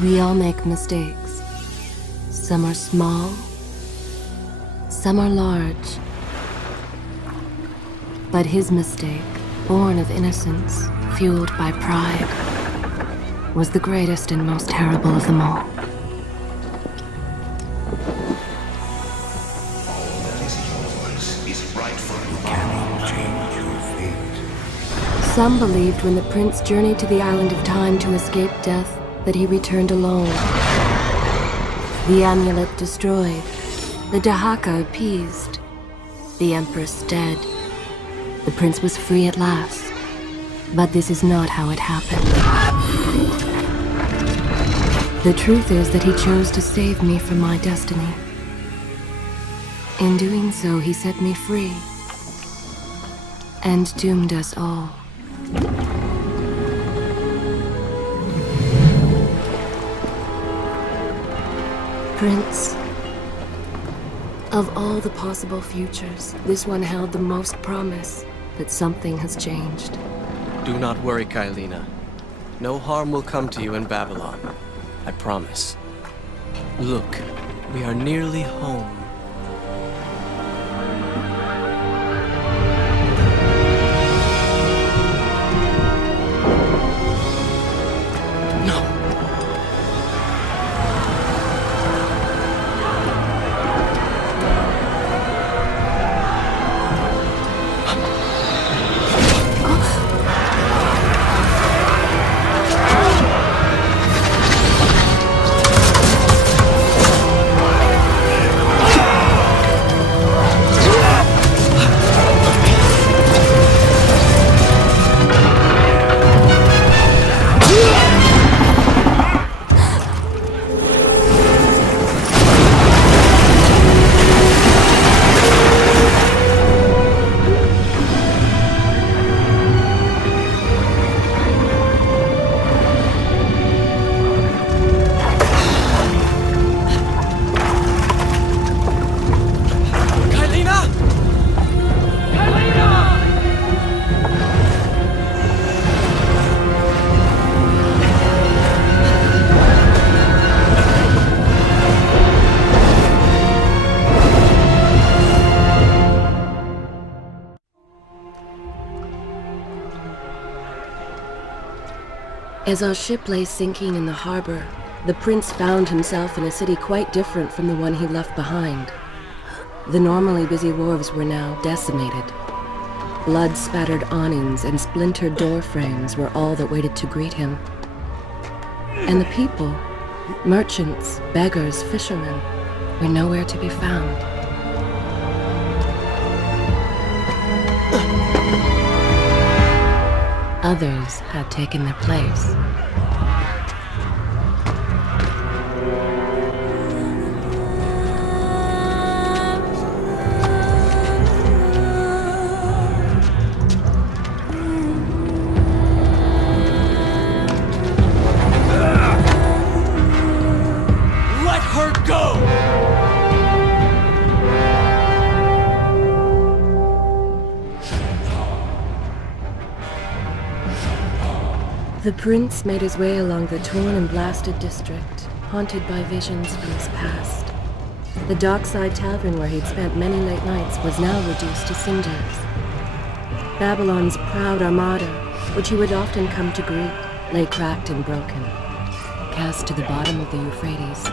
We all make mistakes. Some are small, some are large. But his mistake, born of innocence, fueled by pride, was the greatest and most terrible of them all. All that is yours is rightfully cannot change your fate. Some believed when the prince journeyed to the island of time to escape death that he returned alone. The amulet destroyed, the Dahaka appeased, the empress dead. The prince was free at last. But this is not how it happened. The truth is that he chose to save me from my destiny. In doing so, he set me free and doomed us all. Prince, of all the possible futures, this one held the most promise that something has changed. Do not worry, Kailina. No harm will come to you in Babylon. I promise. Look, we are nearly home. As our ship lay sinking in the harbor, the prince found himself in a city quite different from the one he left behind. The normally busy wharves were now decimated. Blood-spattered awnings and splintered door frames were all that waited to greet him. And the people, merchants, beggars, fishermen, were nowhere to be found. Others had taken their place. Let her go! The prince made his way along the torn and blasted district, haunted by visions from his past. The dockside tavern where he'd spent many late nights was now reduced to cinders. Babylon's proud armada, which he would often come to greet, lay cracked and broken, cast to the bottom of the Euphrates.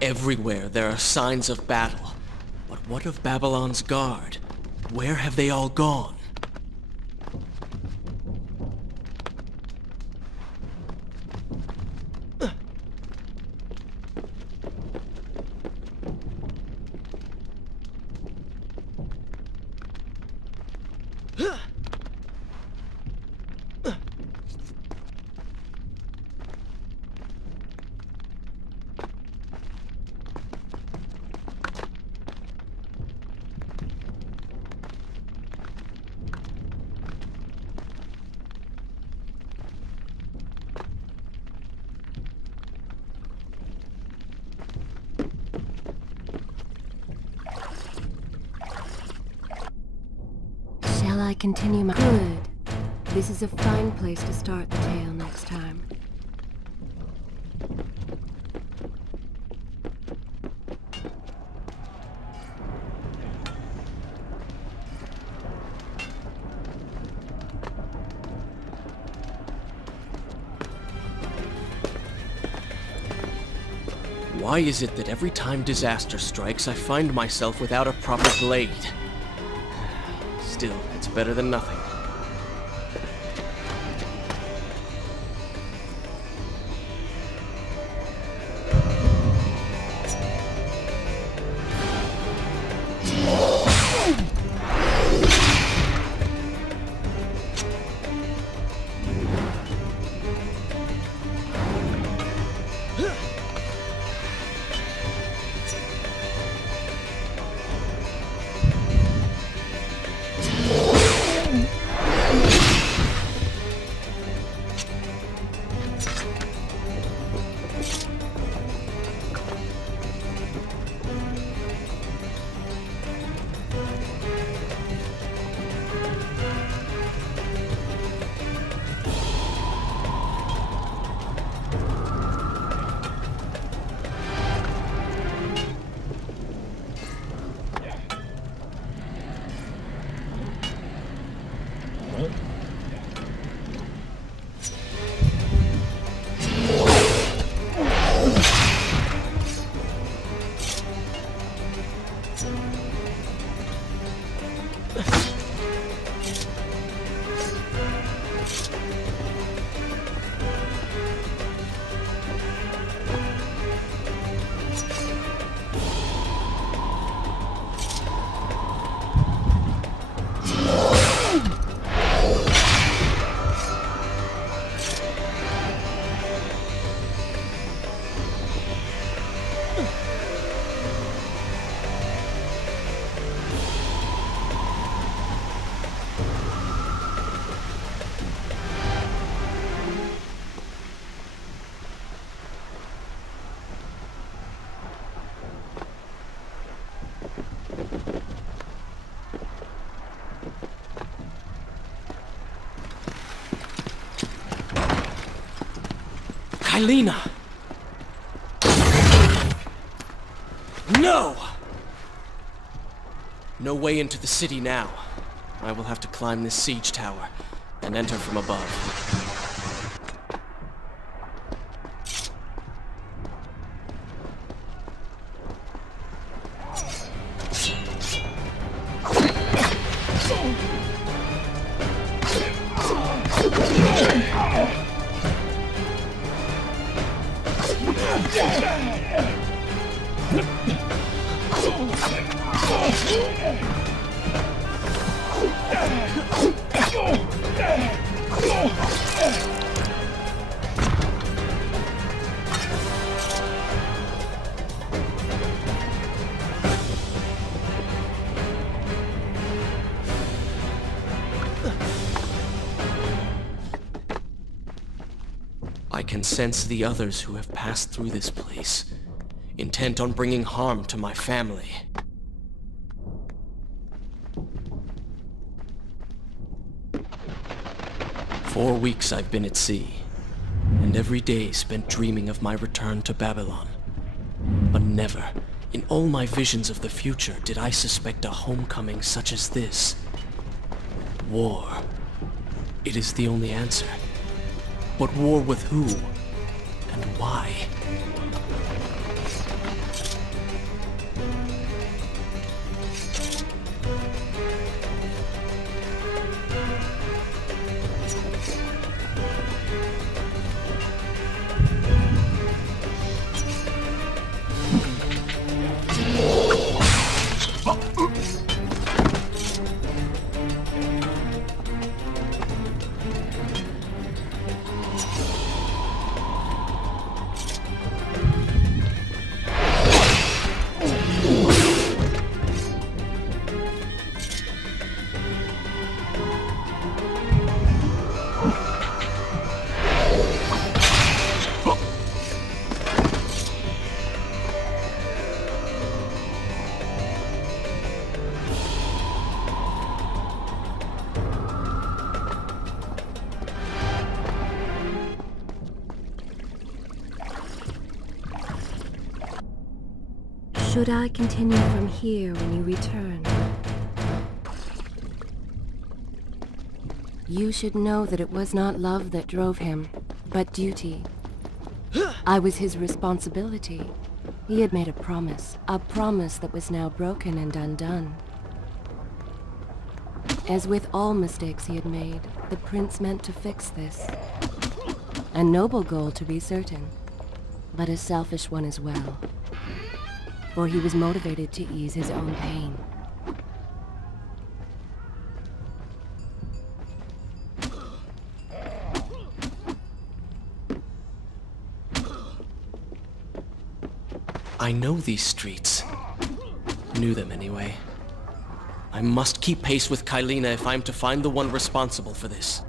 Everywhere there are signs of battle. But what of Babylon's guard? Where have they all gone? I continue my... Good. This is a fine place to start the tale next time. Why is it that every time disaster strikes, I find myself without a proper blade? Still, it's better than nothing. Kylina! No! No way into the city now. I will have to climb this siege tower and enter from above. I can sense the others who have passed through this place, intent on bringing harm to my family. "4 weeks I've been at sea, and every day spent dreaming of my return to Babylon. But never, in all my visions of the future, did I suspect a homecoming such as this. War. It is the only answer. But war with who? And why? Should I continue from here when you return? You should know that it was not love that drove him, but duty. I was his responsibility. He had made a promise that was now broken and undone. As with all mistakes he had made, the prince meant to fix this. A noble goal, to be certain, but a selfish one as well. For he was motivated to ease his own pain. I know these streets. Knew them anyway. I must keep pace with Kylina if I'm to find the one responsible for this.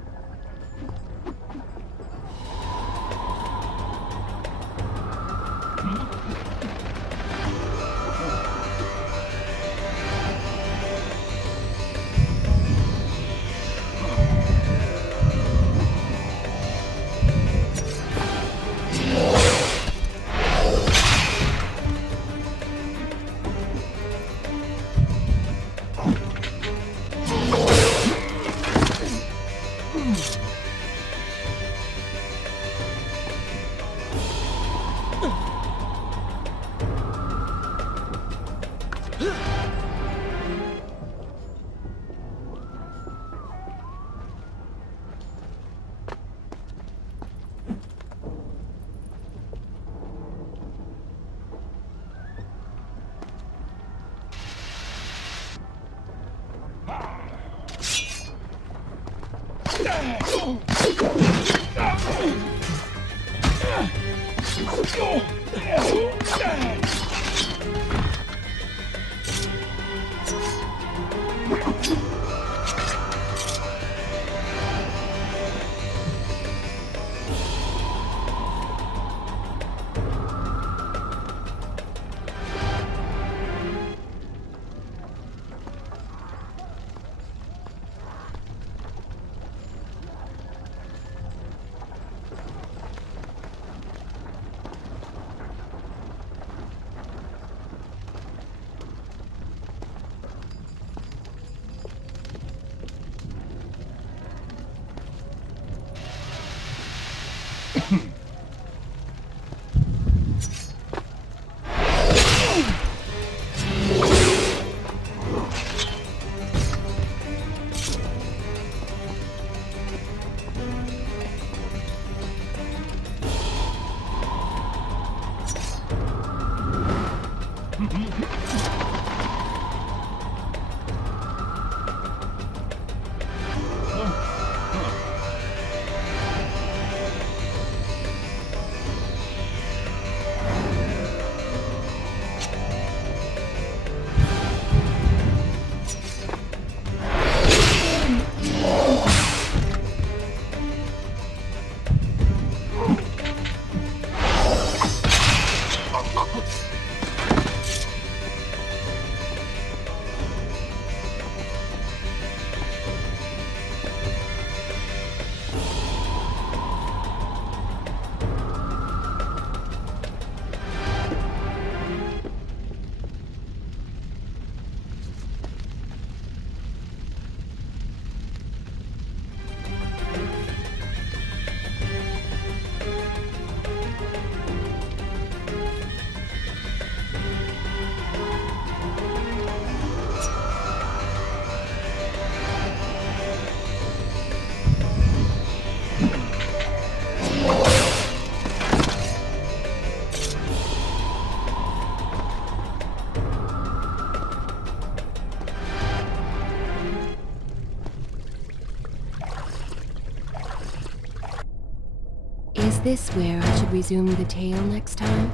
Is this where I should resume the tale next time?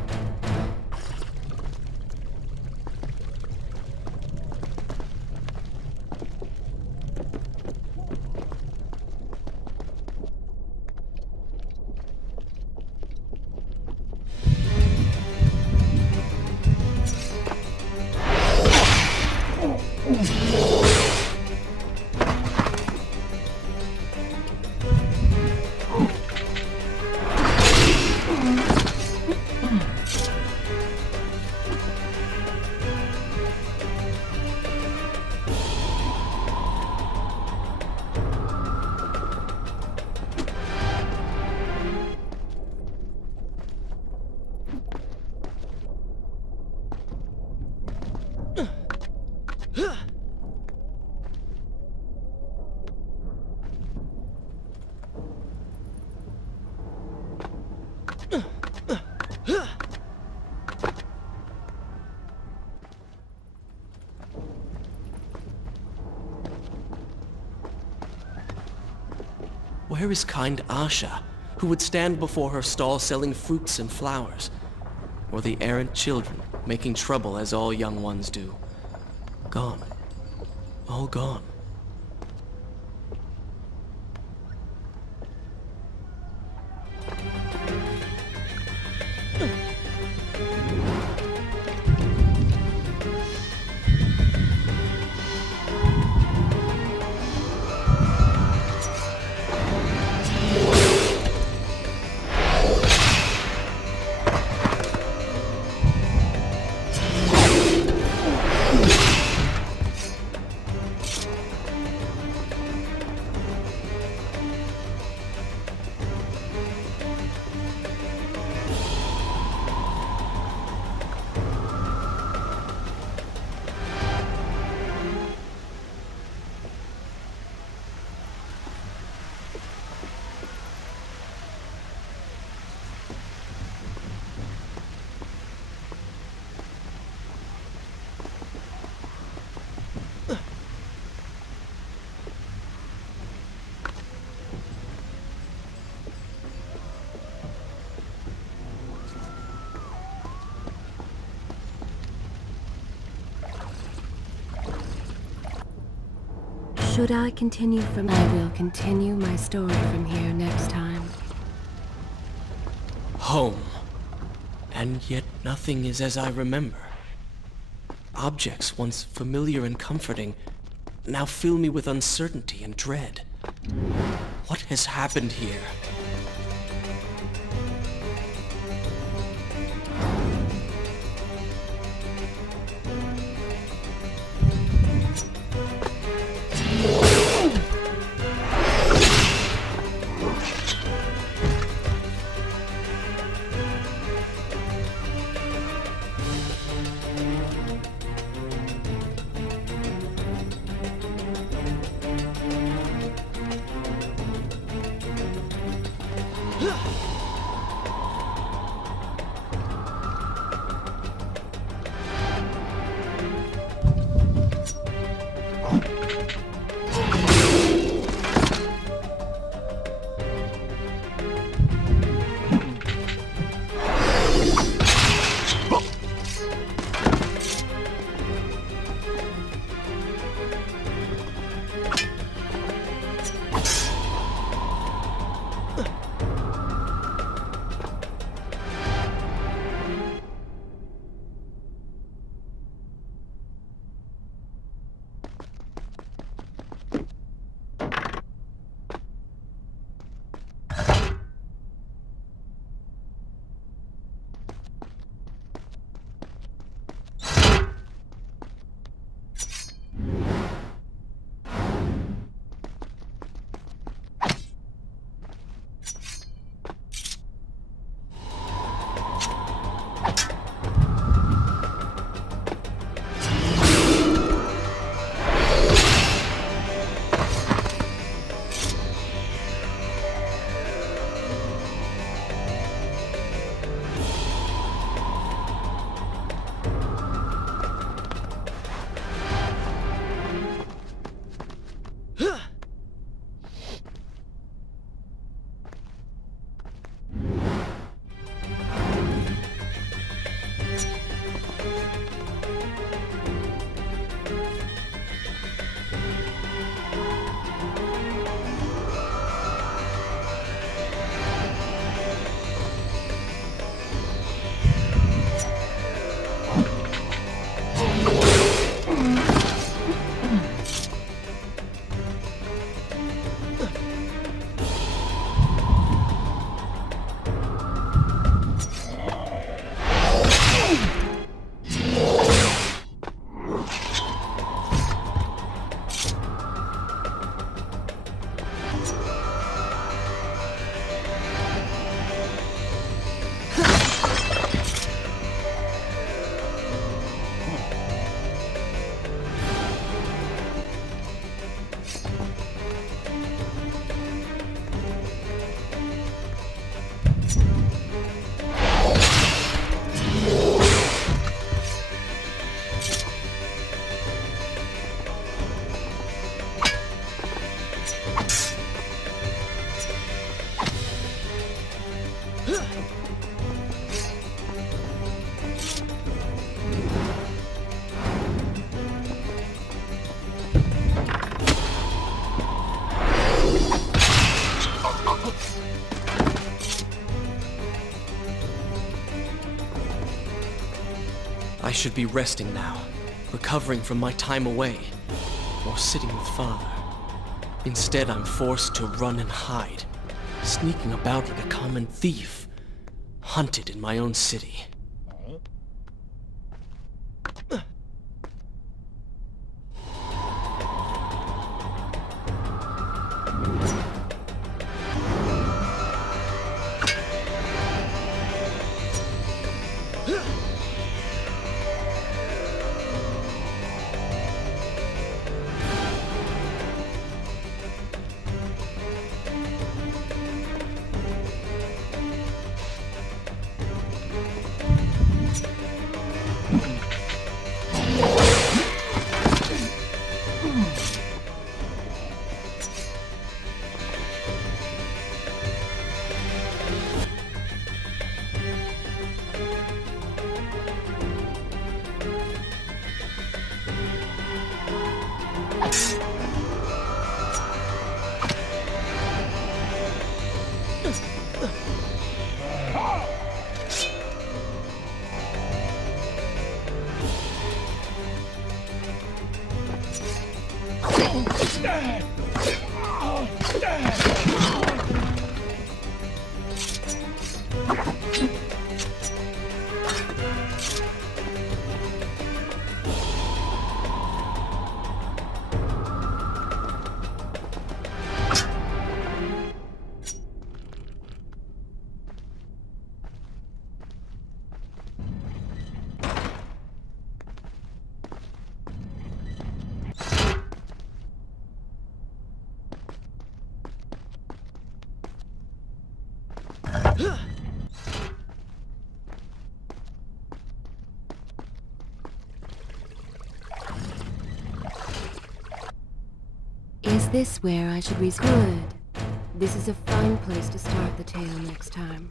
Where is kind Asha, who would stand before her stall selling fruits and flowers? Or the errant children, making trouble as all young ones do? Gone. All gone. Should I continue from... I will continue my story from here next time. Home. And yet nothing is as I remember. Objects once familiar and comforting now fill me with uncertainty and dread. What has happened here? should be resting now, recovering from my time away, or sitting with Father. Instead, I'm forced to run and hide, sneaking about like a common thief, hunted in my own city. Is this where I should Good. This is a fine place to start the tale next time.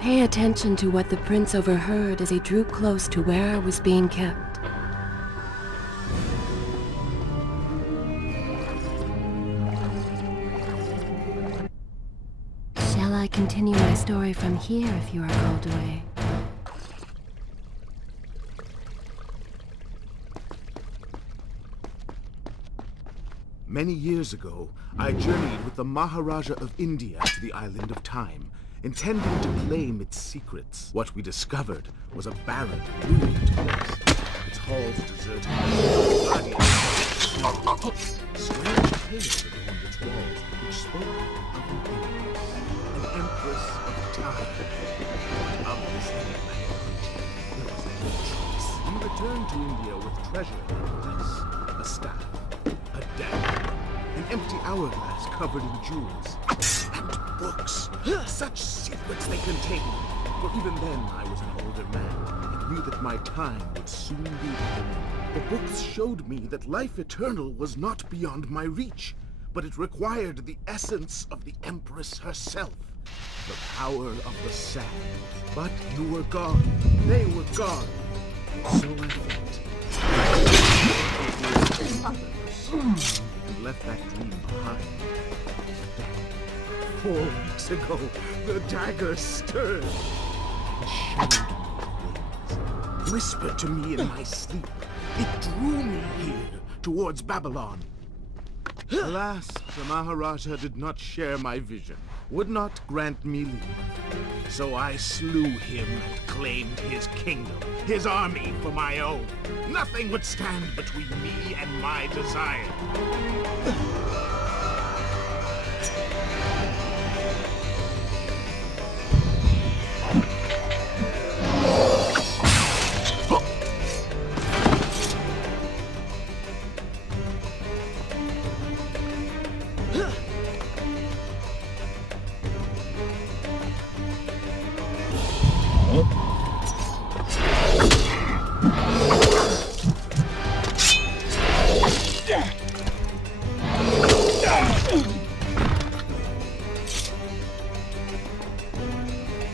Pay attention to what the prince overheard as he drew close to where I was being kept. Shall I continue my story from here if you are called away? Many years ago, I journeyed with the Maharaja of India to the island of Time, intending to claim its secrets. What we discovered was a barren, ruined place. Its halls deserted. Strange tales adorned its walls, which spoke of an empress of time. But of this enigma, there was no choice. We returned to India with treasure nonetheless. A staff, a dagger, an empty hourglass covered in jewels, and books. Such secrets they contained. For even then, I was an older man and knew that my time would soon be over. The books showed me that life eternal was not beyond my reach, but it required the essence of the Empress herself, the power of the sand. But you were gone. They were gone. So I thought. And left that dream behind. 4 weeks ago, the dagger stirred and showed me wings. whispered to me in my sleep. It drew me here, towards Babylon. Alas, the Maharaja did not share my vision, would not grant me leave. So I slew him and claimed his kingdom, his army for my own. Nothing would stand between me and my desire.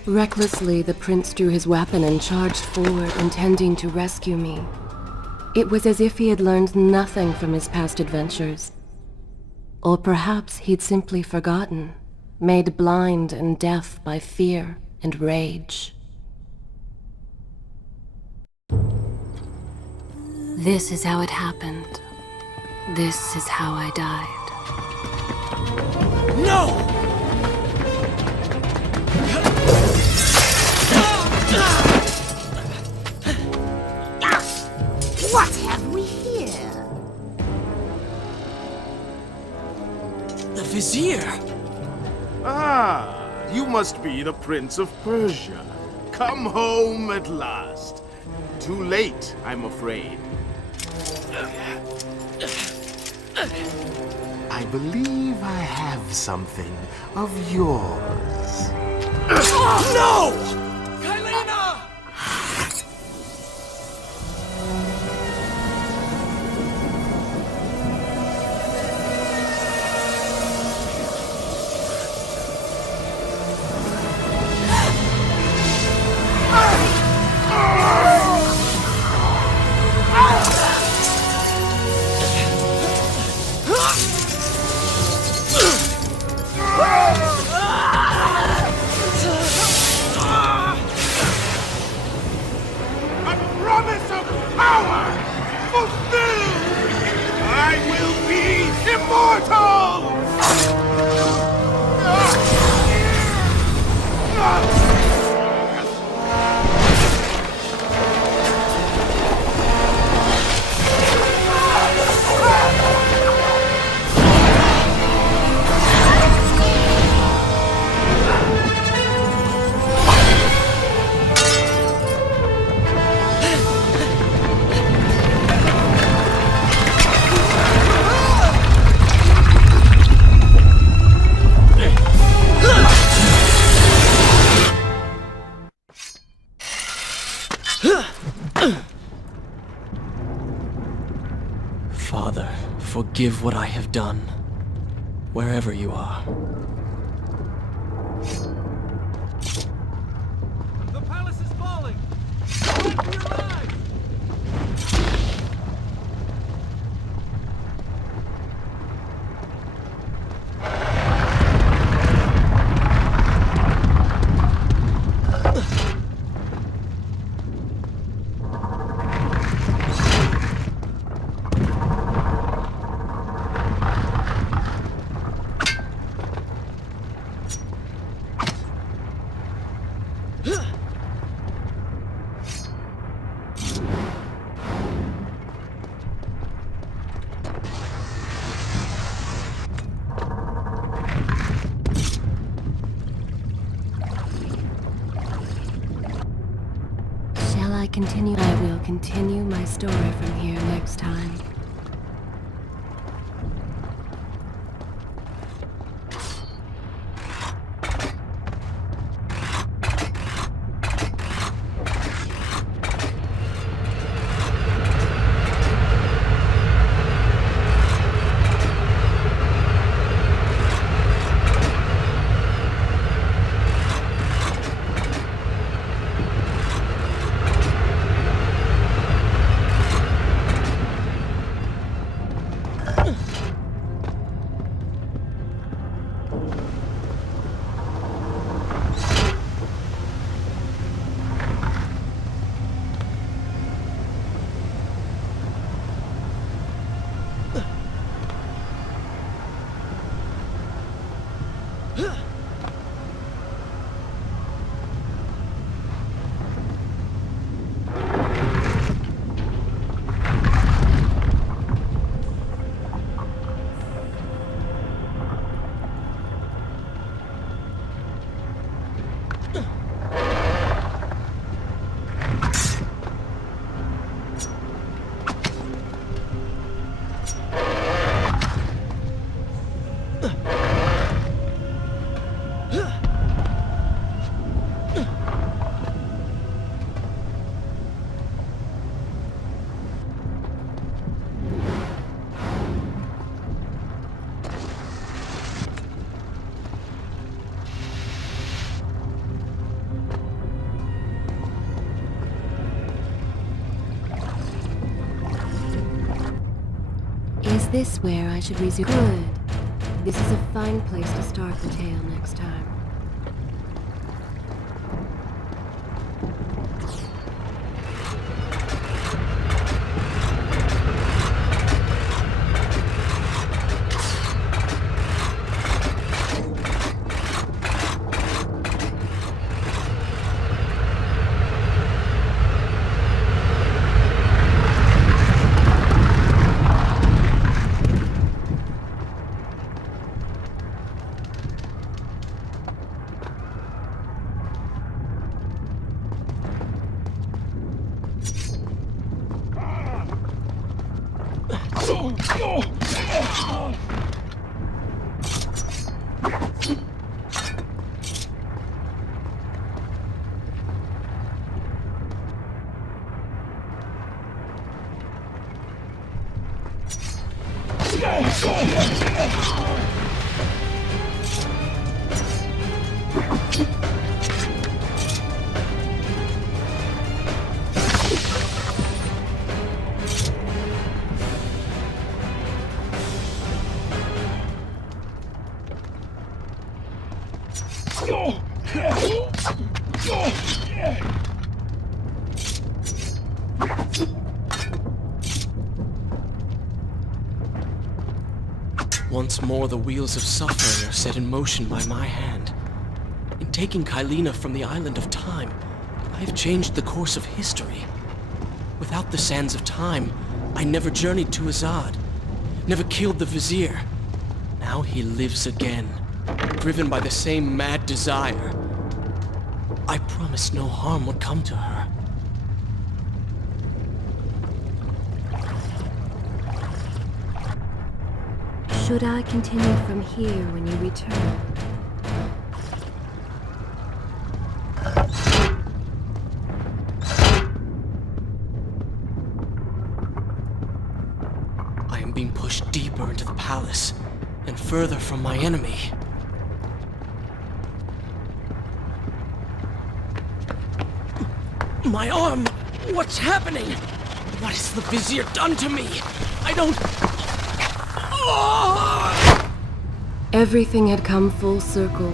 Recklessly, the prince drew his weapon and charged forward, intending to rescue me. It was as if he had learned nothing from his past adventures. Or perhaps he'd simply forgotten, made blind and deaf by fear and rage. This is how it happened. This is how I died. No! What have we here? The Vizier! Ah, you must be the Prince of Persia. Come home at last. Too late, I'm afraid. I believe I have something of yours. No! Kylena! Father, forgive what I have done, wherever you are. The palace is falling! Run for your lives! I will continue my story from here next time. Is this where I should resume? Good. This is a fine place to start the tale next time. Once more, the wheels of suffering are set in motion by my hand. In taking Kylina from the island of time, I have changed the course of history. Without the sands of time, I never journeyed to Azad, never killed the Vizier. Now he lives again, driven by the same mad desire. I promised no harm would come to her. Should I continue from here when you return? I am being pushed deeper into the palace, and further from my enemy. My arm! What's happening? What has the Vizier done to me? I don't... Everything had come full circle.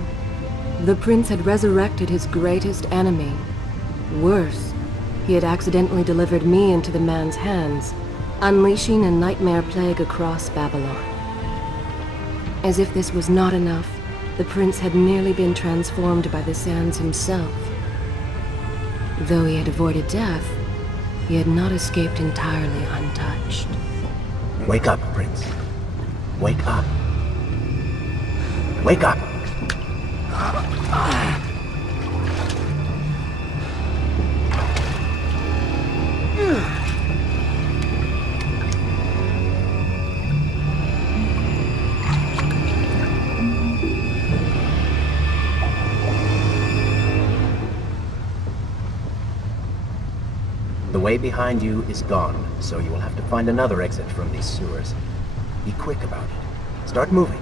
The prince had resurrected his greatest enemy. Worse, he had accidentally delivered me into the man's hands, unleashing a nightmare plague across Babylon. As if this was not enough, the prince had nearly been transformed by the sands himself. Though he had avoided death, he had not escaped entirely untouched. Wake up, Prince. Wake up. Wake up! The way behind you is gone, so you will have to find another exit from these sewers. Be quick about it. Start moving.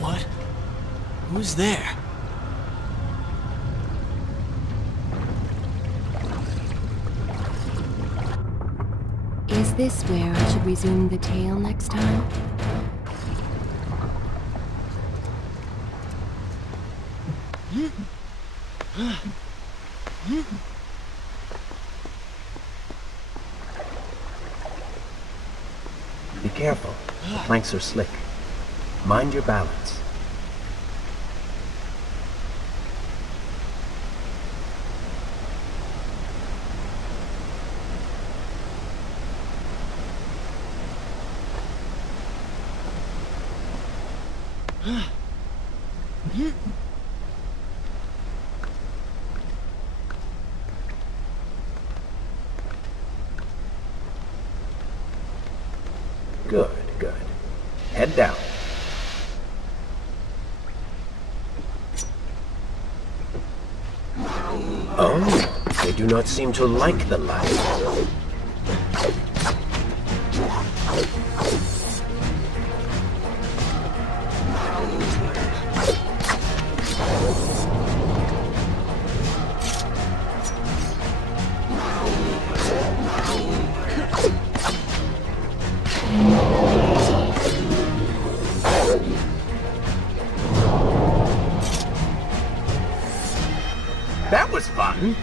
What? Who's there? Is this where I should resume the tale next time? Be careful. The planks are slick. Mind your balance. Good, good. Head down. Oh, they do not seem to like the light. That was fun.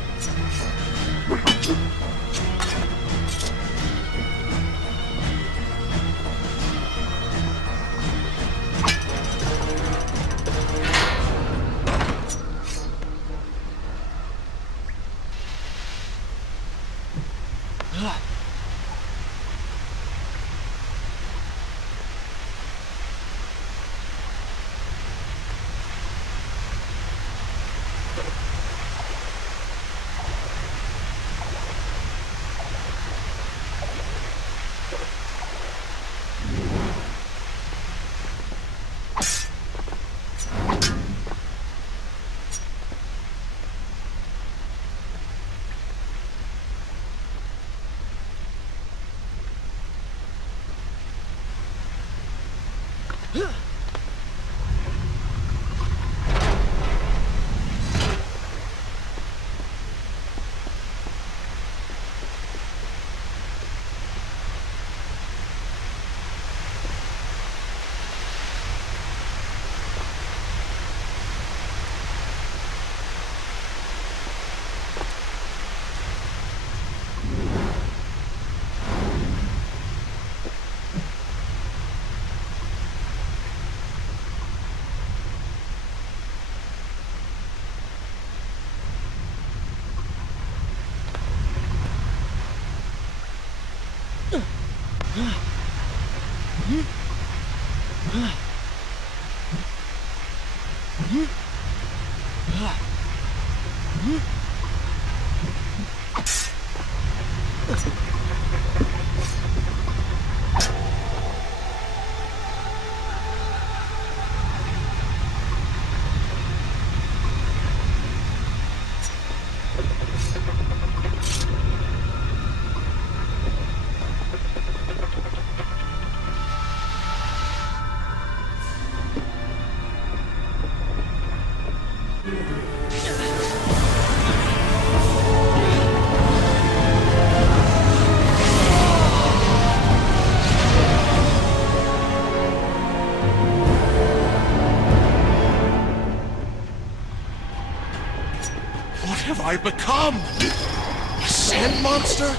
What have I become? A sand monster?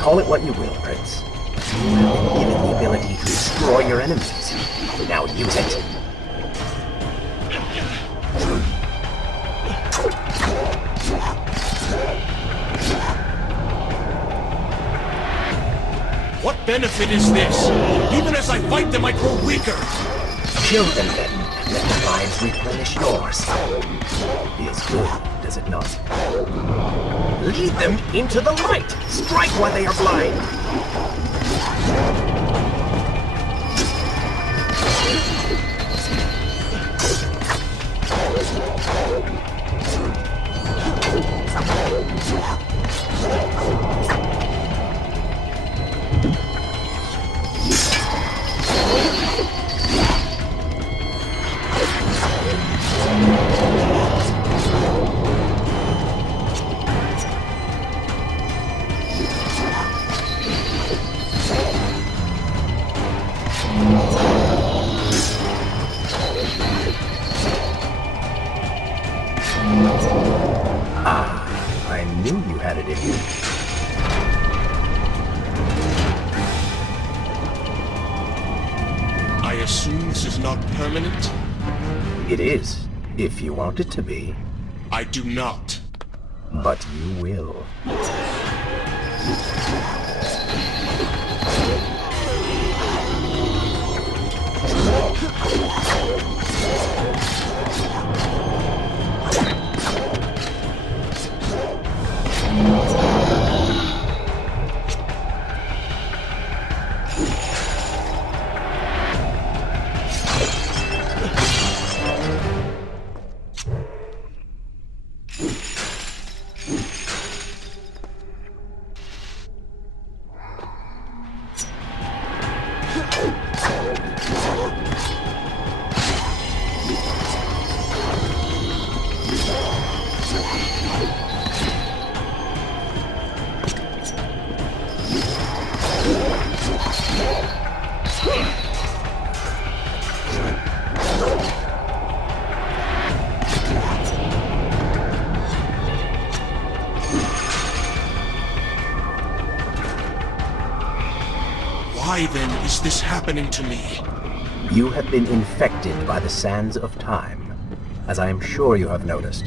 Call it what you will, Prince. You have been given the ability to destroy your enemies. Now use it. What benefit is this? Even as I fight them, I grow weaker. Kill them then, and let their lives replenish yours. Feels good, does it not? Lead them into the light! Strike while they are blind! I knew you had it in you. I assume this is not permanent? It is, if you want it to be. I do not. But you will. is this happening to me? You have been infected by the sands of time, as I am sure you have noticed.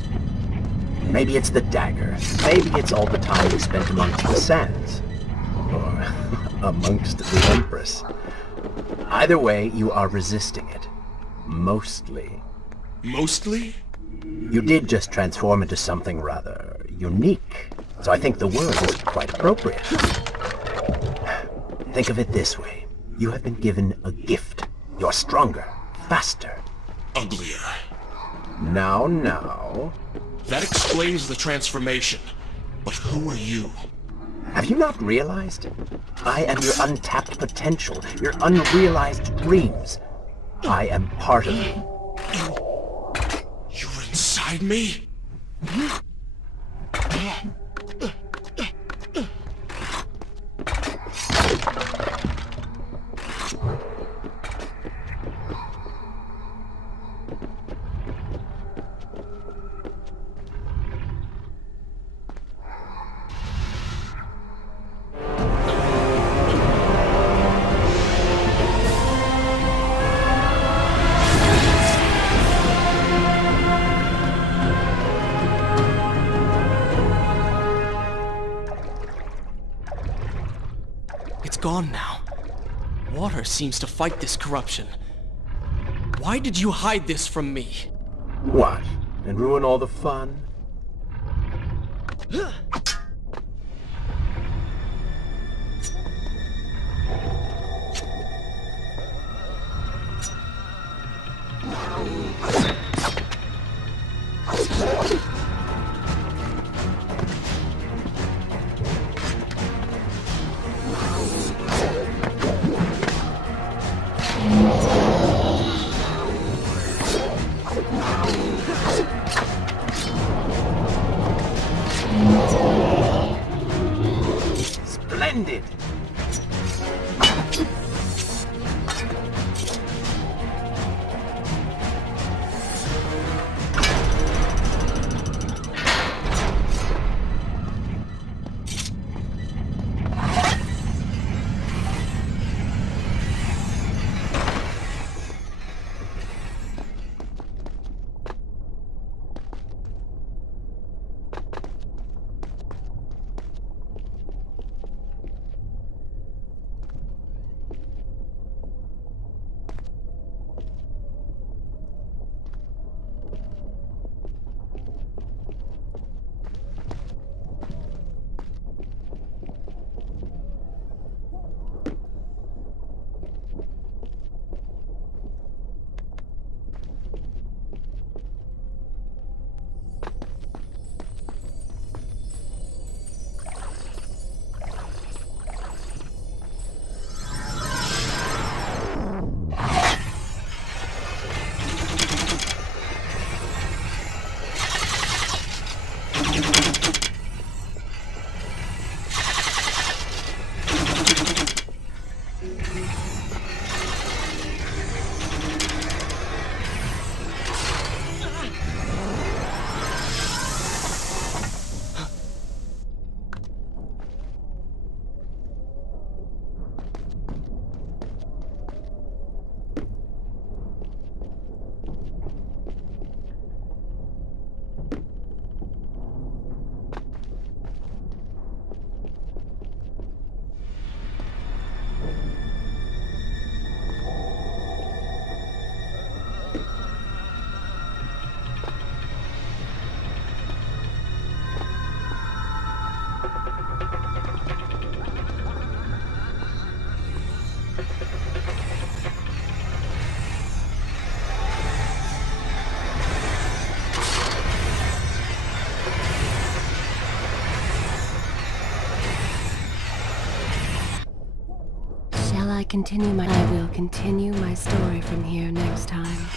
Maybe it's the dagger. Maybe it's all the time you spent amongst the sands. Or amongst the Empress. Either way, you are resisting it. Mostly. Mostly? You did just transform into something rather unique, so I think the word is quite appropriate. Think of it this way. You have been given a gift. You're stronger, faster. Uglier. Now. That explains the transformation. But who are you? Have you not realized? I am your untapped potential, your unrealized dreams. I am part of you. You're inside me? It's gone now. Water seems to fight this corruption. Why did you hide this from me? What? And ruin all the fun? Splendid! I will continue my story from here next time.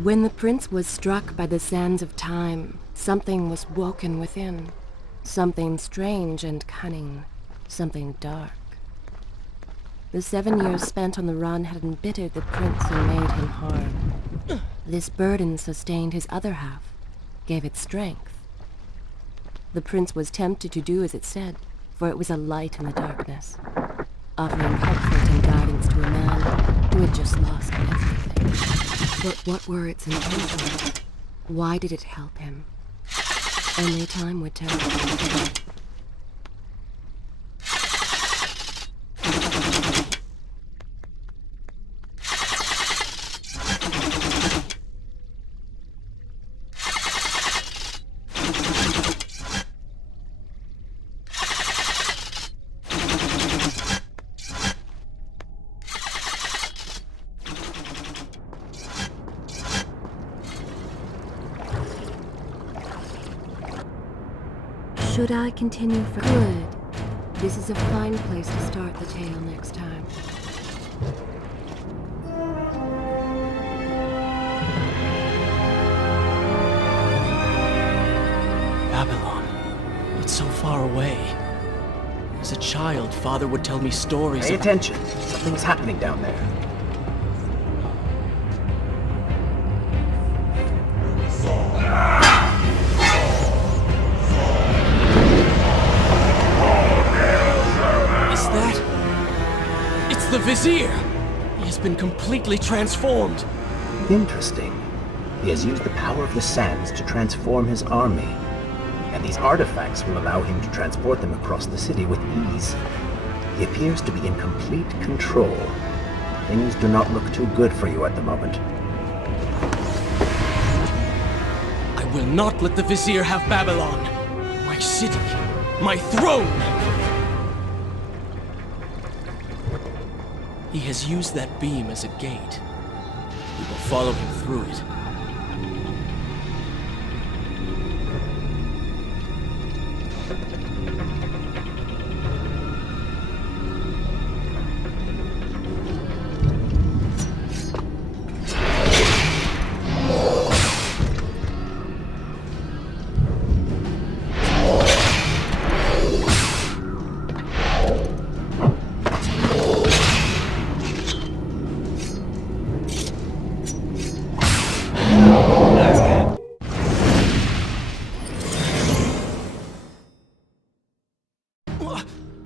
When the prince was struck by the sands of time, something was woken within. Something strange and cunning. Something dark. The 7 years spent on the run had embittered the prince and made him hard. This burden sustained his other half, gave it strength. The prince was tempted to do as it said, for it was a light in the darkness, offering comfort and guidance to a man who had just lost everything. But what were its intentions? Why did it help him? Only time would tell. Should I continue for good? This is a fine place to start the tale next time. Babylon. It's so far away. As a child, Father would tell me stories Pay of... attention. Something's happening down there. The Vizier! He has been completely transformed. Interesting. He has used the power of the sands to transform his army. And these artifacts will allow him to transport them across the city with ease. He appears to be in complete control. Things do not look too good for you at the moment. I will not let the Vizier have Babylon. My city. My throne! He has used that beam as a gate. We will follow him through it.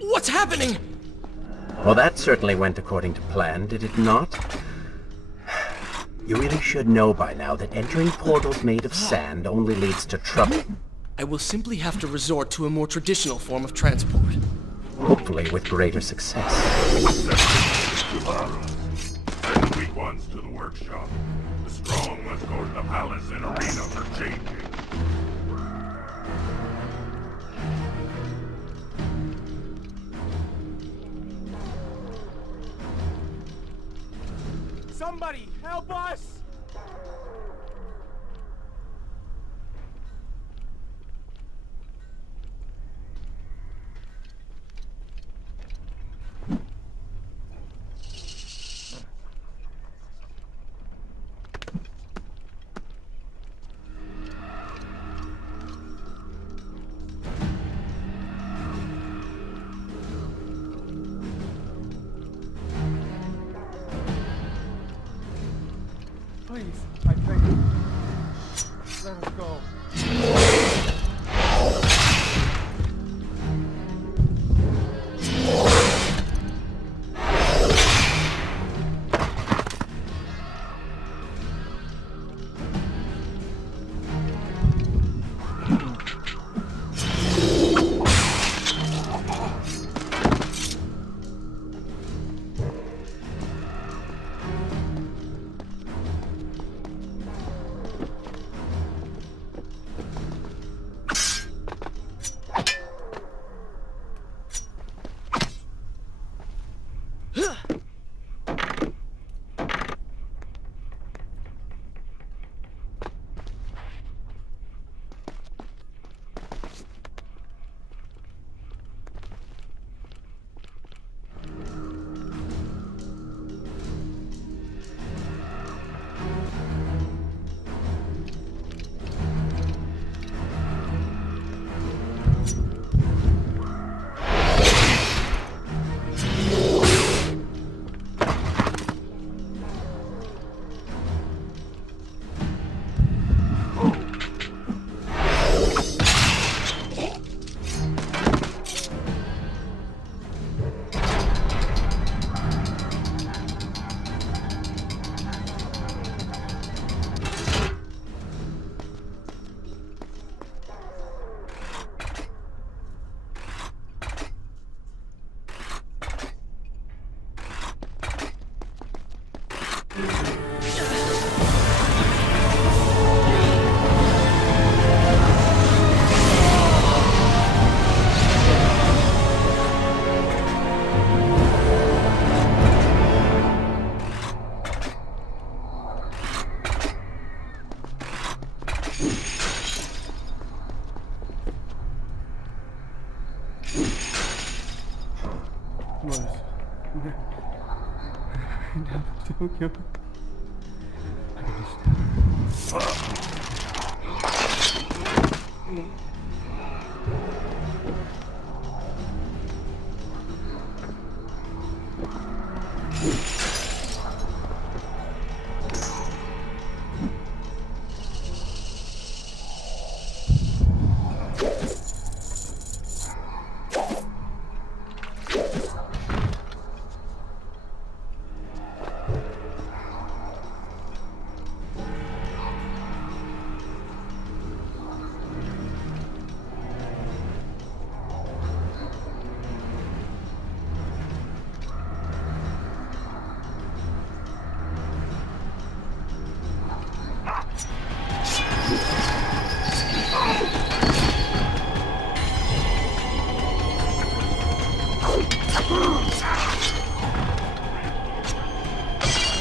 What's happening? Well, that certainly went according to plan, did it not? You really should know by now that entering portals made of sand only leads to trouble. I will simply have to resort to a more traditional form of transport. Hopefully with greater success. Send the weak ones to the workshop. The strong must go to the palace and arena for changing. Somebody, help us! Please, I beg you. Let us go.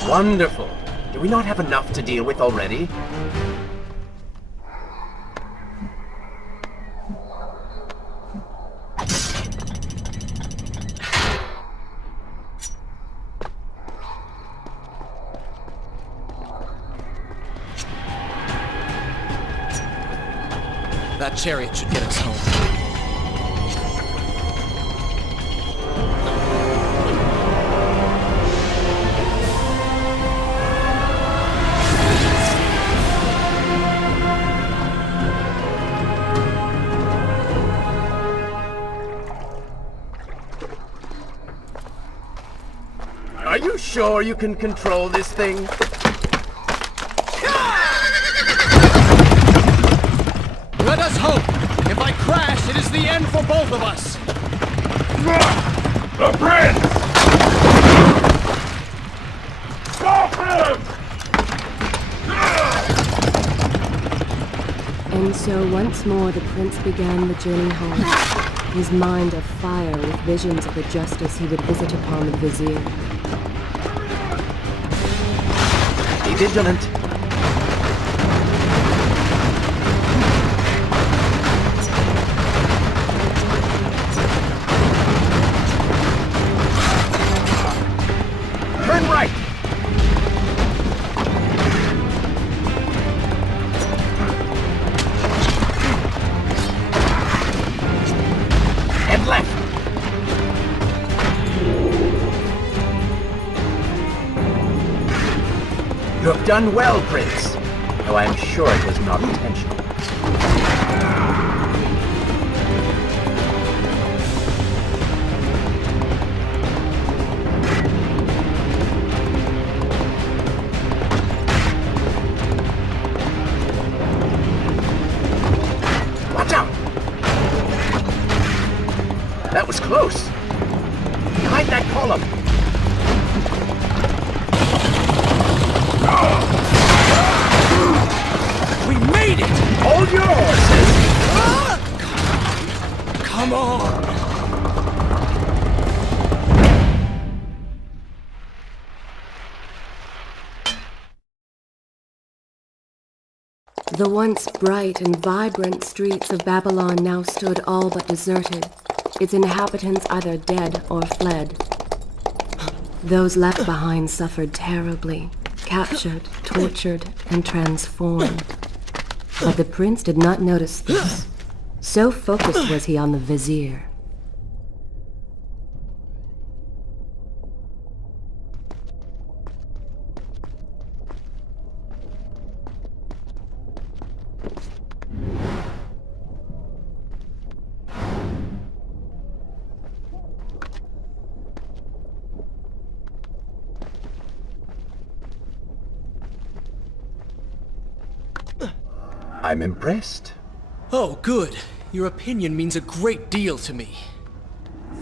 Wonderful. Do we not have enough to deal with already? That chariot should get us home. Are you sure you can control this thing? Let us hope! If I crash, it is the end for both of us! The prince! Stop him! And so once more the prince began the journey home, his mind afire with visions of the justice he would visit upon the vizier. Be vigilant. Turn right! And left! You have done well, Prince, though I am sure it was not intentional. Watch out! That was close. Behind that column. We made it! Hold your horses! Come on! The once bright and vibrant streets of Babylon now stood all but deserted, its inhabitants either dead or fled. Those left behind suffered terribly, captured, tortured, and transformed. But the prince did not notice this. So focused was he on the vizier. I'm impressed. Oh, good. Your opinion means a great deal to me.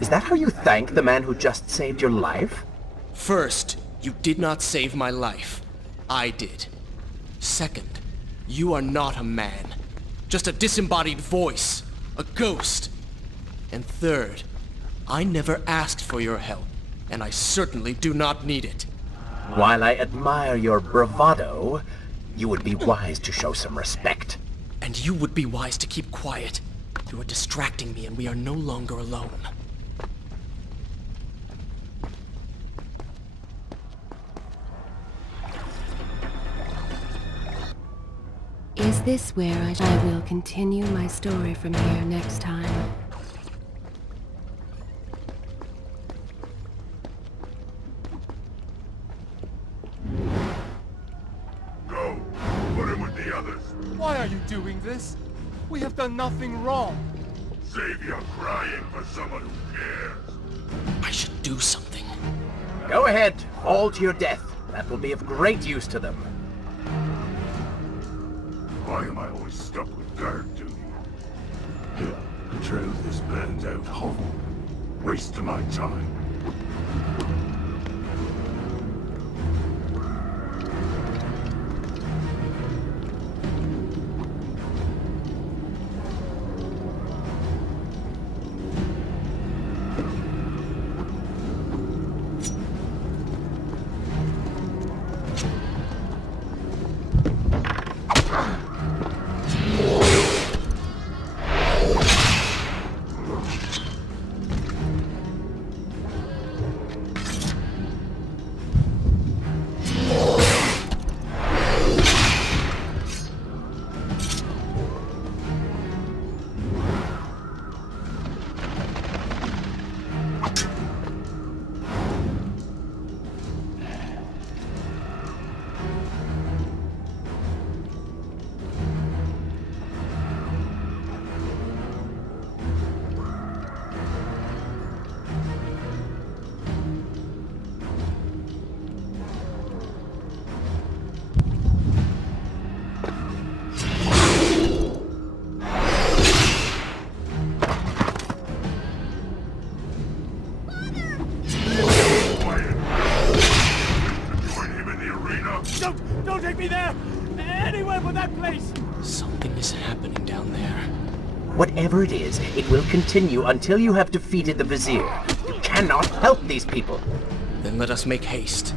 Is that how you thank the man who just saved your life? First, you did not save my life. I did. Second, you are not a man. Just a disembodied voice. A ghost. And third, I never asked for your help, and I certainly do not need it. While I admire your bravado, you would be wise to show some respect. And you would be wise to keep quiet. You are distracting me and we are no longer alone. Is this where I will continue my story from here next time? Go! Put him with the others! Why are you doing this? We have done nothing wrong. Save your crying for someone who cares! I should do something. Go ahead, fall to your death. That will be of great use to them. Why am I always stuck with guard duty? Trail this band out home. Waste of my time. Don't take me there! Anywhere but that place! Something is happening down there. Whatever it is, it will continue until you have defeated the Vizier. You cannot help these people. Then let us make haste.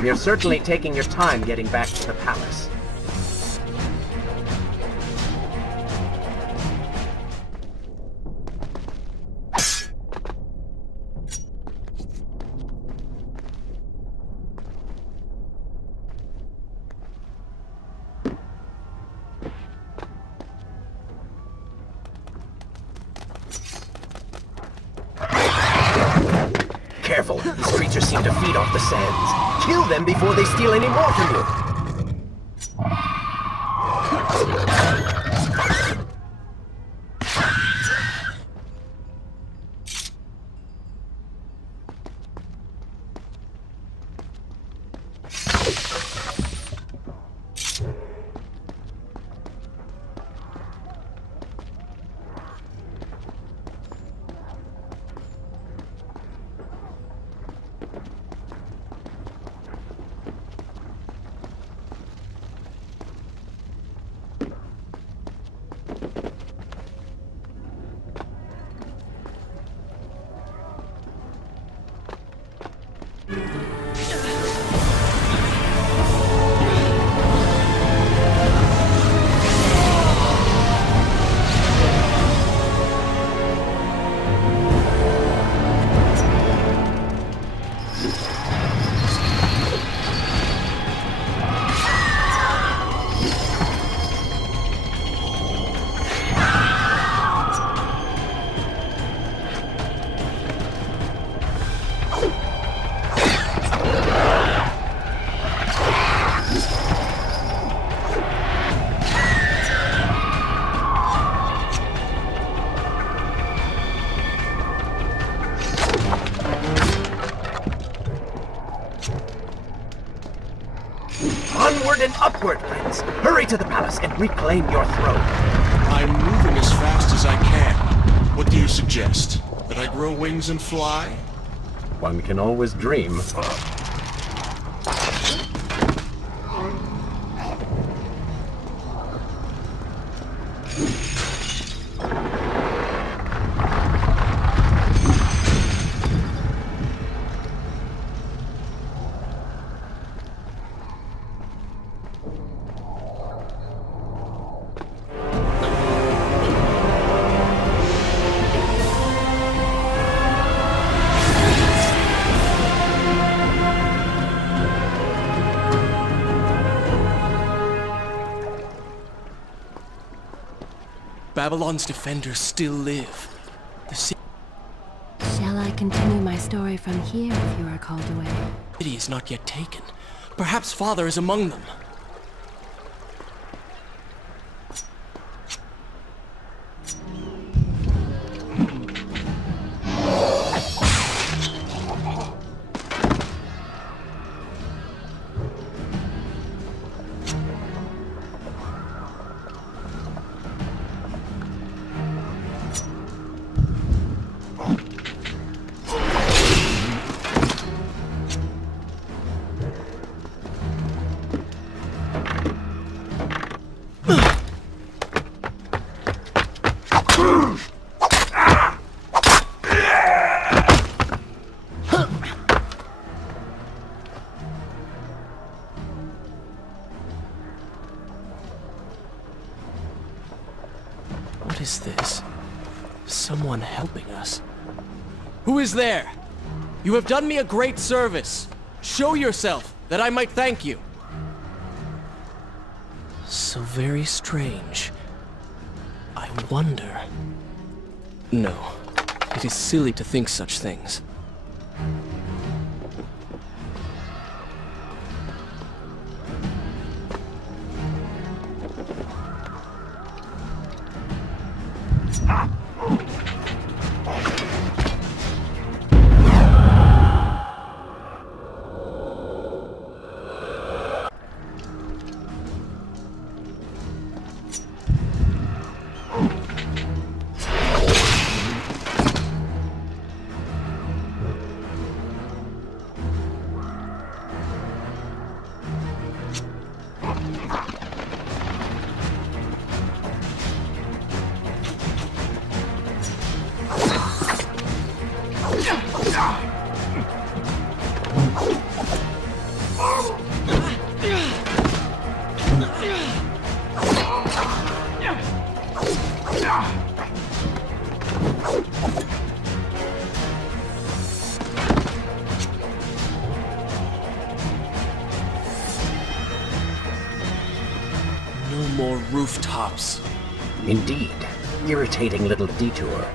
You're certainly taking your time getting back to the palace. Careful, these creatures seem to feed off the sands. Kill them before they steal any more from you! Then upward, Prince! Hurry to the palace and reclaim your throne! I'm moving as fast as I can. What do you suggest? That I grow wings and fly? One can always dream. Babylon's defenders still live. The Shall I continue my story from here if you are called away? city is not yet taken. Perhaps Father is among them. What is this? Someone helping us. Who is there? You have done me a great service. Show yourself, that I might thank you. So very strange. I wonder... No, it is silly to think such things. No more rooftops. Indeed. Irritating little detour.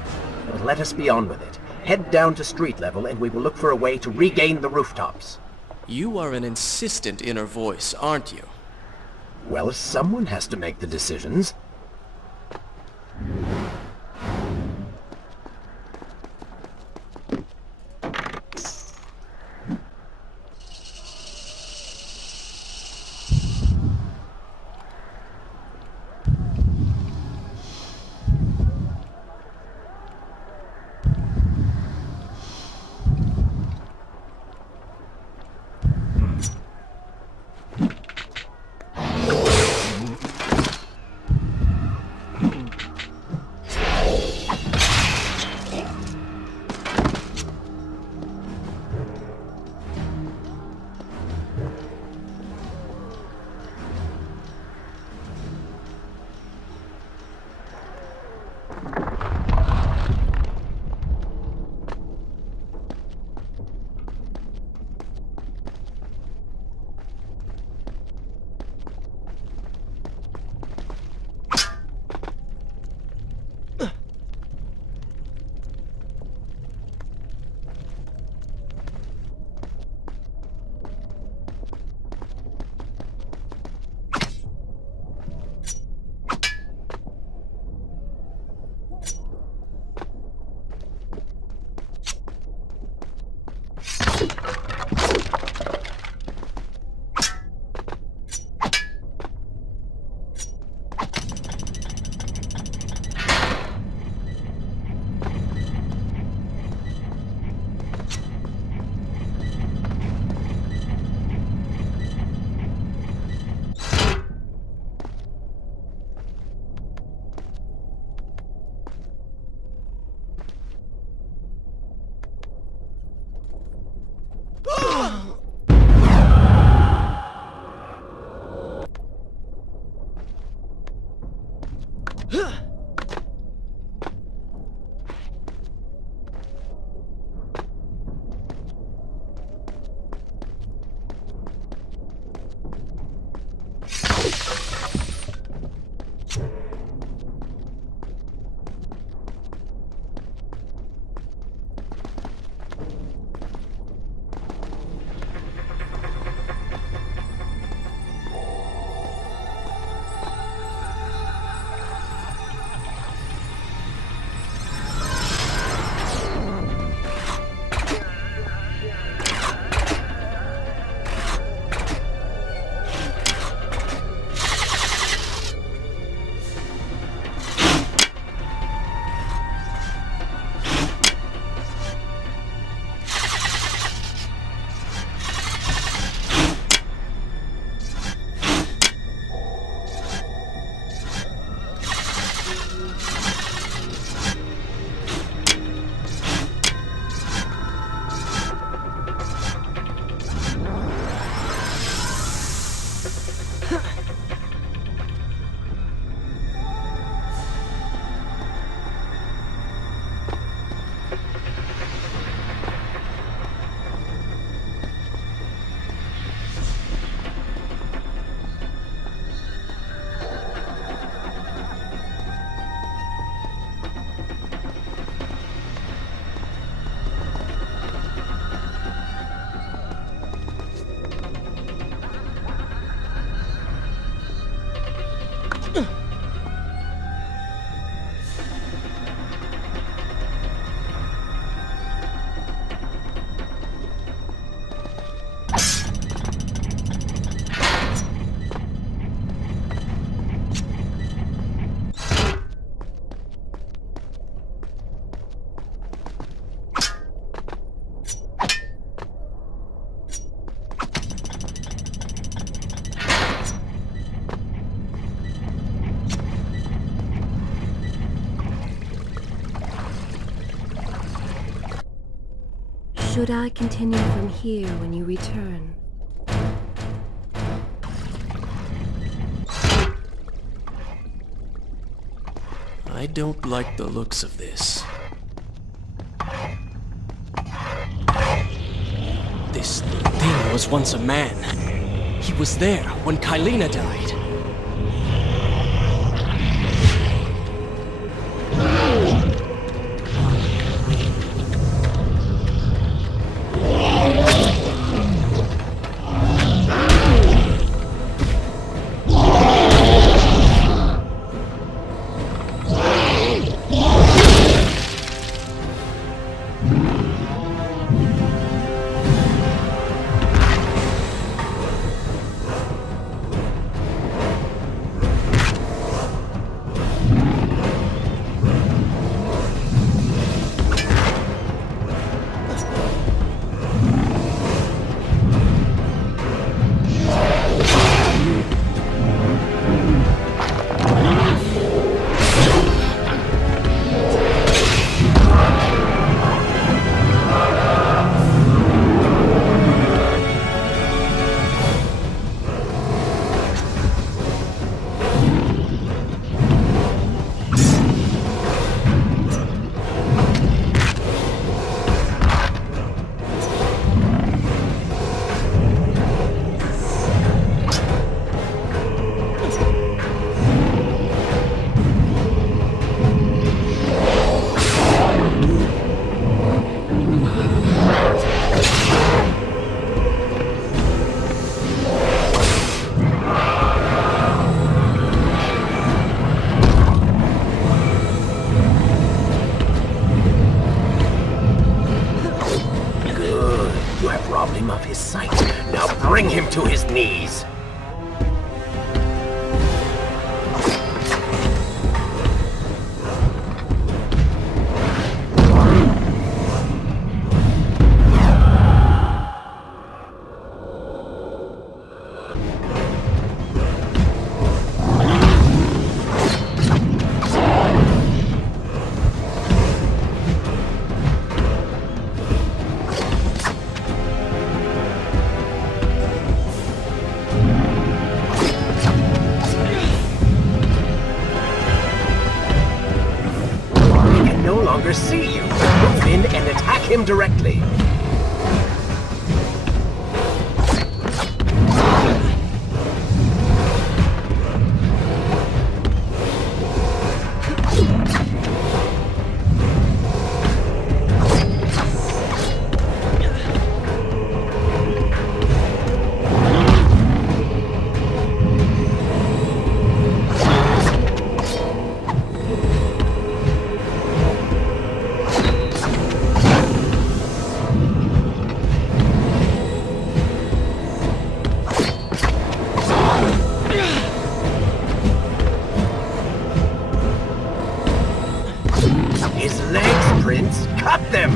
But let us be on with it. Head down to street level and we will look for a way to regain the rooftops. You are an insistent inner voice, aren't you? Well, someone has to make the decisions. Should I continue from here when you return? I don't like the looks of this. This thing was once a man. He was there when Kylena died. Bring him to his knees. See you. Move in and attack him directly. His legs, Prince! Cut them!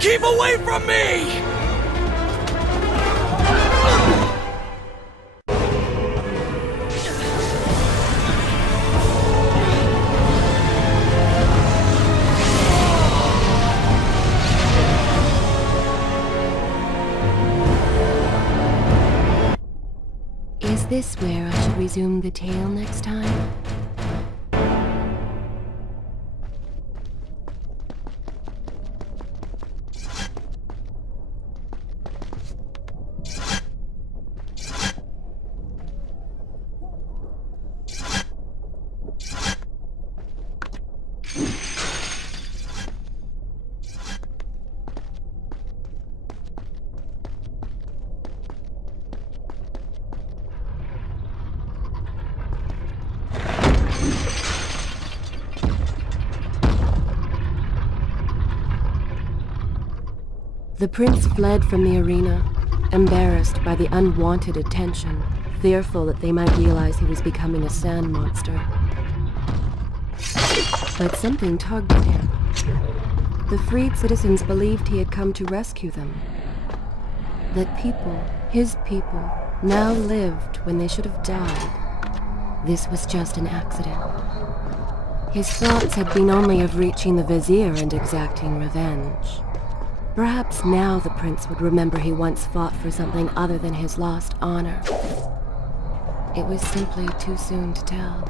Keep away from me! Is this where I should resume the tale next time? The prince fled from the arena, embarrassed by the unwanted attention, fearful that they might realize he was becoming a sand monster. But something tugged at him. The freed citizens believed he had come to rescue them. That people, his people, now lived when they should have died. This was just an accident. His thoughts had been only of reaching the vizier and exacting revenge. Perhaps now the prince would remember he once fought for something other than his lost honor. It was simply too soon to tell.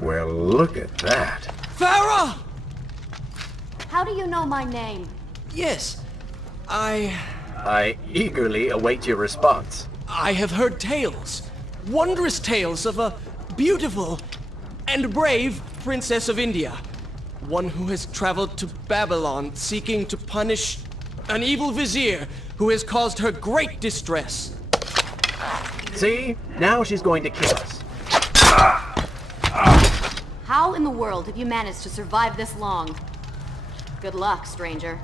Well, look at that. Farah! How do you know my name? Yes, I eagerly await your response. I have heard tales, wondrous tales of a beautiful and brave princess of India. One who has traveled to Babylon seeking to punish an evil vizier who has caused her great distress. See? Now she's going to kill us. How in the world have you managed to survive this long? Good luck, stranger.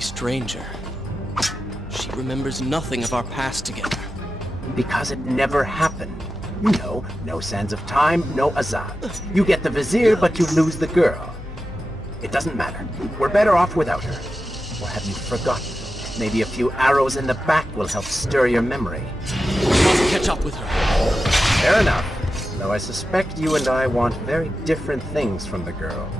Stranger. She remembers nothing of our past together. Because it never happened. You know, no sands of time, no Azad. You get the vizier, but you lose the girl. It doesn't matter. We're better off without her. Or have you forgotten? Maybe a few arrows in the back will help stir your memory. We must catch up with her. Fair enough. Though I suspect you and I want very different things from the girl.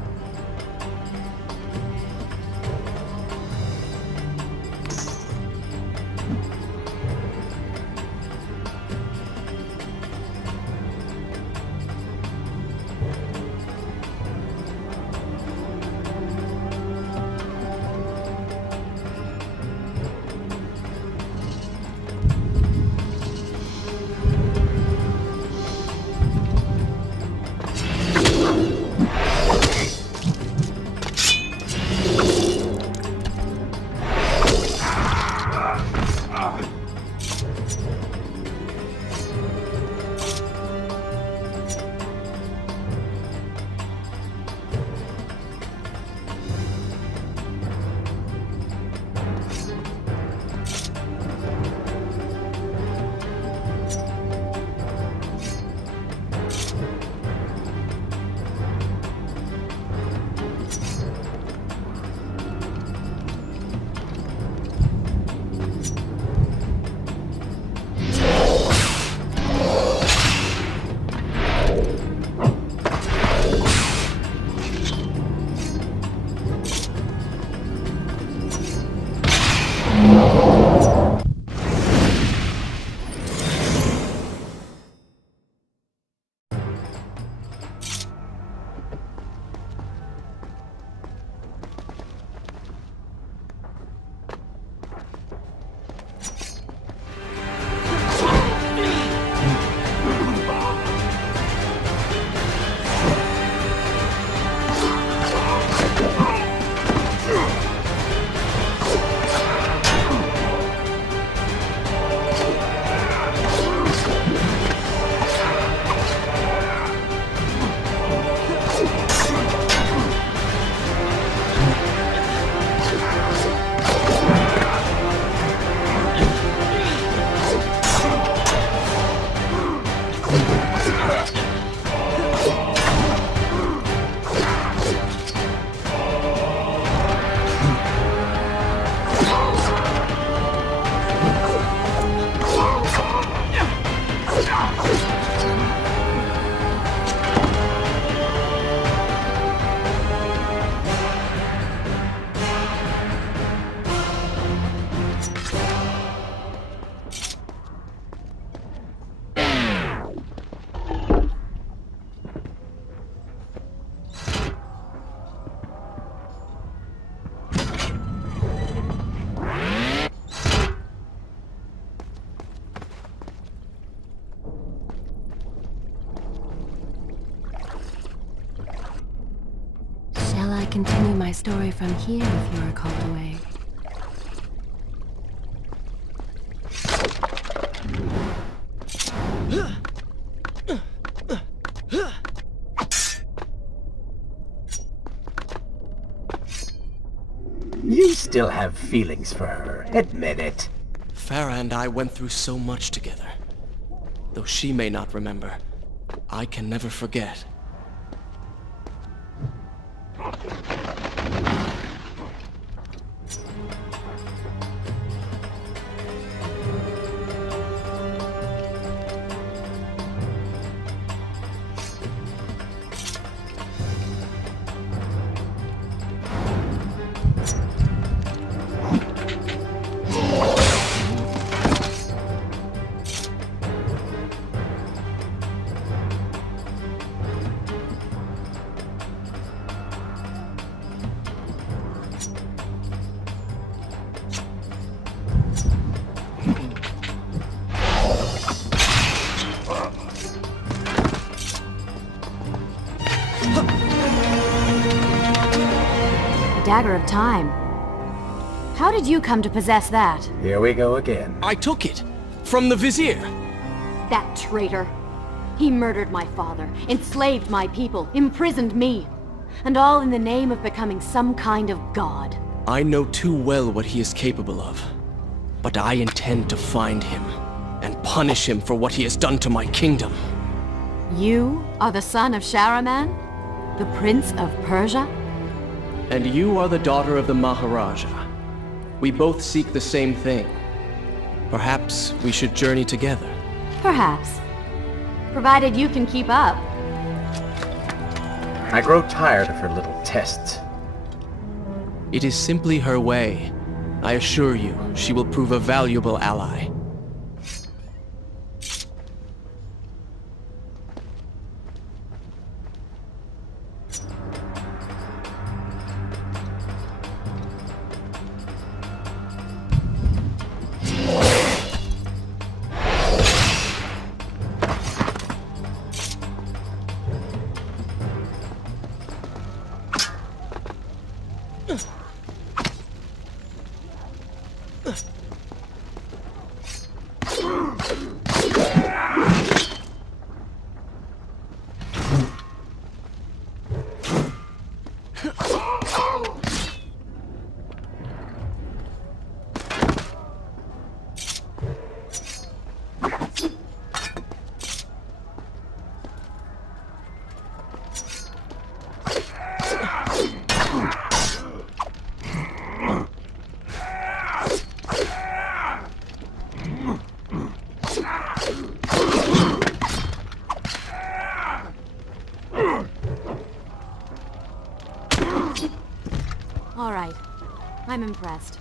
continue my story from here if you are called away. You still have feelings for her. Admit it. Farah and I went through so much together. Though she may not remember, I can never forget. Dagger of Time. How did you come to possess that? Here we go again. I took it! From the Vizier! That traitor. He murdered my father, enslaved my people, imprisoned me. And all in the name of becoming some kind of god. I know too well what he is capable of. But I intend to find him, and punish him for what he has done to my kingdom. You are the son of Shahraman? The Prince of Persia? And you are the daughter of the Maharaja. We both seek the same thing. Perhaps we should journey together. Perhaps. Provided you can keep up. I grow tired of her little tests. It is simply her way. I assure you, she will prove a valuable ally. All right. I'm impressed.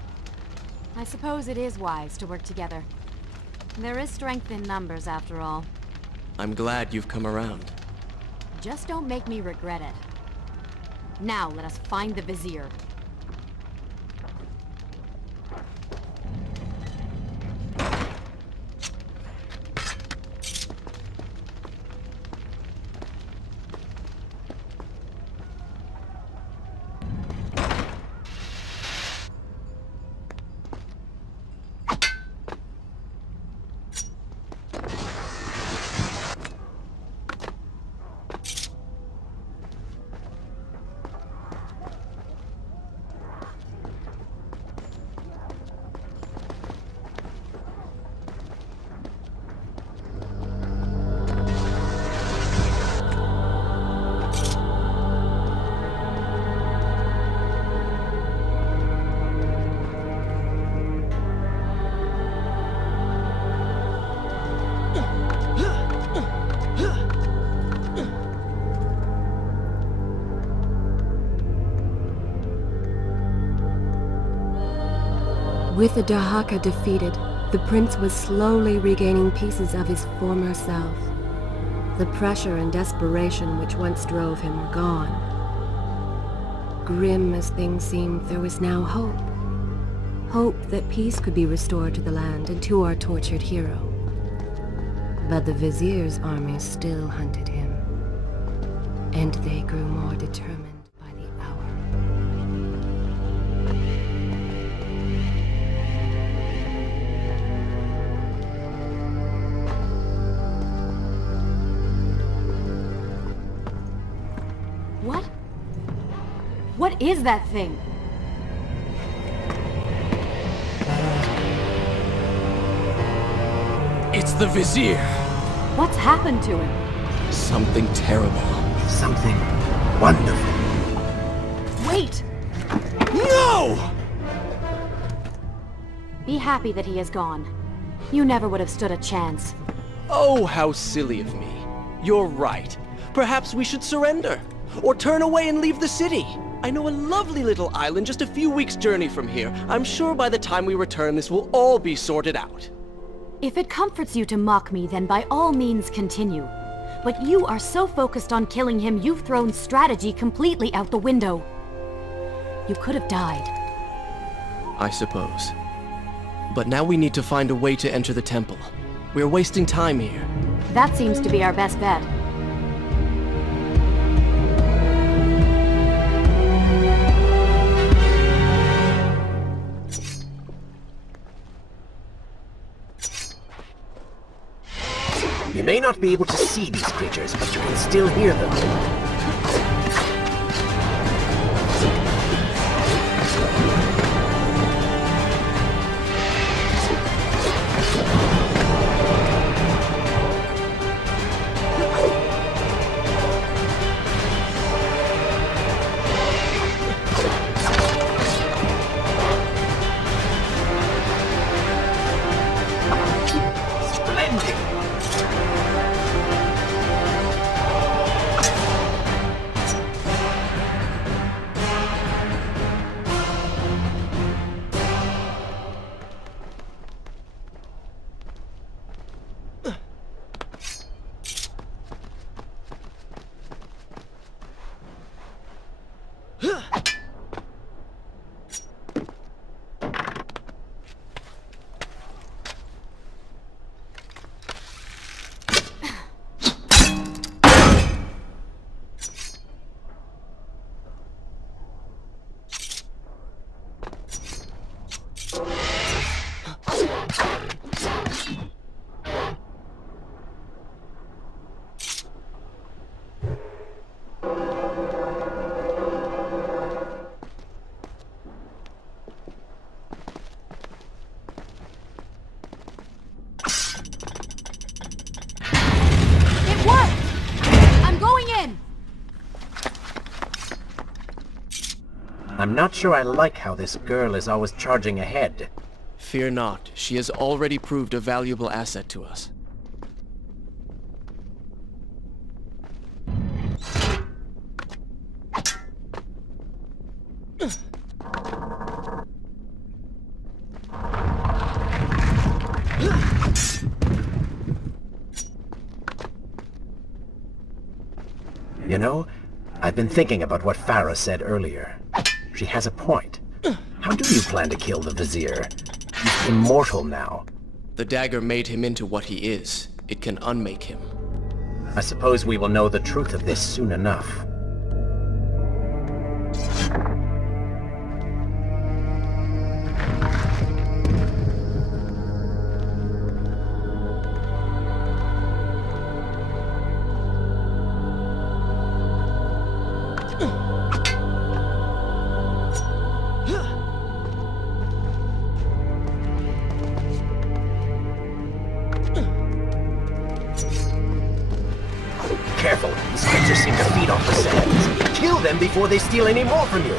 I suppose it is wise to work together. There is strength in numbers, after all. I'm glad you've come around. Just don't make me regret it. Now, let us find the Vizier. With the Dahaka defeated, the prince was slowly regaining pieces of his former self. The pressure and desperation which once drove him were gone. Grim as things seemed, there was now hope. Hope that peace could be restored to the land and to our tortured hero. But the Vizier's army still hunted him, and they grew more determined by the hour. What is that thing? It's the Vizier! What's happened to him? Something terrible. Something wonderful. Wait! No! Be happy that he is gone. You never would have stood a chance. Oh, how silly of me. You're right. Perhaps we should surrender. Or turn away and leave the city. I know a lovely little island just a few weeks' journey from here. I'm sure by the time we return, this will all be sorted out. If it comforts you to mock me, then by all means continue. But you are so focused on killing him, you've thrown strategy completely out the window. You could have died. I suppose. But now we need to find a way to enter the temple. We're wasting time here. That seems to be our best bet. You may not be able to see these creatures, but you can still hear them. I'm not sure I like how this girl is always charging ahead. Fear not, she has already proved a valuable asset to us. You know, I've been thinking about what Farah said earlier. She has a point. How do you plan to kill the Vizier? He's immortal now. The dagger made him into what he is. It can unmake him. I suppose we will know the truth of this soon enough. Careful, these creatures seem to feed off the sands. Kill them before they steal any more from you.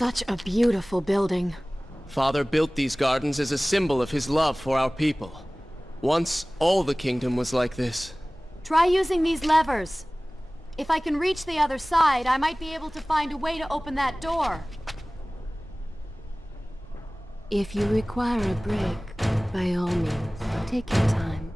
Such a beautiful building. Father built these gardens as a symbol of his love for our people. Once, all the kingdom was like this. Try using these levers. If I can reach the other side, I might be able to find a way to open that door. If you require a break, by all means, take your time.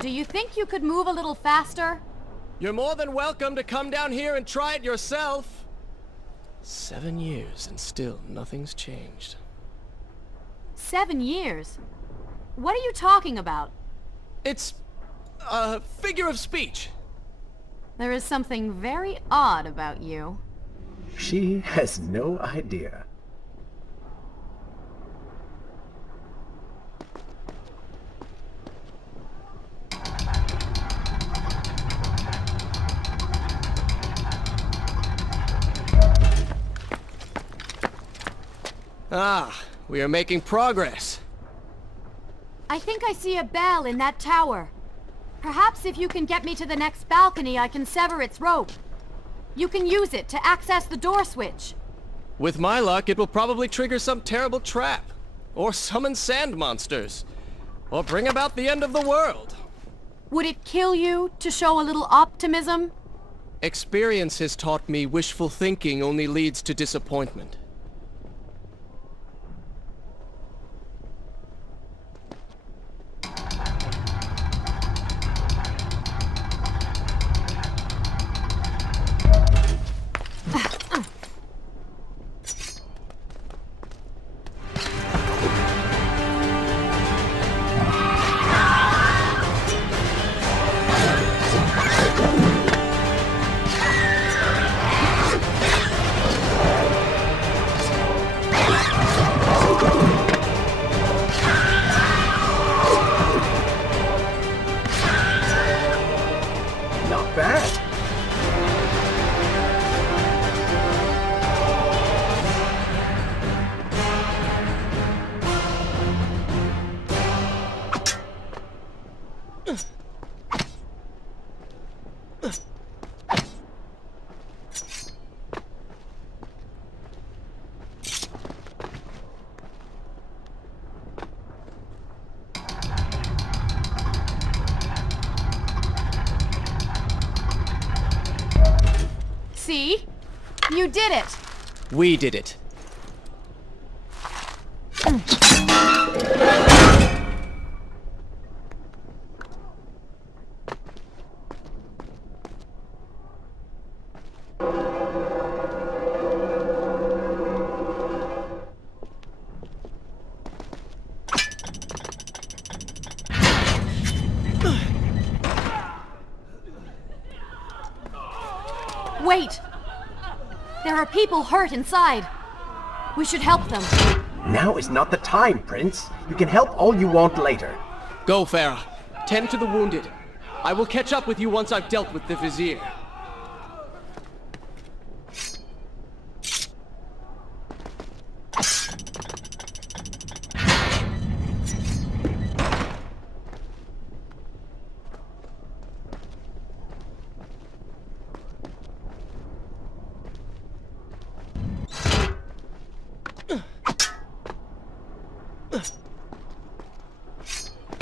Do you think you could move a little faster? You're more than welcome to come down here and try it yourself. 7 years and still nothing's changed. 7 years? What are you talking about? It's a figure of speech. There is something very odd about you. She has no idea. Ah, we are making progress. I think I see a bell in that tower. Perhaps if you can get me to the next balcony, I can sever its rope. You can use it to access the door switch. With my luck, it will probably trigger some terrible trap. Or summon sand monsters. Or bring about the end of the world. Would it kill you to show a little optimism? Experience has taught me wishful thinking only leads to disappointment. See? You did it! We did it. Wait! There are people hurt inside. We should help them. Now is not the time, Prince. You can help all you want later. Go, Farah. Tend to the wounded. I will catch up with you once I've dealt with the Vizier.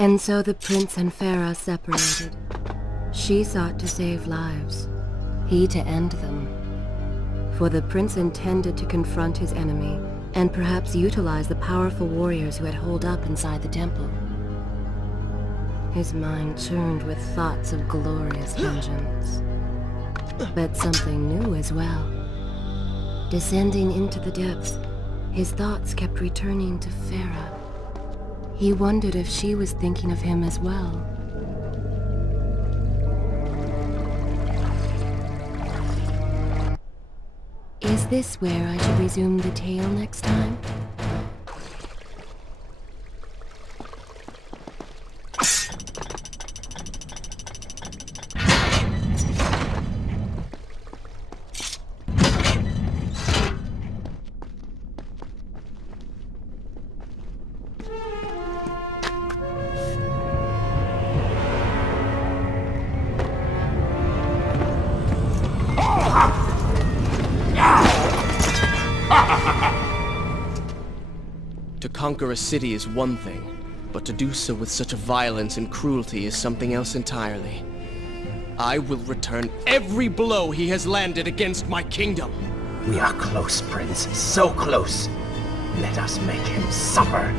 And so the prince and Farah separated. She sought to save lives, he to end them. For the prince intended to confront his enemy, and perhaps utilize the powerful warriors who had holed up inside the temple. His mind churned with thoughts of glorious vengeance. But something new as well. Descending into the depths, his thoughts kept returning to Farah. He wondered if she was thinking of him as well. Is this where I should resume the tale next time? To conquer a city is one thing, but to do so with such violence and cruelty is something else entirely. I will return every blow he has landed against my kingdom. We are close, Prince. So close. Let us make him suffer.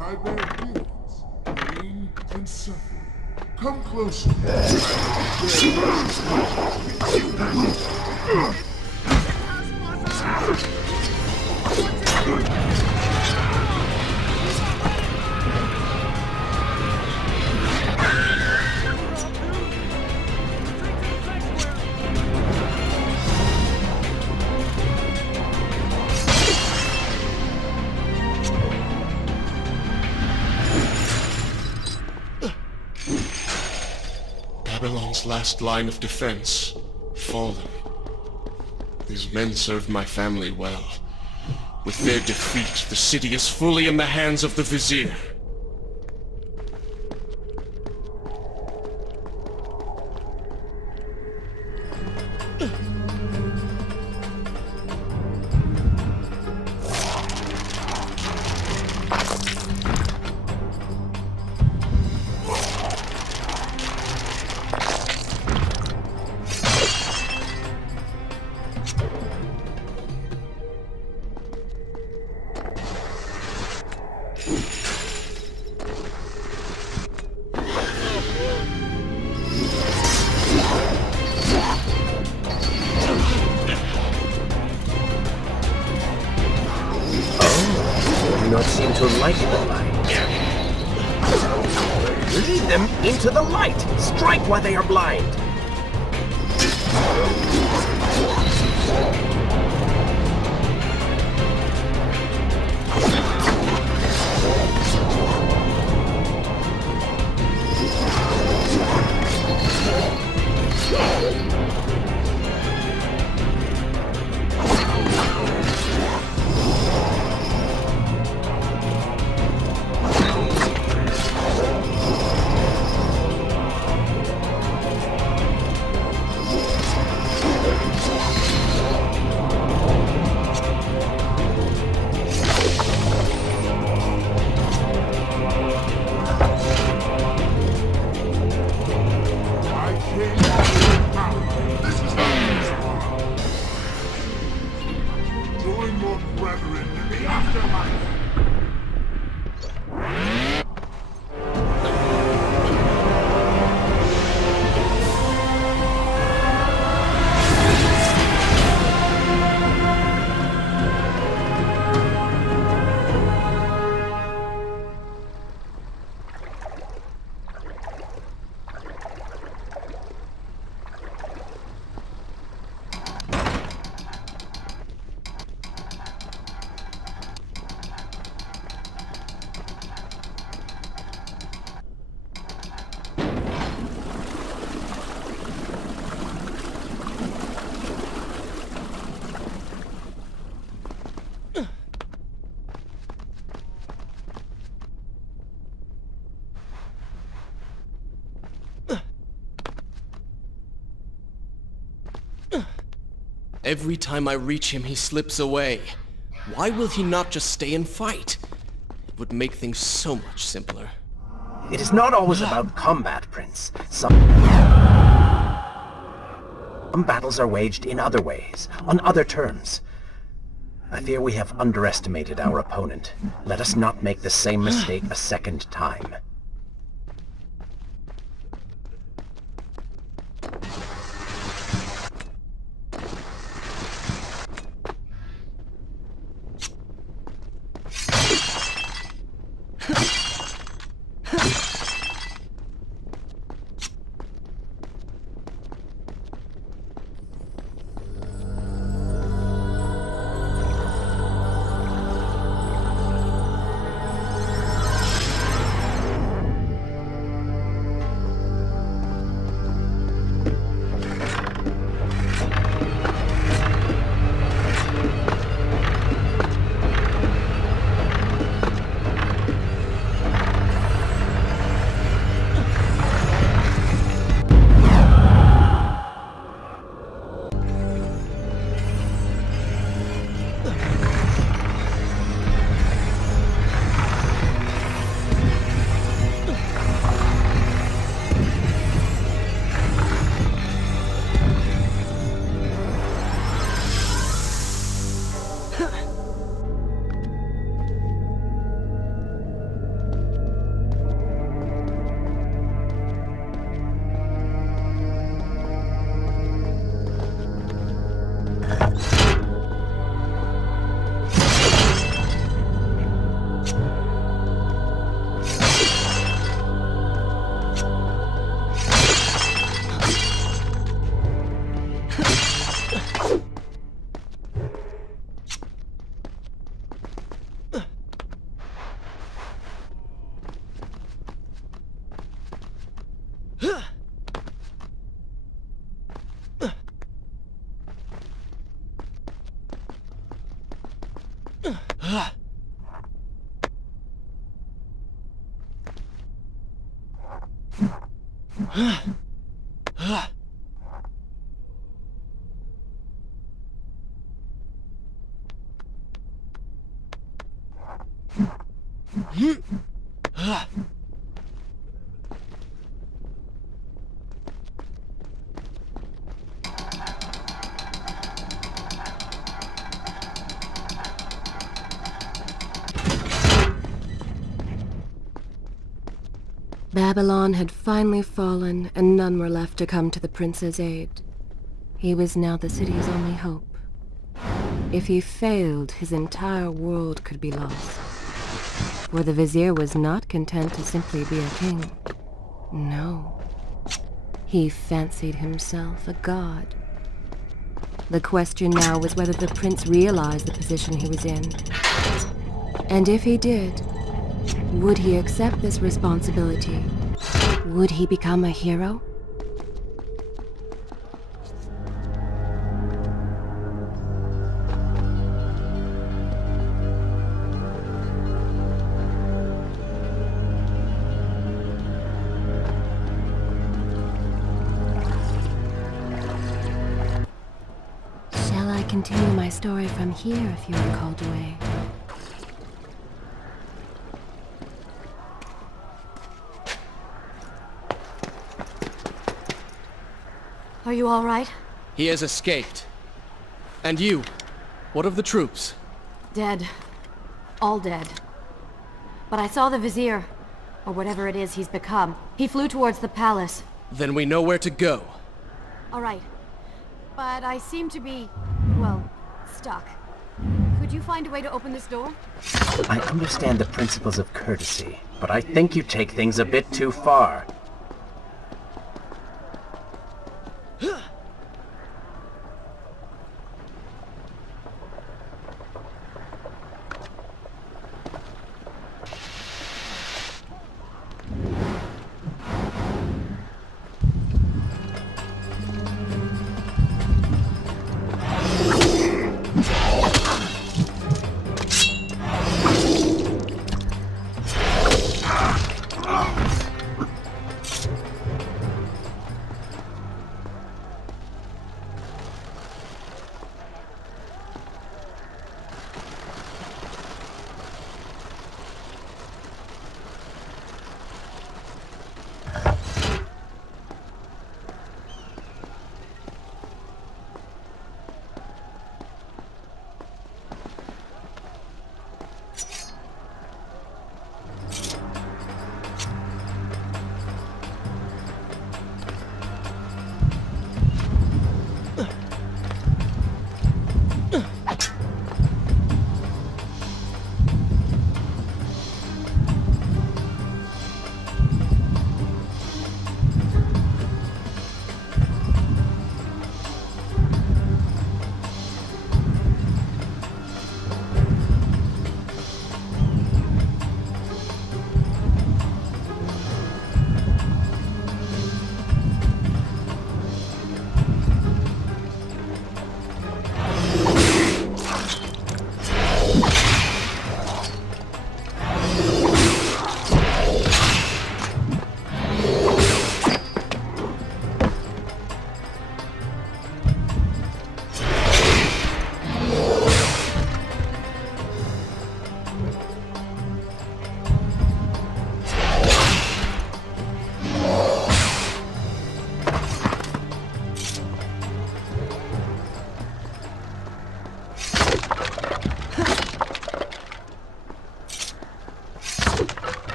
I bear gifts, pain, and suffering. Come closer. Babylon's last line of defense fallen. These men served my family well. With their defeat, the city is fully in the hands of the Vizier. Do not seem to like the light. Lead them into the light! Strike while they are blind! Join your brethren in the afterlife! Every time I reach him, he slips away. Why will he not just stay and fight? It would make things so much simpler. It is not always about combat, Prince. Some battles are waged in other ways, on other terms. I fear we have underestimated our opponent. Let us not make the same mistake a second time. Babylon had finally fallen, and none were left to come to the prince's aid. He was now the city's only hope. If he failed, his entire world could be lost. For the vizier was not content to simply be a king. No. He fancied himself a god. The question now was whether the prince realized the position he was in. And if he did, would he accept this responsibility? Would he become a hero? Shall I continue my story from here if you are called away? Are you all right? He has escaped. And you? What of the troops? Dead. All dead. But I saw the vizier, or whatever it is he's become. He flew towards the palace. Then we know where to go. All right. But I seem to be, well, stuck. Could you find a way to open this door? I understand the principles of courtesy, but I think you take things a bit too far.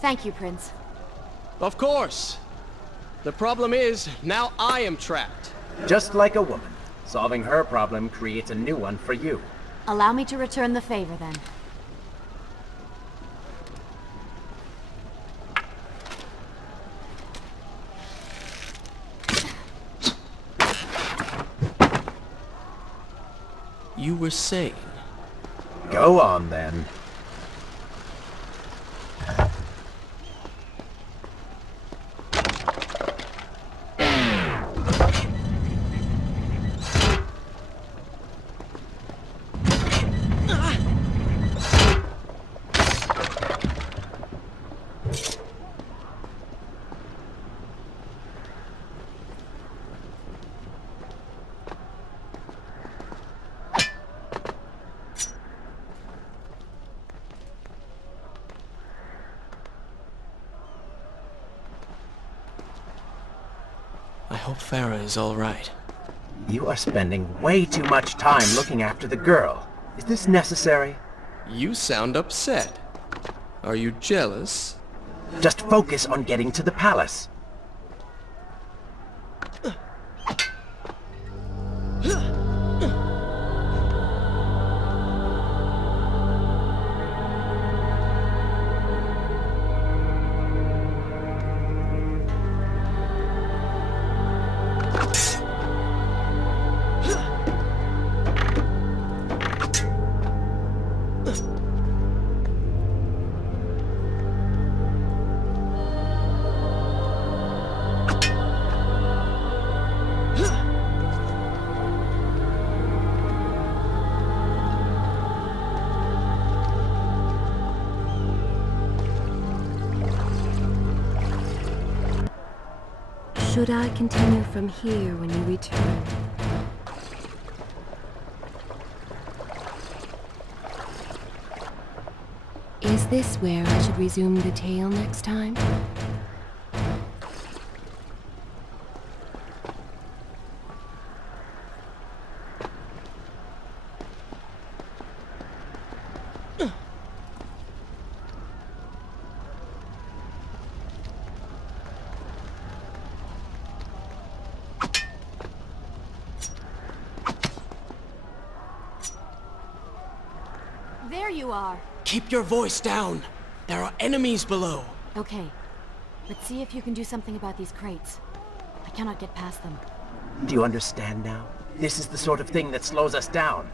Thank you, Prince. Of course. The problem is, now I am trapped. Just like a woman, solving her problem creates a new one for you. Allow me to return the favor, then. You were saying? Go on, then. I hope Farah is all right. You are spending way too much time looking after the girl. Is this necessary? You sound upset. Are you jealous? Just focus on getting to the palace. Should I continue from here when you return? Is this where I should resume the tale next time? There you are. Keep your voice down. There are enemies below. Okay. Let's see if you can do something about these crates. I cannot get past them. Do you understand now? This is the sort of thing that slows us down.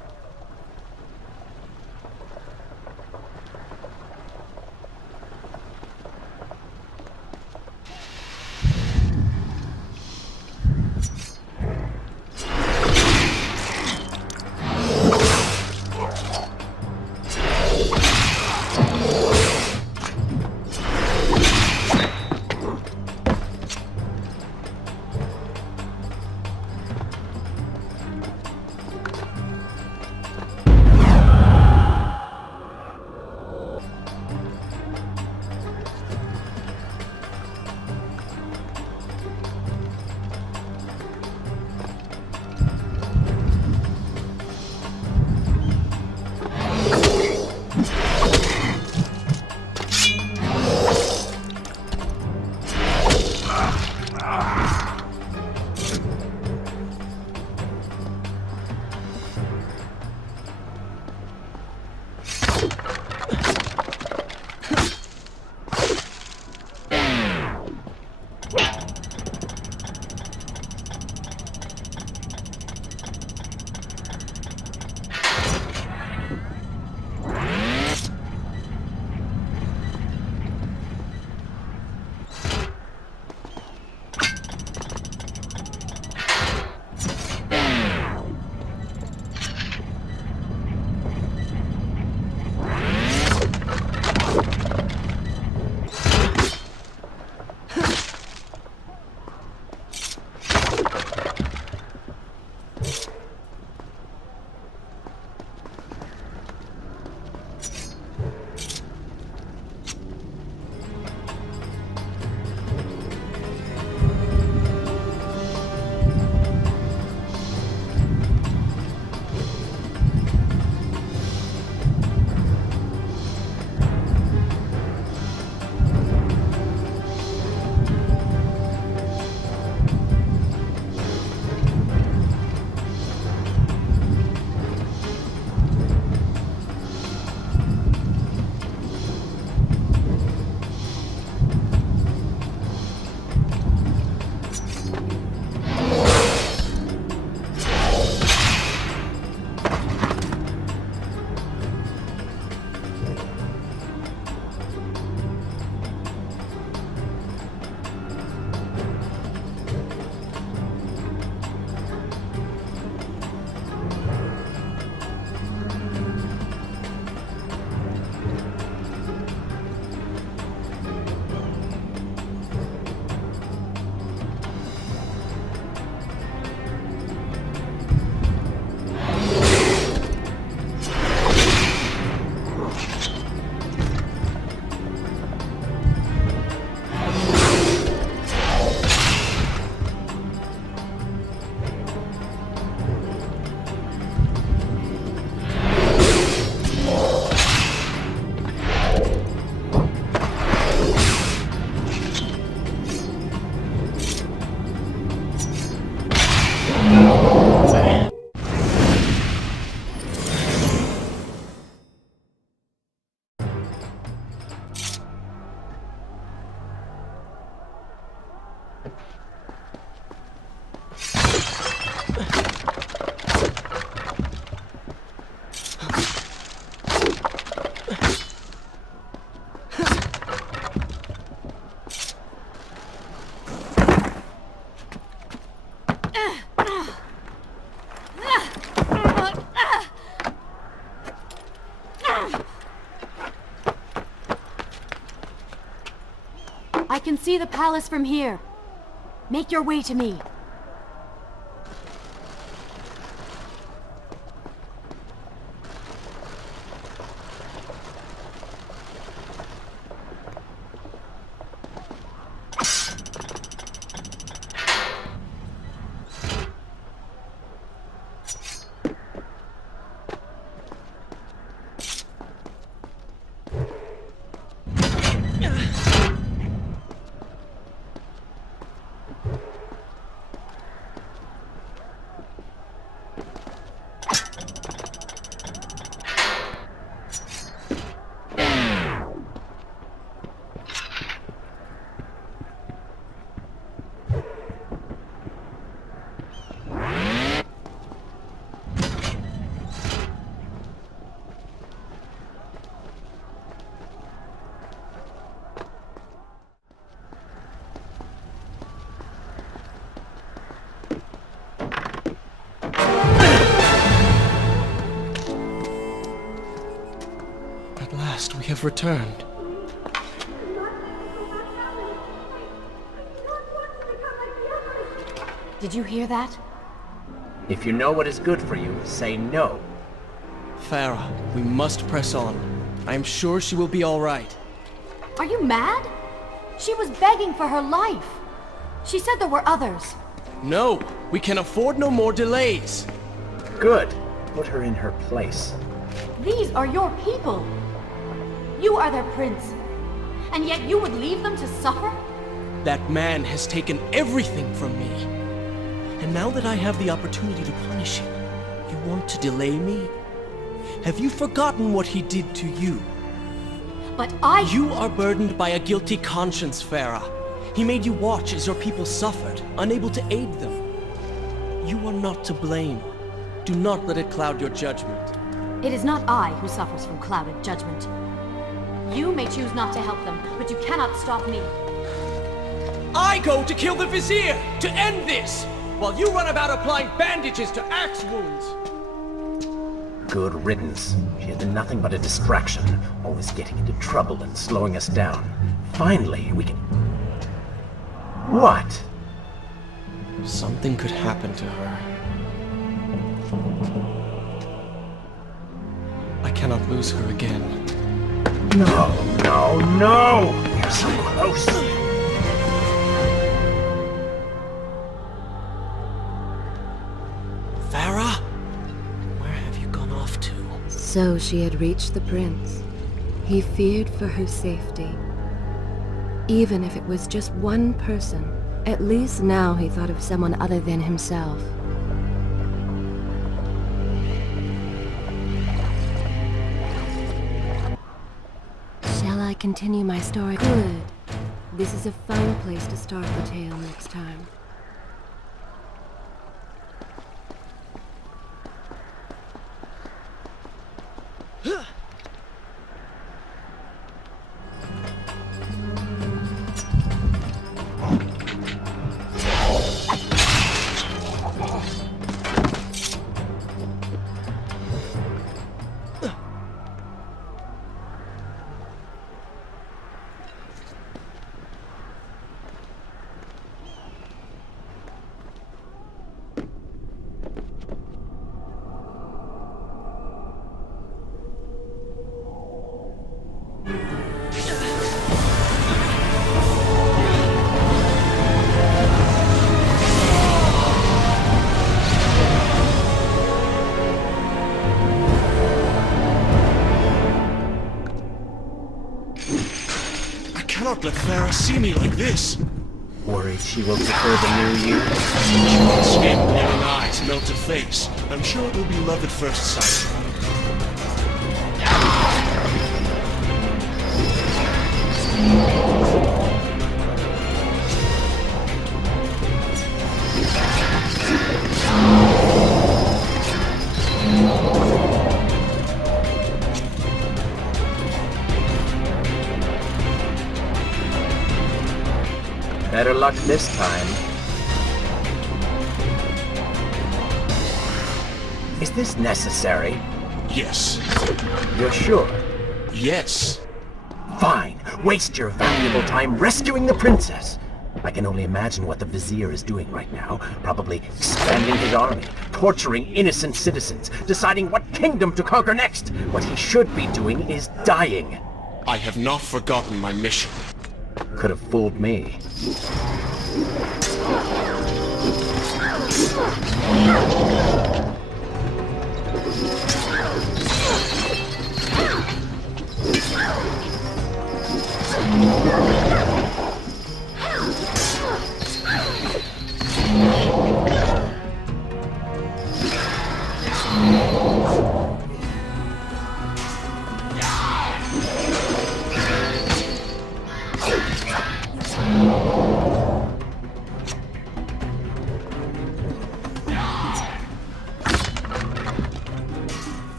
can see the palace from here. Make your way to me. We have returned. Did you hear that? If you know what is good for you, say no. Farah, we must press on. I am sure she will be all right. Are you mad? She was begging for her life. She said there were others. No, we can afford no more delays. Good. Put her in her place. These are your people. You are their prince. And yet you would leave them to suffer? That man has taken everything from me. And now that I have the opportunity to punish him, you want to delay me? Have you forgotten what he did to you? But You are burdened by a guilty conscience, Farah. He made you watch as your people suffered, unable to aid them. You are not to blame. Do not let it cloud your judgment. It is not I who suffers from clouded judgment. You may choose not to help them, but you cannot stop me. I go to kill the Vizier, to end this, while you run about applying bandages to axe wounds. Good riddance. She has been nothing but a distraction, always getting into trouble and slowing us down. Finally, we can... What? Something could happen to her. I cannot lose her again. No, no, no! You're so close! Farah? Where have you gone off to? So she had reached the prince. He feared for her safety. Even if it was just one person, at least now he thought of someone other than himself. Shall I continue my story? Good. This is a fine place to start the tale next time. Let Farah see me like this. Worried she will prefer the new you? Skin, glowing eyes, melt a face. I'm sure it will be love at first sight. Better luck this time. Is this necessary? Yes. You're sure? Yes. Fine. Waste your valuable time rescuing the princess. I can only imagine what the Vizier is doing right now. Probably expanding his army, torturing innocent citizens, deciding what kingdom to conquer next. What he should be doing is dying. I have not forgotten my mission. Could have fooled me.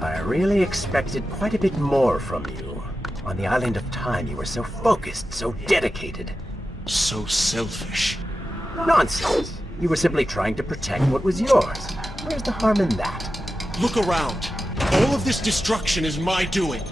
I really expected quite a bit more from you. On the Island of Time, you were so focused, so dedicated. So selfish. Nonsense! You were simply trying to protect what was yours. Where's the harm in that? Look around. All of this destruction is my doing.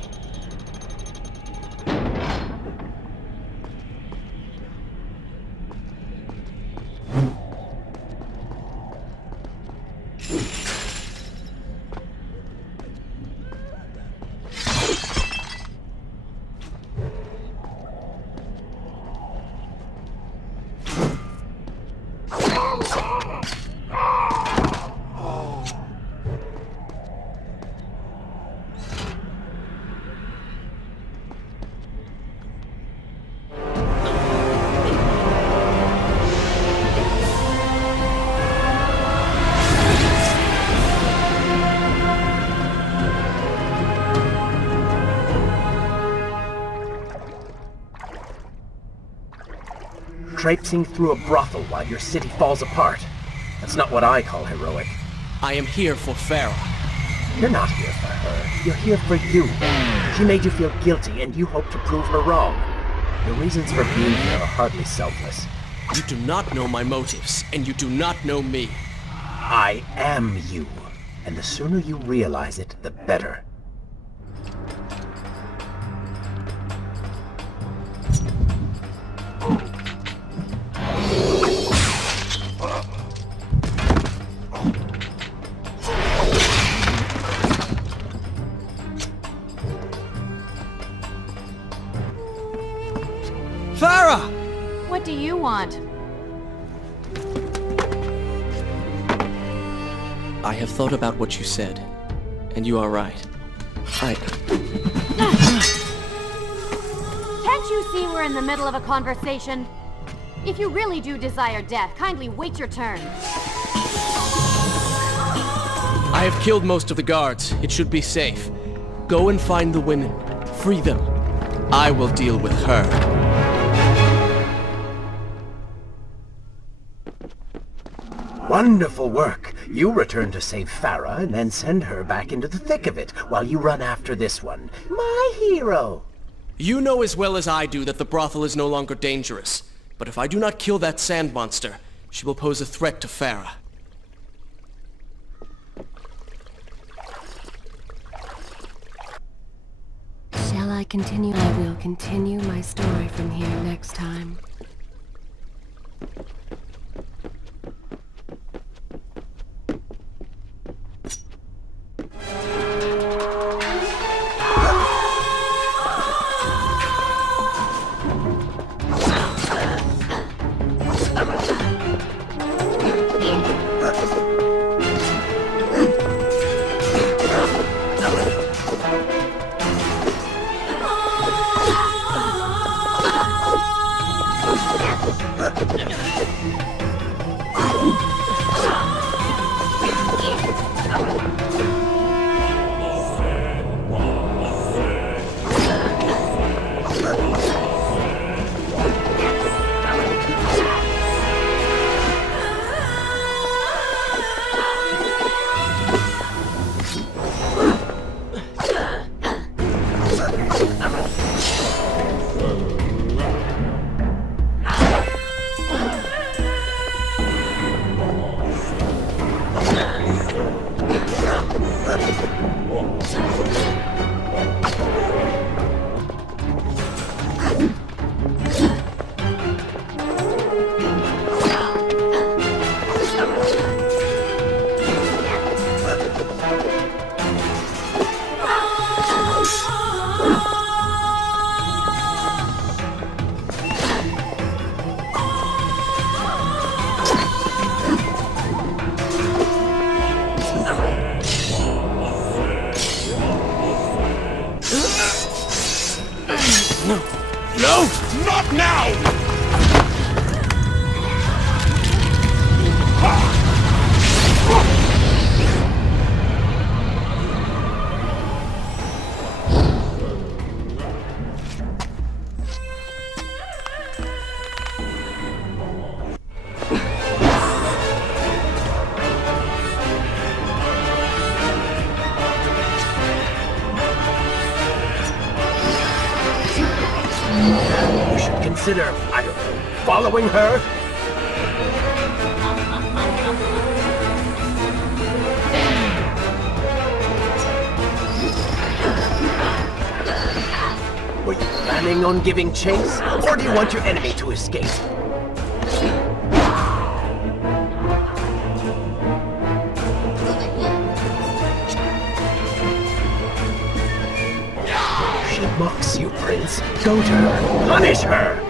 Traipsing through a brothel while your city falls apart. That's not what I call heroic. I am here for Farah. You're not here for her. You're here for you. She made you feel guilty, and you hope to prove her wrong. Your reasons for being here are hardly selfless. You do not know my motives, and you do not know me. I am you. And the sooner you realize it, the better. Farah! What do you want? I have thought about what you said, and you are right. Can't you see we're in the middle of a conversation? If you really do desire death, kindly wait your turn. I have killed most of the guards. It should be safe. Go and find the women. Free them. I will deal with her. Wonderful work. You return to save Farah and then send her back into the thick of it while you run after this one. My hero! You know as well as I do that the brothel is no longer dangerous. But if I do not kill that sand monster, she will pose a threat to Farah. Shall I continue? I will continue my story from here next time. No! No! Not now! You should consider, I don't know, following her? Were you planning on giving chase, or do you want your enemy to escape? She mocks you, Prince. Go to her. Punish her!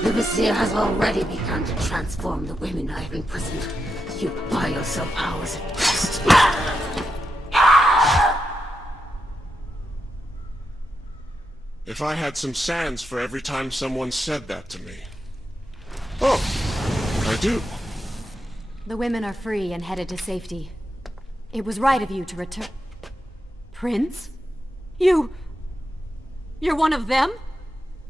The Vizier has already begun to transform the women I have imprisoned. You buy yourself hours at best. If I had some sands for every time someone said that to me. Oh, I do. The women are free and headed to safety. It was right of you to return... Prince? You're one of them?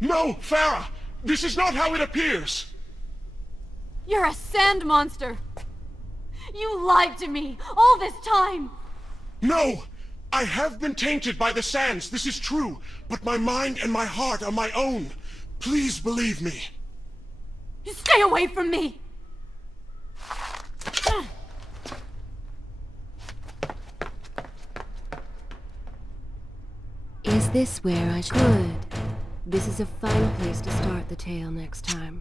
No, Farah! This is not how it appears! You're a sand monster! You lied to me all this time! No! I have been tainted by the sands, this is true, but my mind and my heart are my own. Please believe me. Stay away from me! Is this where I should... Good. This is a fine place to start the tale next time.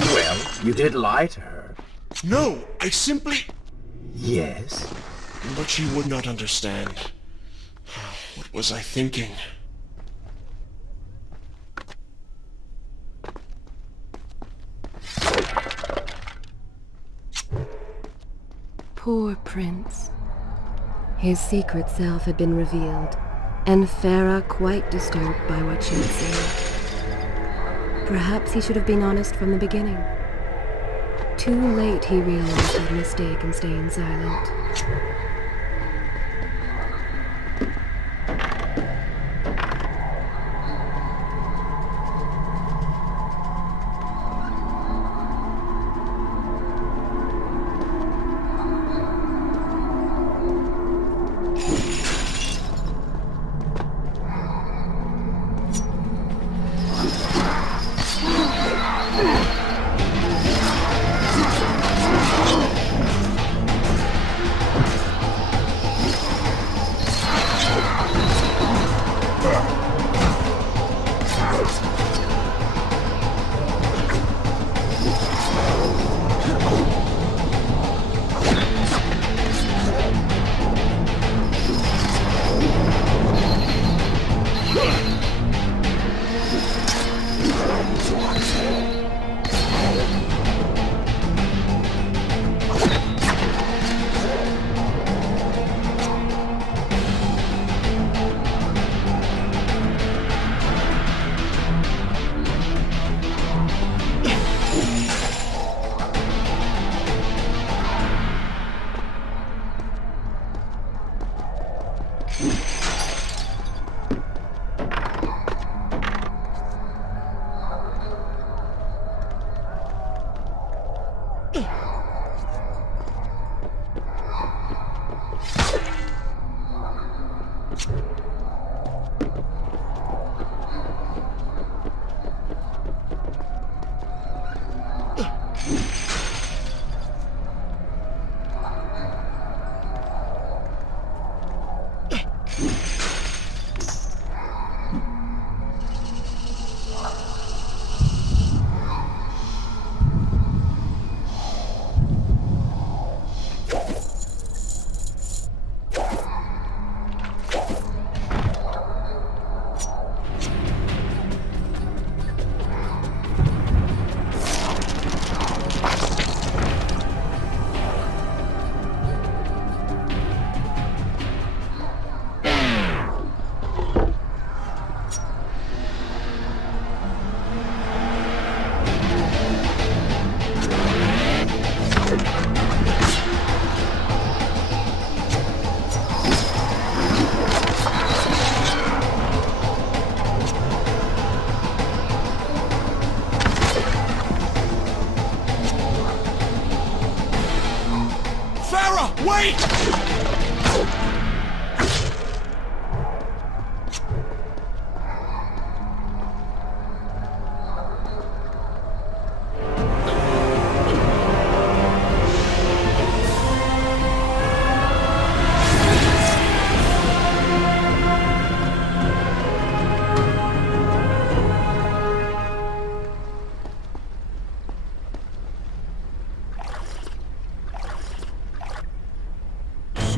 Well, you did lie to her. No, I simply... Yes? But she would not understand. What was I thinking? Poor Prince. His secret self had been revealed, and Farah quite disturbed by what she had seen. Perhaps he should have been honest from the beginning. Too late he realized his mistake in staying silent.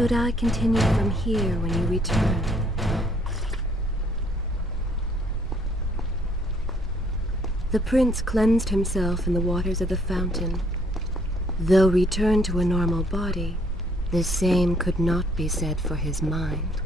Should I continue from here when you return? The prince cleansed himself in the waters of the fountain. Though returned to a normal body, the same could not be said for his mind.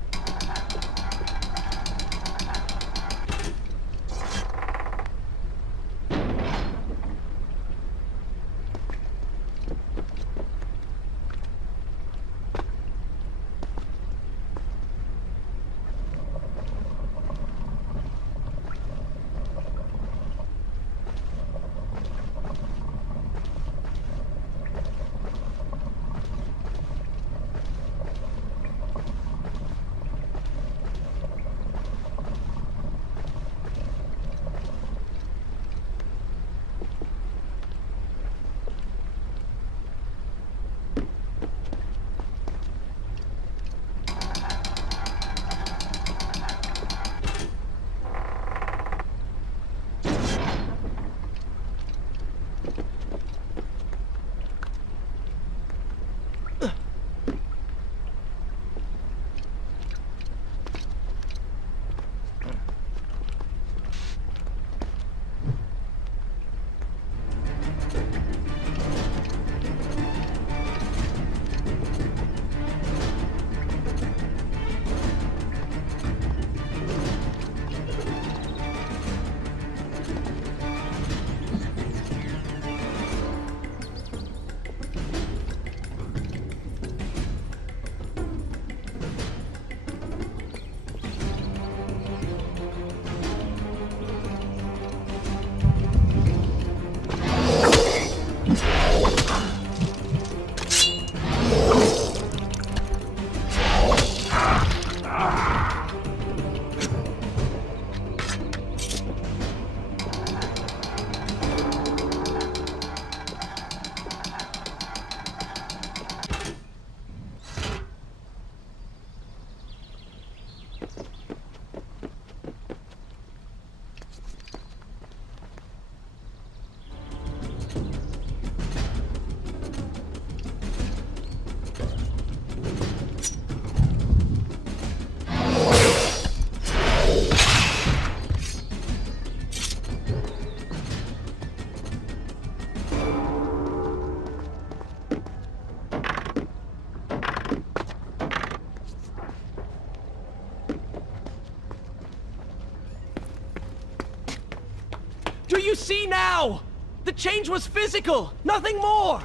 Do you see now? The change was physical, nothing more!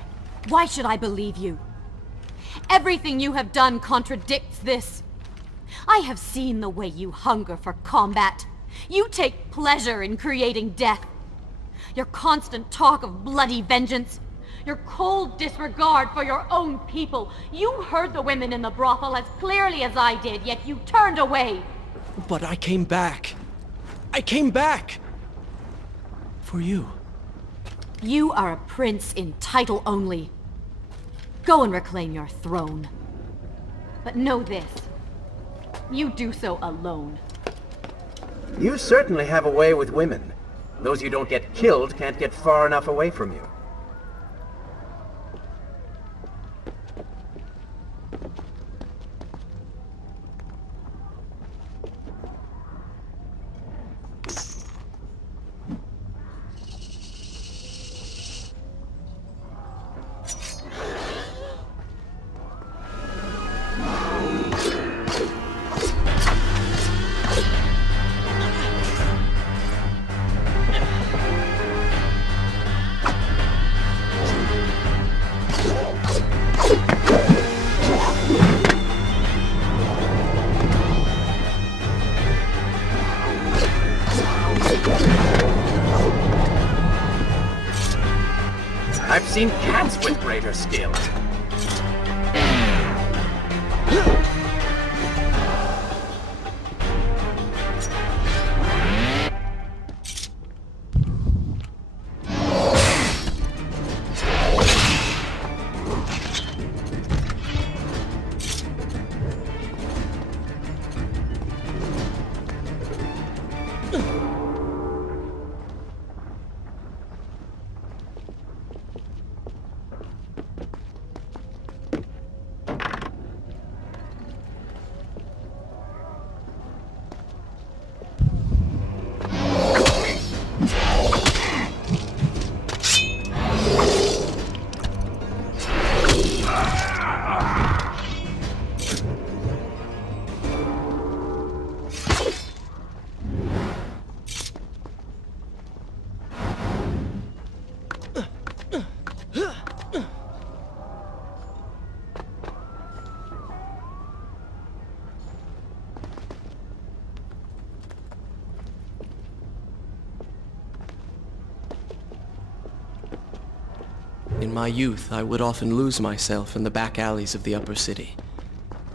Why should I believe you? Everything you have done contradicts this. I have seen the way you hunger for combat. You take pleasure in creating death. Your constant talk of bloody vengeance. Your cold disregard for your own people. You heard the women in the brothel as clearly as I did, yet you turned away. But I came back. I came back! For you. You are a prince in title only. Go and reclaim your throne. But know this. You do so alone. You certainly have a way with women. Those you don't get killed can't get far enough away from you. I've seen cats with greater skill. In my youth, I would often lose myself in the back alleys of the upper city.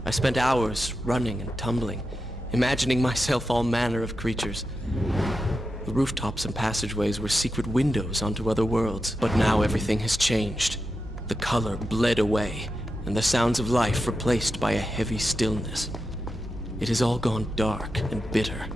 I spent hours running and tumbling, imagining myself all manner of creatures. The rooftops and passageways were secret windows onto other worlds, but now everything has changed. The color bled away, and the sounds of life replaced by a heavy stillness. It has all gone dark and bitter.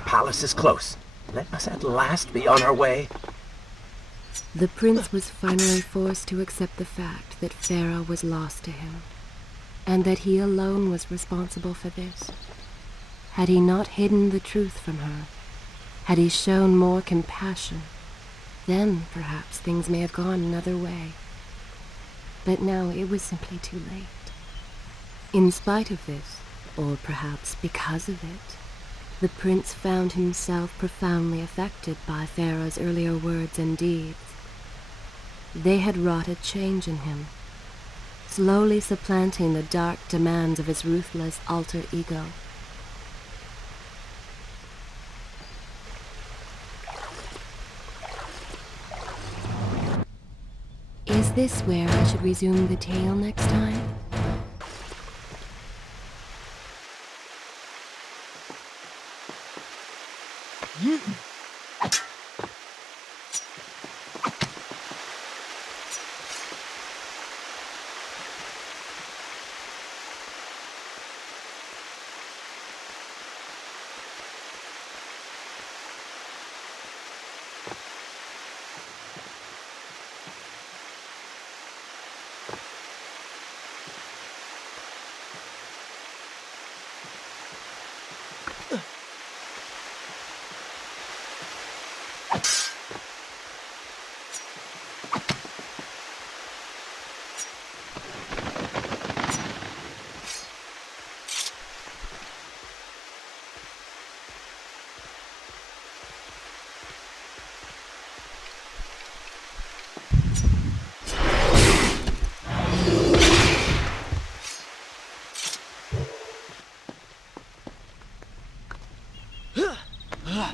The palace is close. Let us at last be on our way. The prince was finally forced to accept the fact that Farah was lost to him, and that he alone was responsible for this. Had he not hidden the truth from her, had he shown more compassion, then perhaps things may have gone another way. But now it was simply too late. In spite of this, or perhaps because of it, the prince found himself profoundly affected by Farah's earlier words and deeds. They had wrought a change in him, slowly supplanting the dark demands of his ruthless alter ego. Is this where I should resume the tale next time?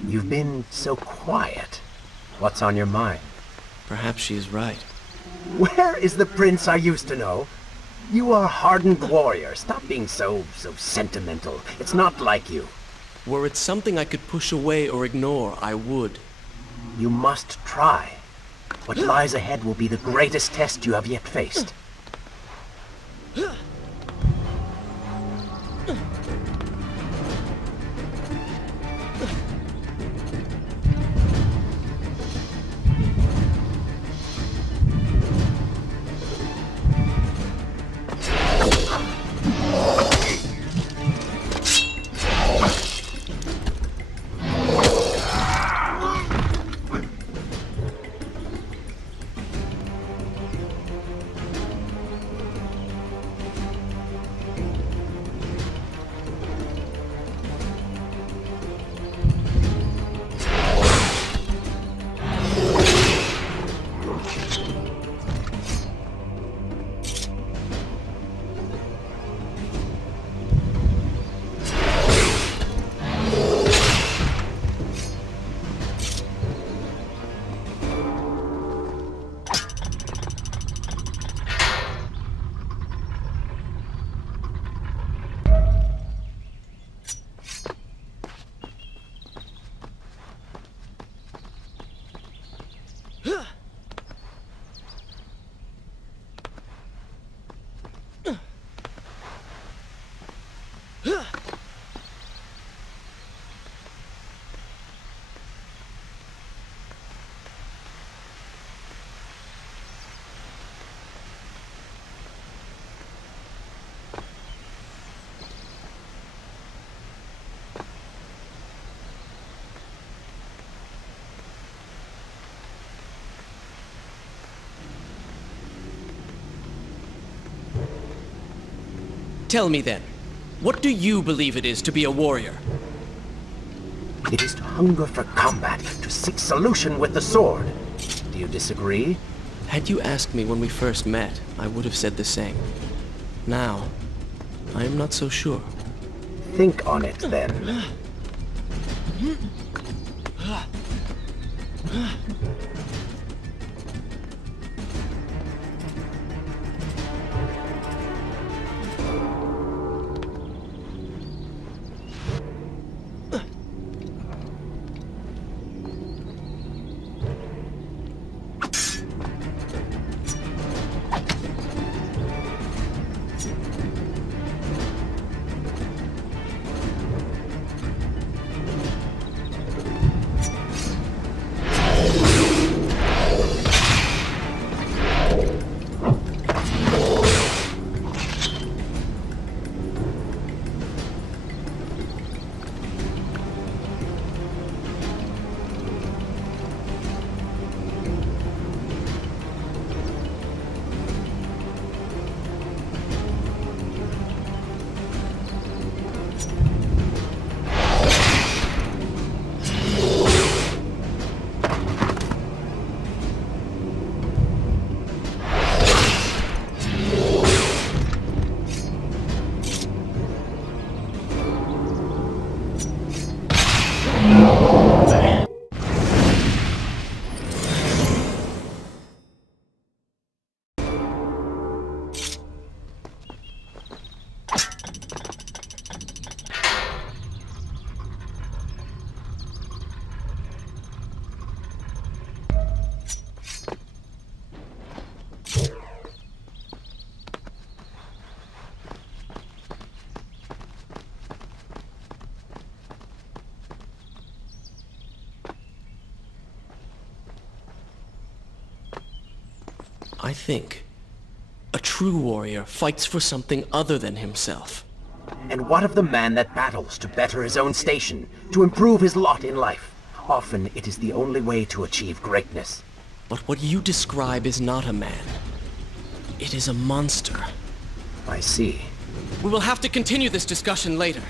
You've been so quiet. What's on your mind? Perhaps she is right. Where is the prince I used to know? You are a hardened warrior. Stop being so sentimental. It's not like you. Were it something I could push away or ignore, I would. You must try. What lies ahead will be the greatest test you have yet faced. Tell me then, what do you believe it is to be a warrior? It is to hunger for combat, to seek solution with the sword. Do you disagree? Had you asked me when we first met, I would have said the same. Now, I am not so sure. Think on it then. I think a true warrior fights for something other than himself. And what of the man that battles to better his own station, to improve his lot in life? Often it is the only way to achieve greatness. But what you describe is not a man. It is a monster. I see. We will have to continue this discussion later.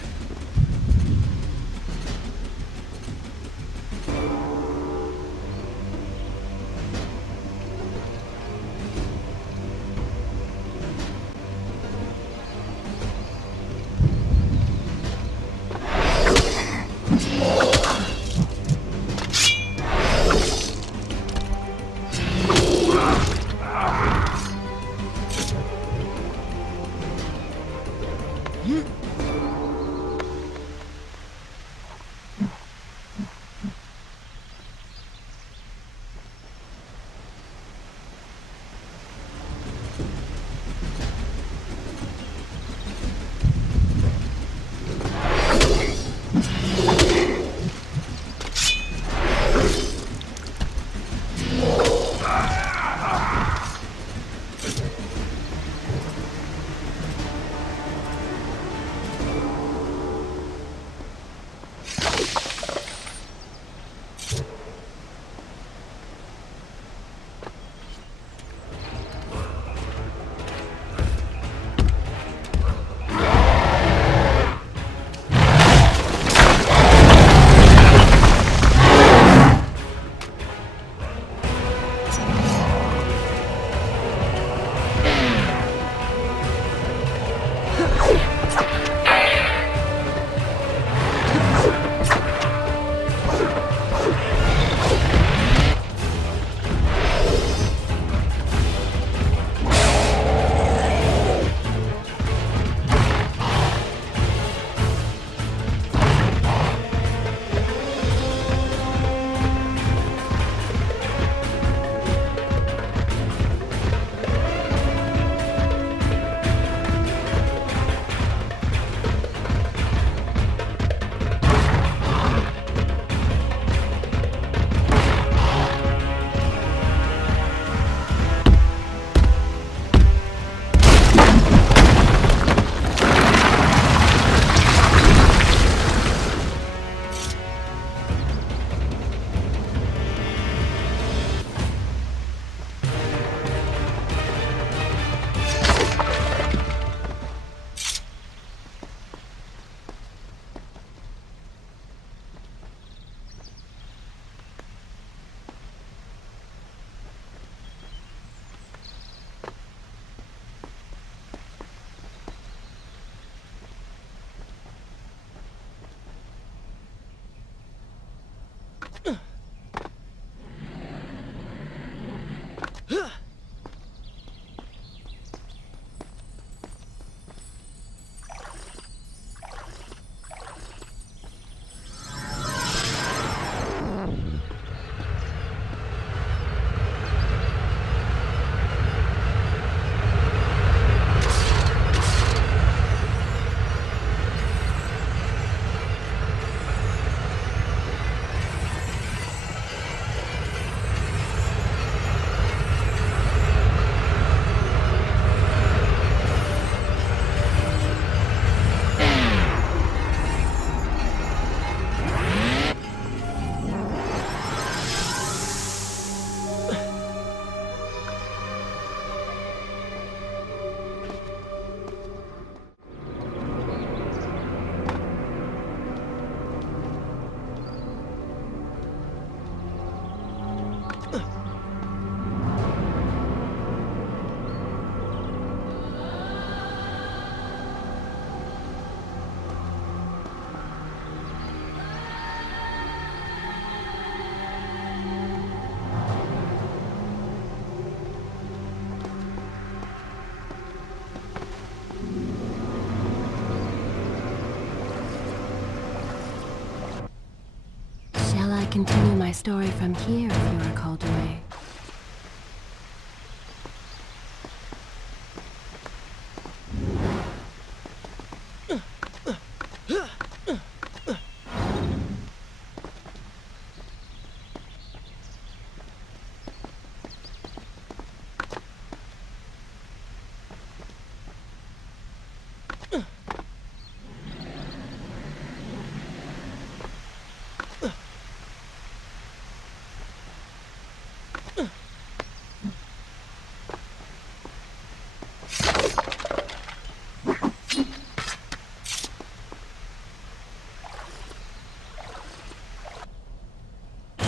Continue my story from here if you are called away.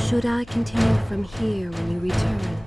Should I continue from here when you return?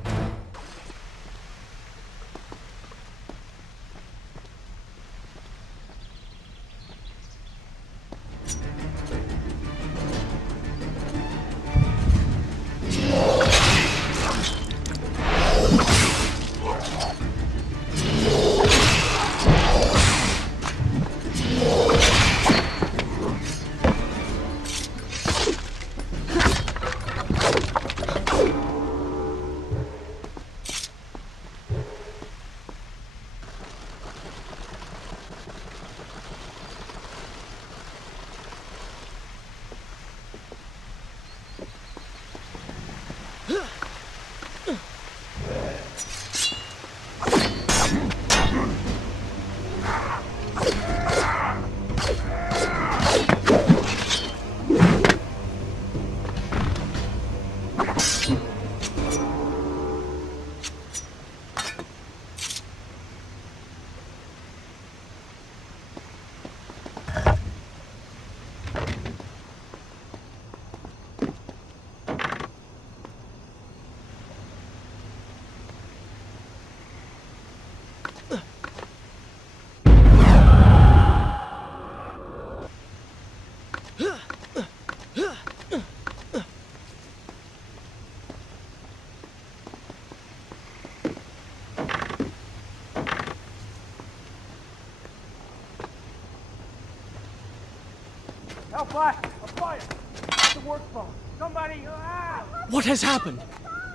Black, a fire! It's the work phone. Somebody, What has happened?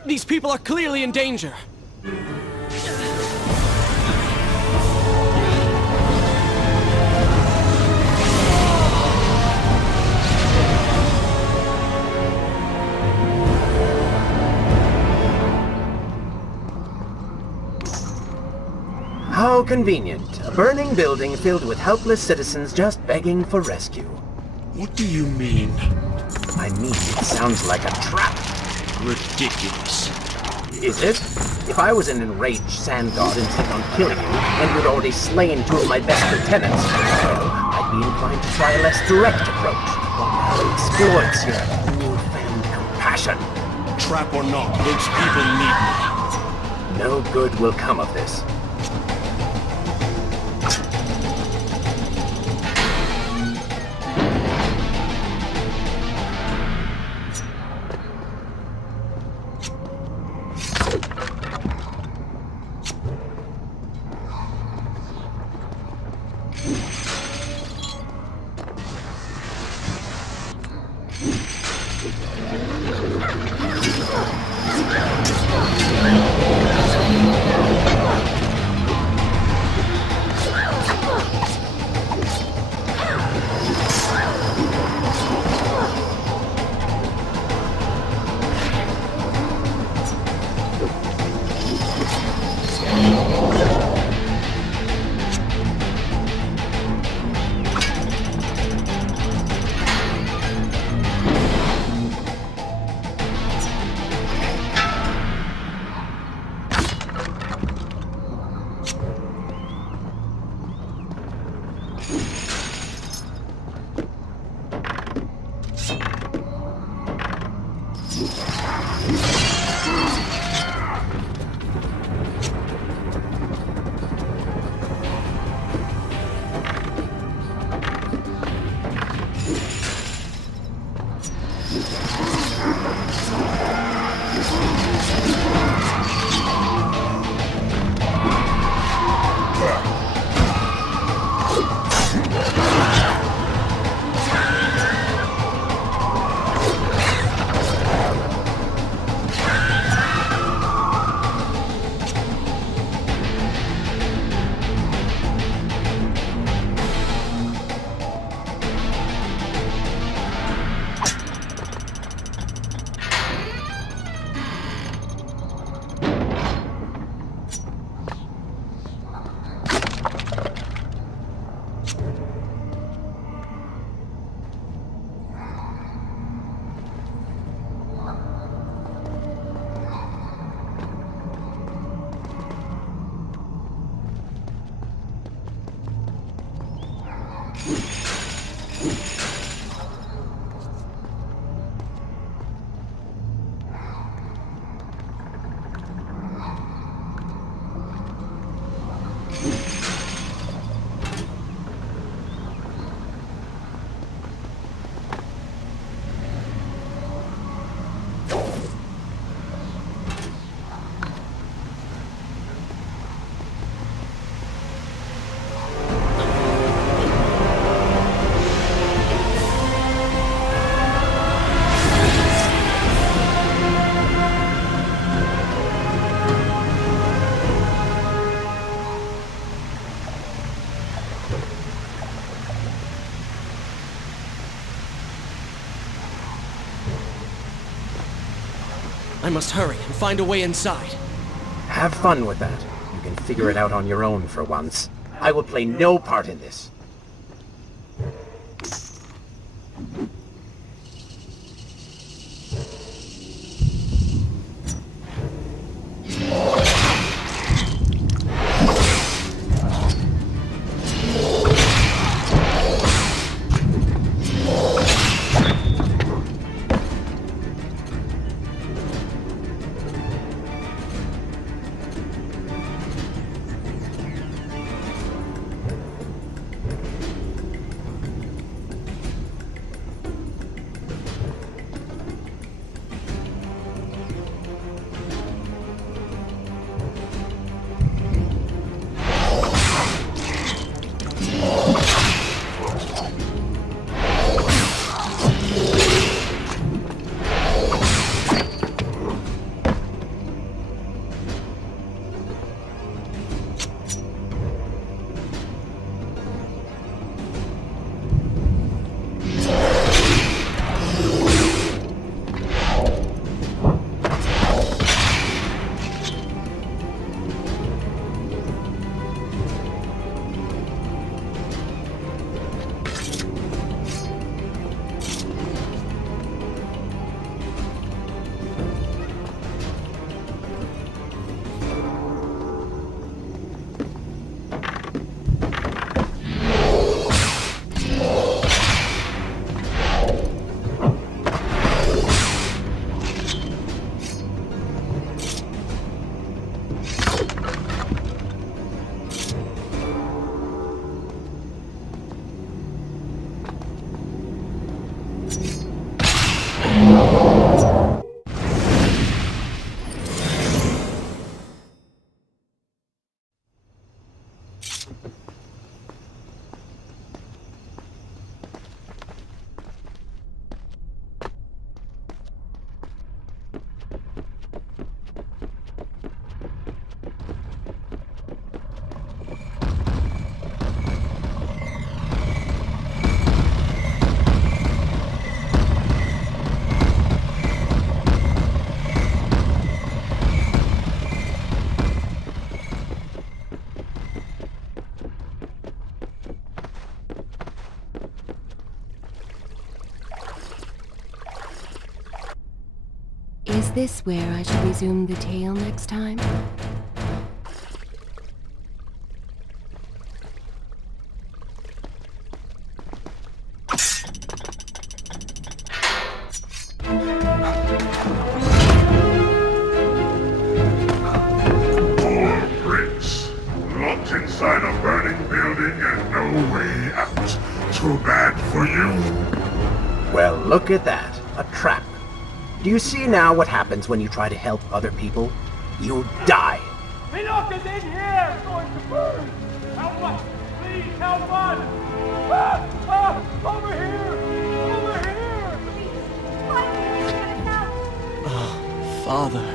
These people are clearly in danger. How convenient. A burning building filled with helpless citizens just begging for rescue. What do you mean? I mean, it sounds like a trap. Ridiculous. Is it? If I was an enraged sand god intent on killing you, and you'd already slain two of my best lieutenants, well, I'd be inclined to try a less direct approach. One that exploits your newfound compassion. Trap or not, those people need me. No good will come of this. I must hurry and find a way inside. Have fun with that. You can figure it out on your own for once. I will play no part in this. Is this where I should resume the tale next time? Poor Prince. Locked inside a burning building and no way out. Too bad for you. Well, look at that. A trap. Do you see now what happens when you try to help other people? You die. Enoch is in here! It's going to burn! Help us! Please help us! Over here! Over here! Father,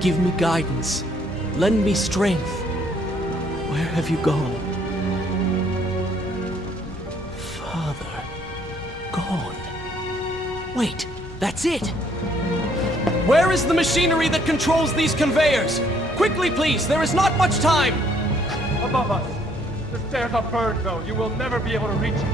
give me guidance. Lend me strength. Where have you gone? Father, gone. Wait, that's it! Where is the machinery that controls these conveyors? Quickly, please, there is not much time! Above us! The stairs are burned, though. You will never be able to reach it.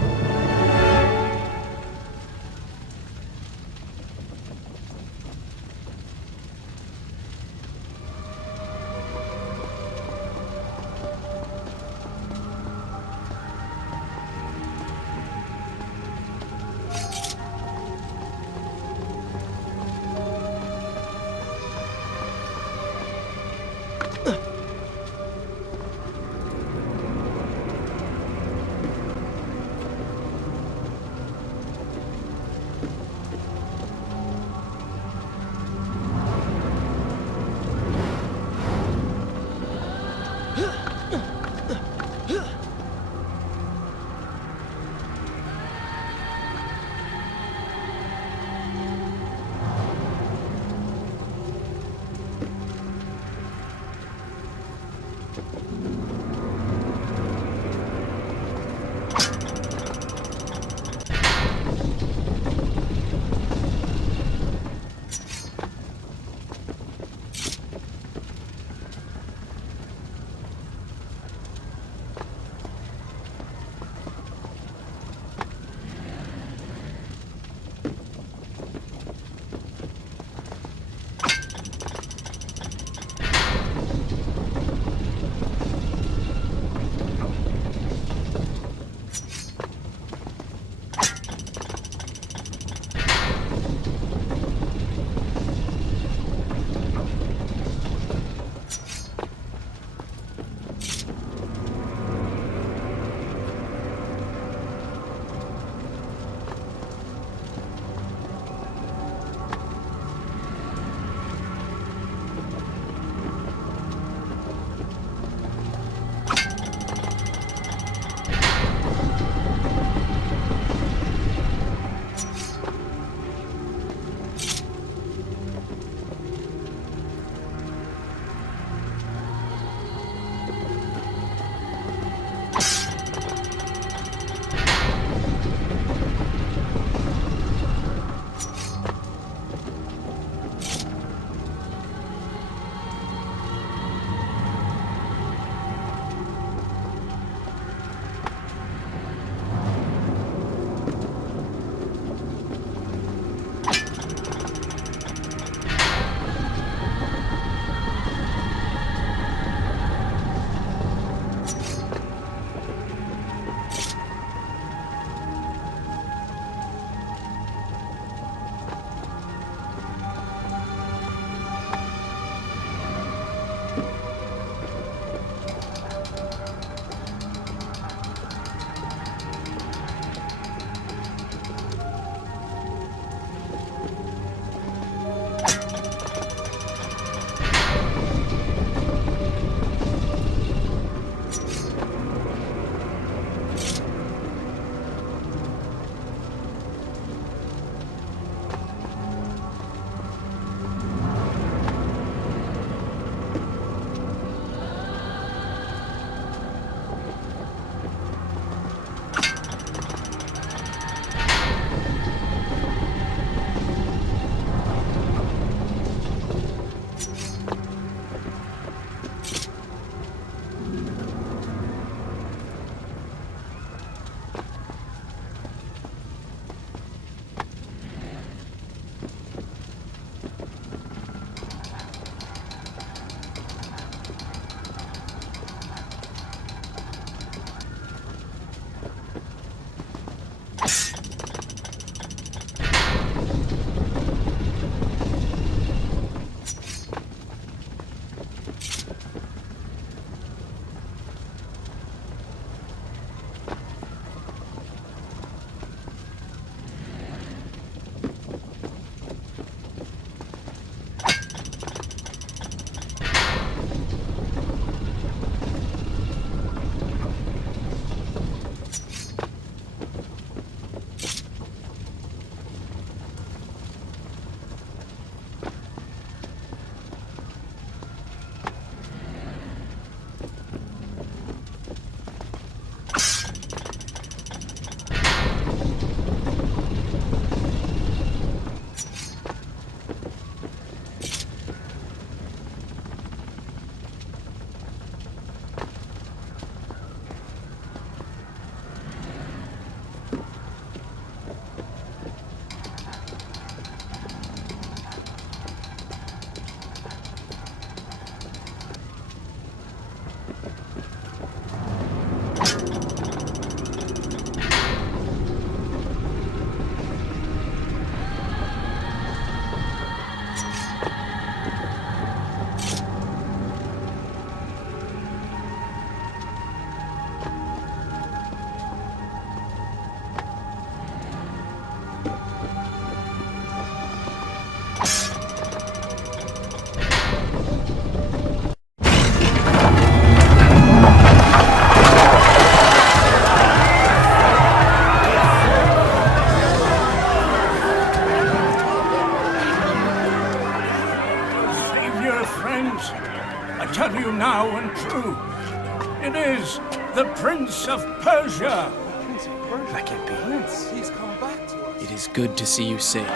Prince of Persia! Prince of Persia. That can't be. Prince, he's come back to us. It is good to see you safe.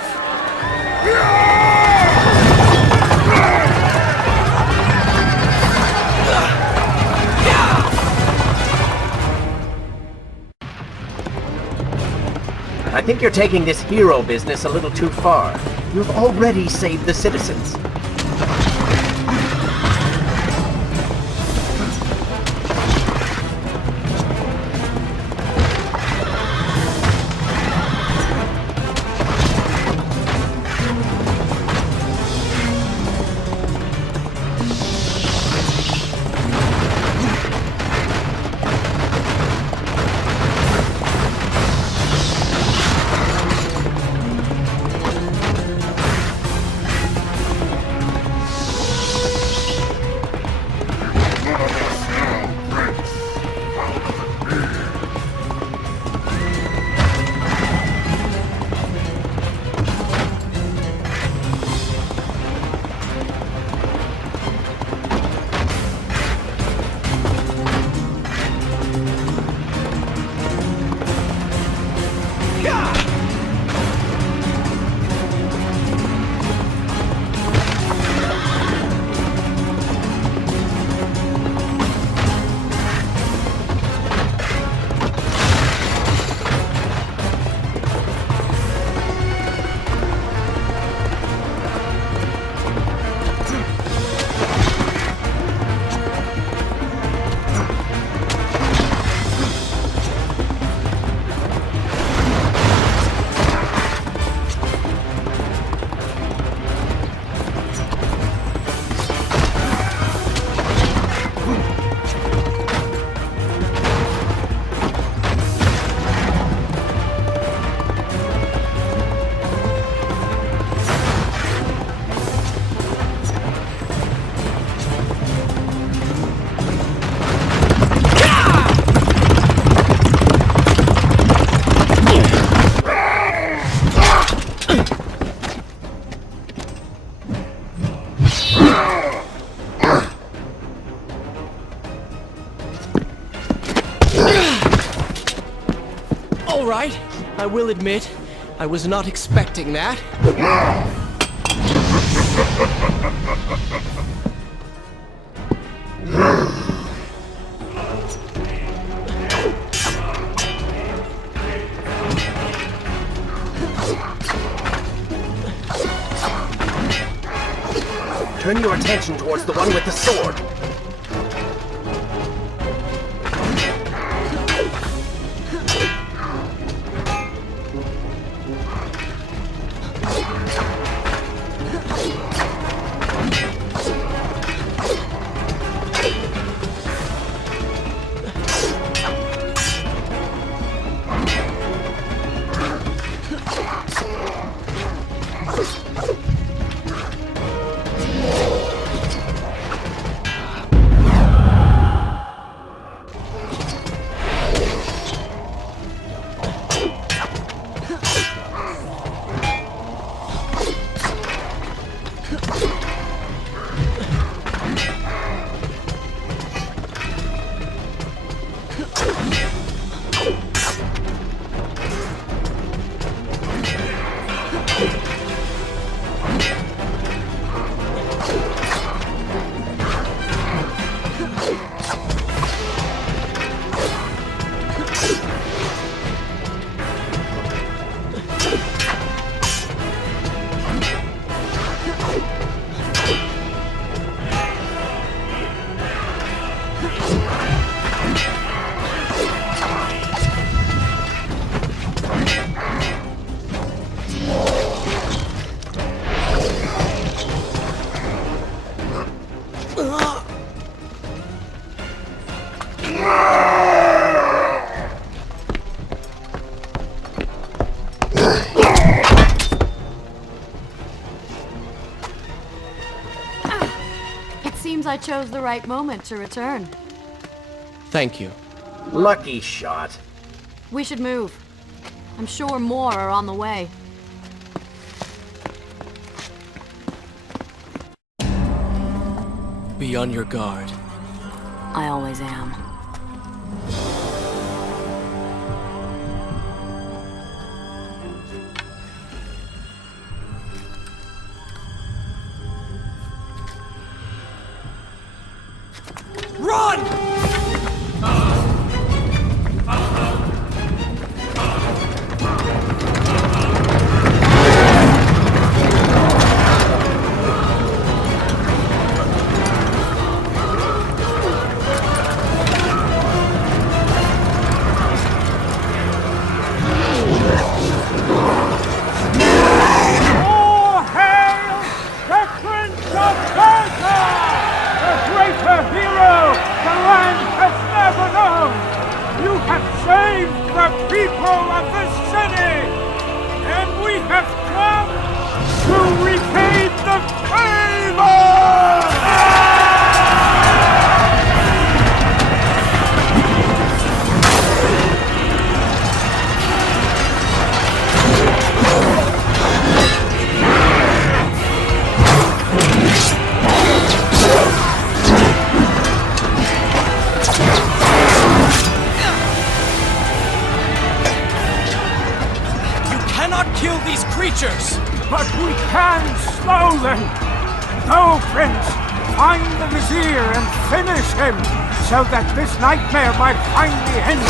I think you're taking this hero business a little too far. You've already saved the citizens. All right, I will admit, I was not expecting that. Turn your attention towards the one with the sword. I chose the right moment to return. Thank you. Lucky shot. We should move. I'm sure more are on the way. Be on your guard. I always am. cannot kill these creatures! But we can slow them! Go, Prince! Find the Vizier and finish him, so that this nightmare might finally end!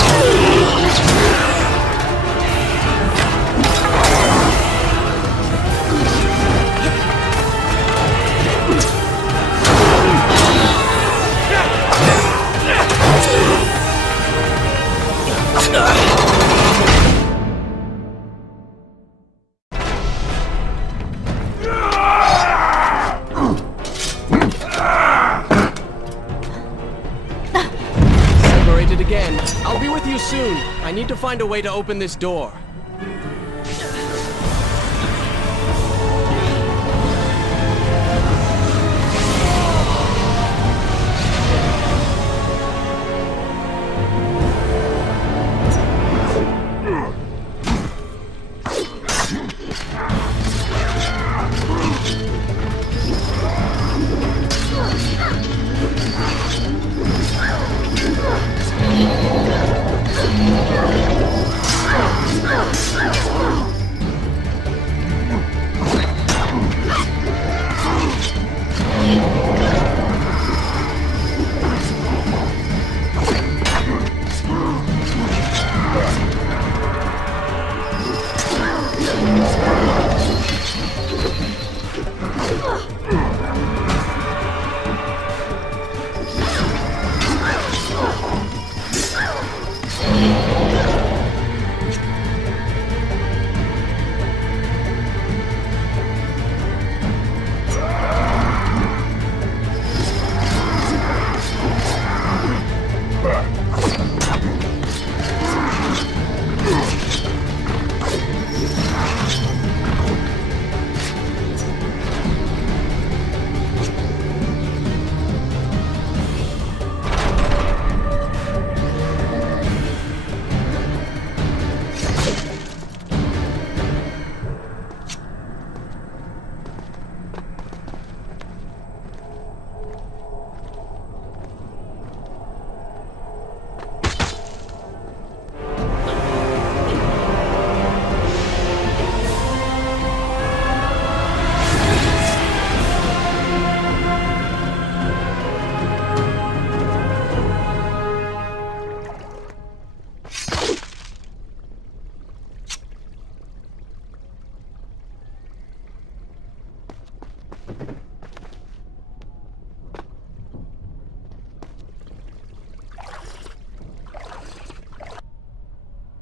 Separated again. I'll be with you soon. I need to find a way to open this door.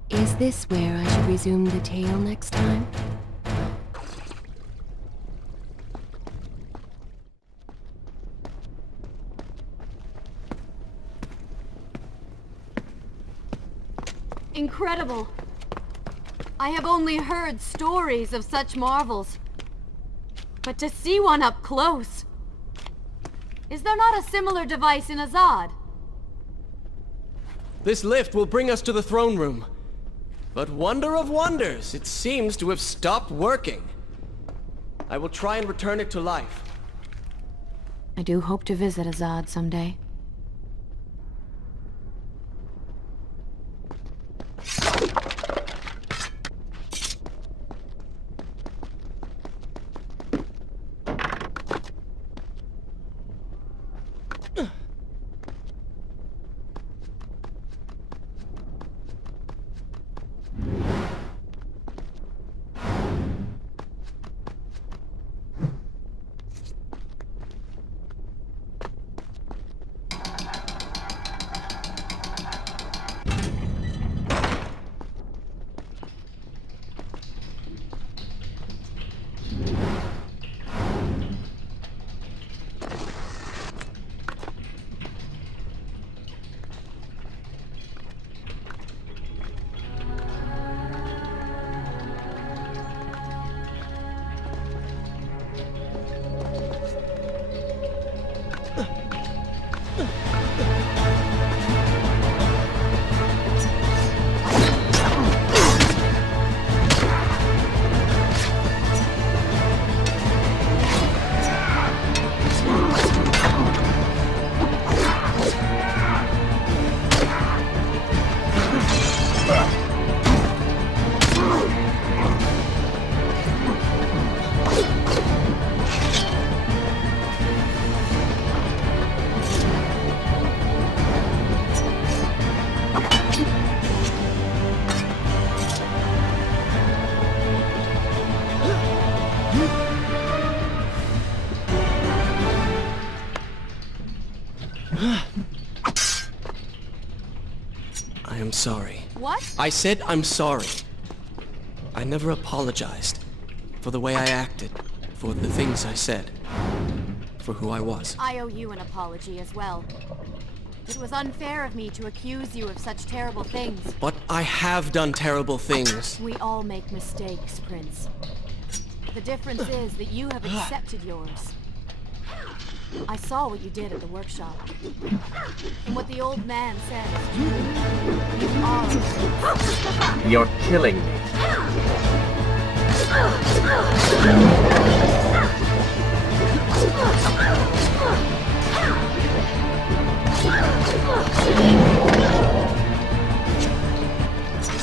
Is this where I should resume the tale next time? Incredible! I have only heard stories of such marvels. But to see one up close... Is there not a similar device in Azad? This lift will bring us to the throne room. But wonder of wonders, it seems to have stopped working. I will try and return it to life. I do hope to visit Azad someday. sorry. What? I said I'm sorry. I never apologized for the way I acted, for the things I said, for who I was. I owe you an apology as well. It was unfair of me to accuse you of such terrible things. But I have done terrible things. We all make mistakes, Prince. The difference is that you have accepted yours. I saw what you did at the workshop. And what the old man said is true. You are... You're killing me.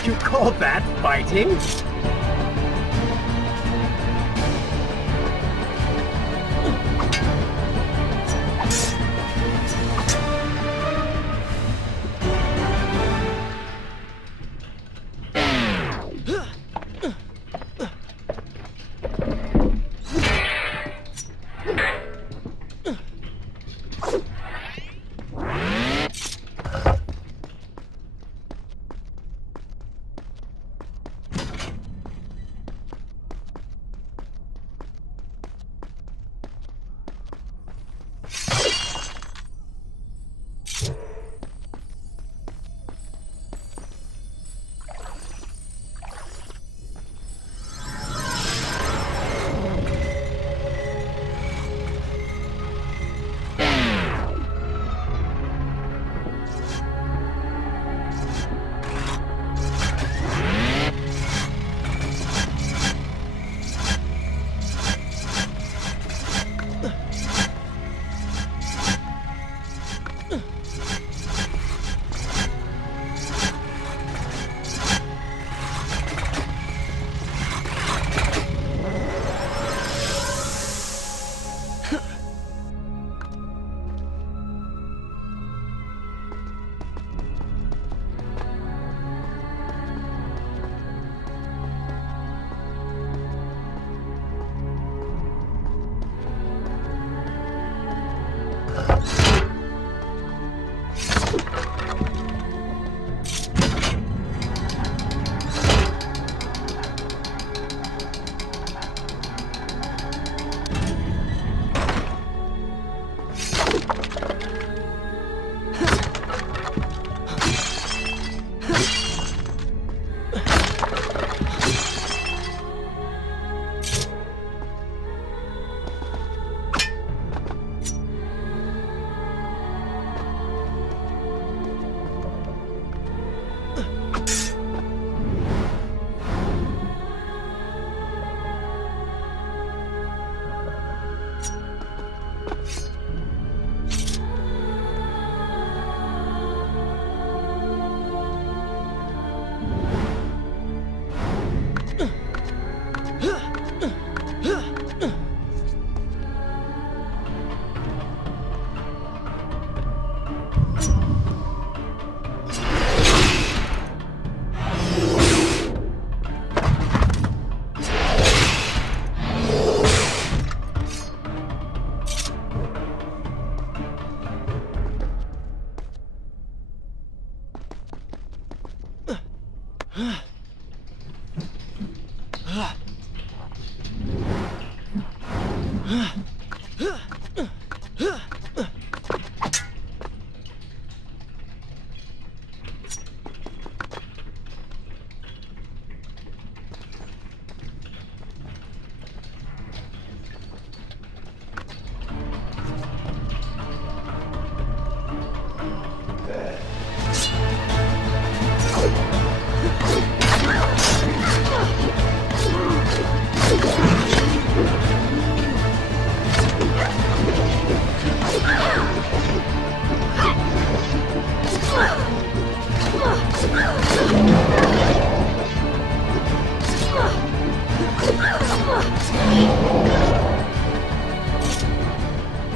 You call that fighting?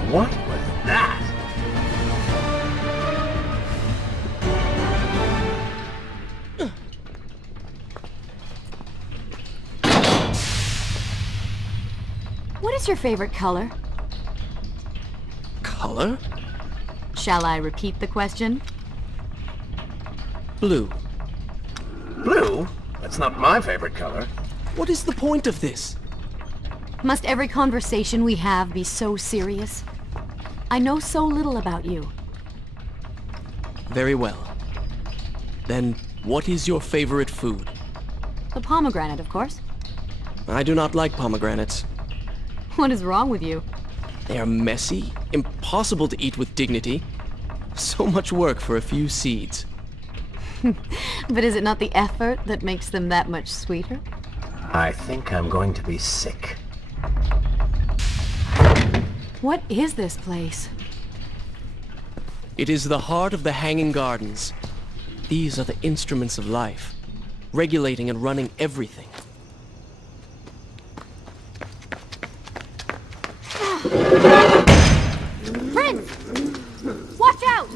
What was that? What is your favorite color? Color? Shall I repeat the question? Blue. That's not my favorite color. What is the point of this? Must every conversation we have be so serious? I know so little about you. Very well. Then, what is your favorite food? The pomegranate, of course. I do not like pomegranates. What is wrong with you? They are messy, impossible to eat with dignity. So much work for a few seeds. But is it not the effort that makes them that much sweeter? I think I'm going to be sick. What is this place? It is the heart of the Hanging Gardens. These are the instruments of life, regulating and running everything. Prince! Watch out!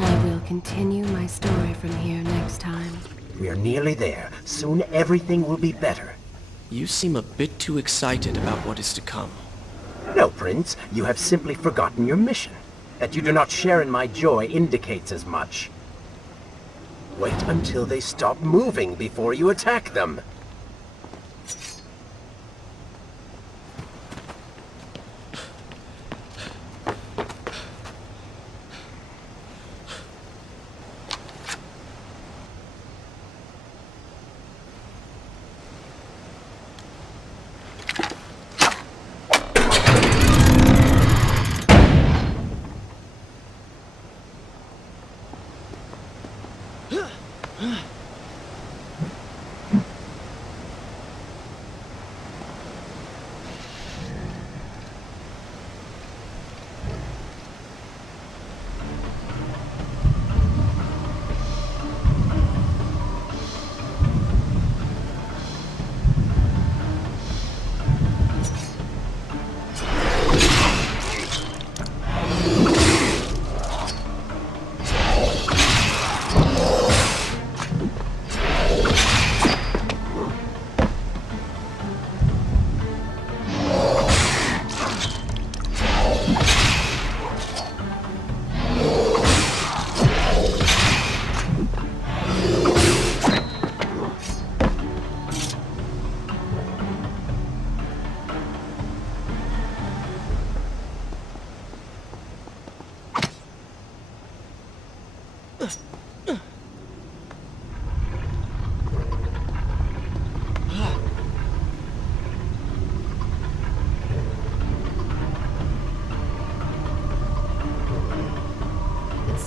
I will continue my story from here next time. We are nearly there. Soon everything will be better. You seem a bit too excited about what is to come. No, Prince. You have simply forgotten your mission. That you do not share in my joy indicates as much. Wait until they stop moving before you attack them. It's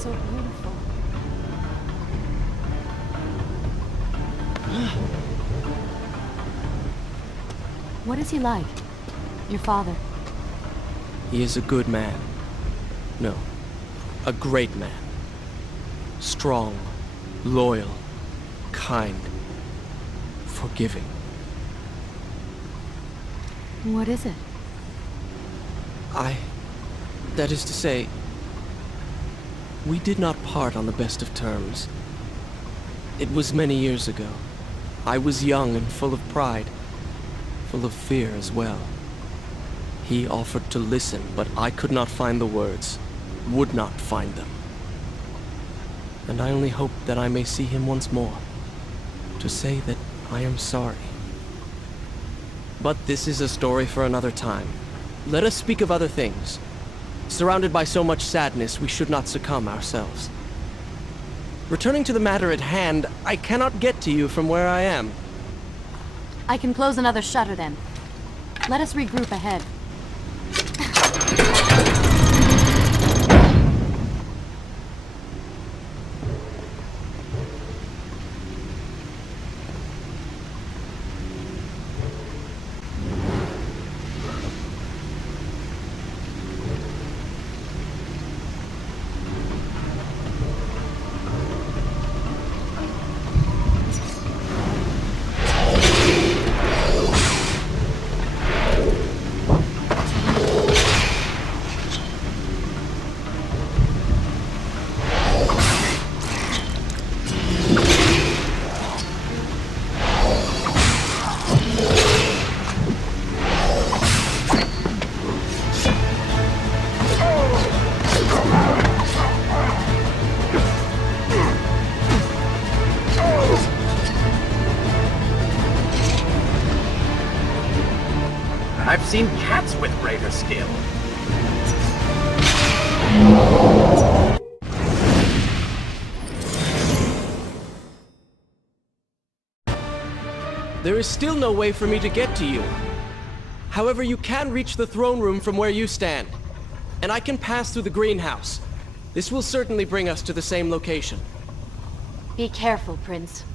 so beautiful. What is he like? Your father? He is a good man. No, a great man. Strong, loyal, kind, forgiving. What is it? That is to say, we did not part on the best of terms. It was many years ago. I was young and full of pride, full of fear as well. He offered to listen, but I could not find the words, would not find them. And I only hope that I may see him once more, to say that I am sorry. But this is a story for another time. Let us speak of other things. Surrounded by so much sadness, we should not succumb ourselves. Returning to the matter at hand, I cannot get to you from where I am. I can close another shutter then. Let us regroup ahead. I've seen cats with greater skill. There is still no way for me to get to you. However, you can reach the throne room from where you stand. And I can pass through the greenhouse. This will certainly bring us to the same location. Be careful, Prince.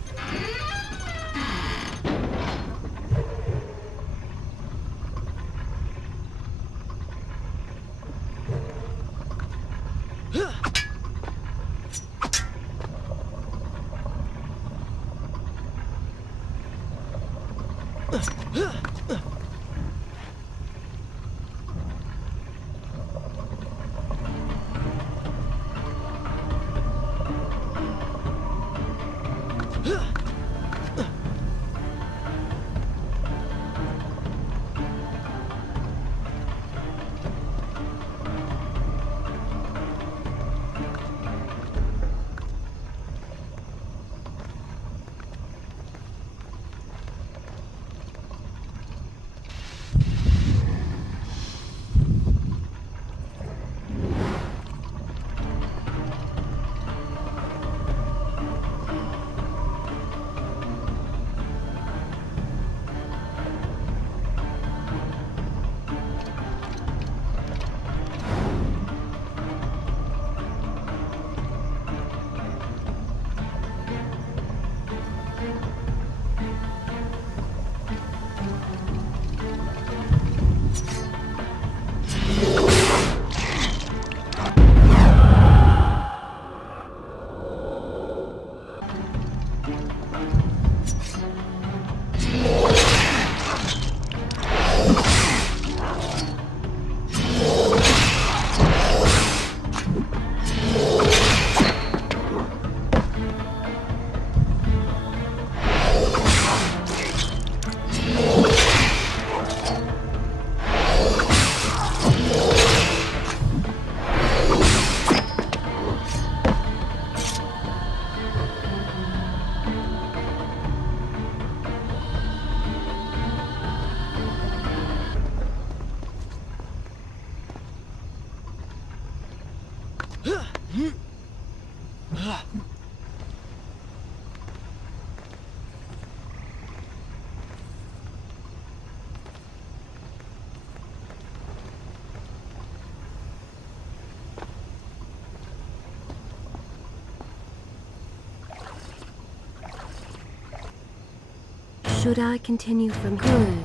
Should I continue from good?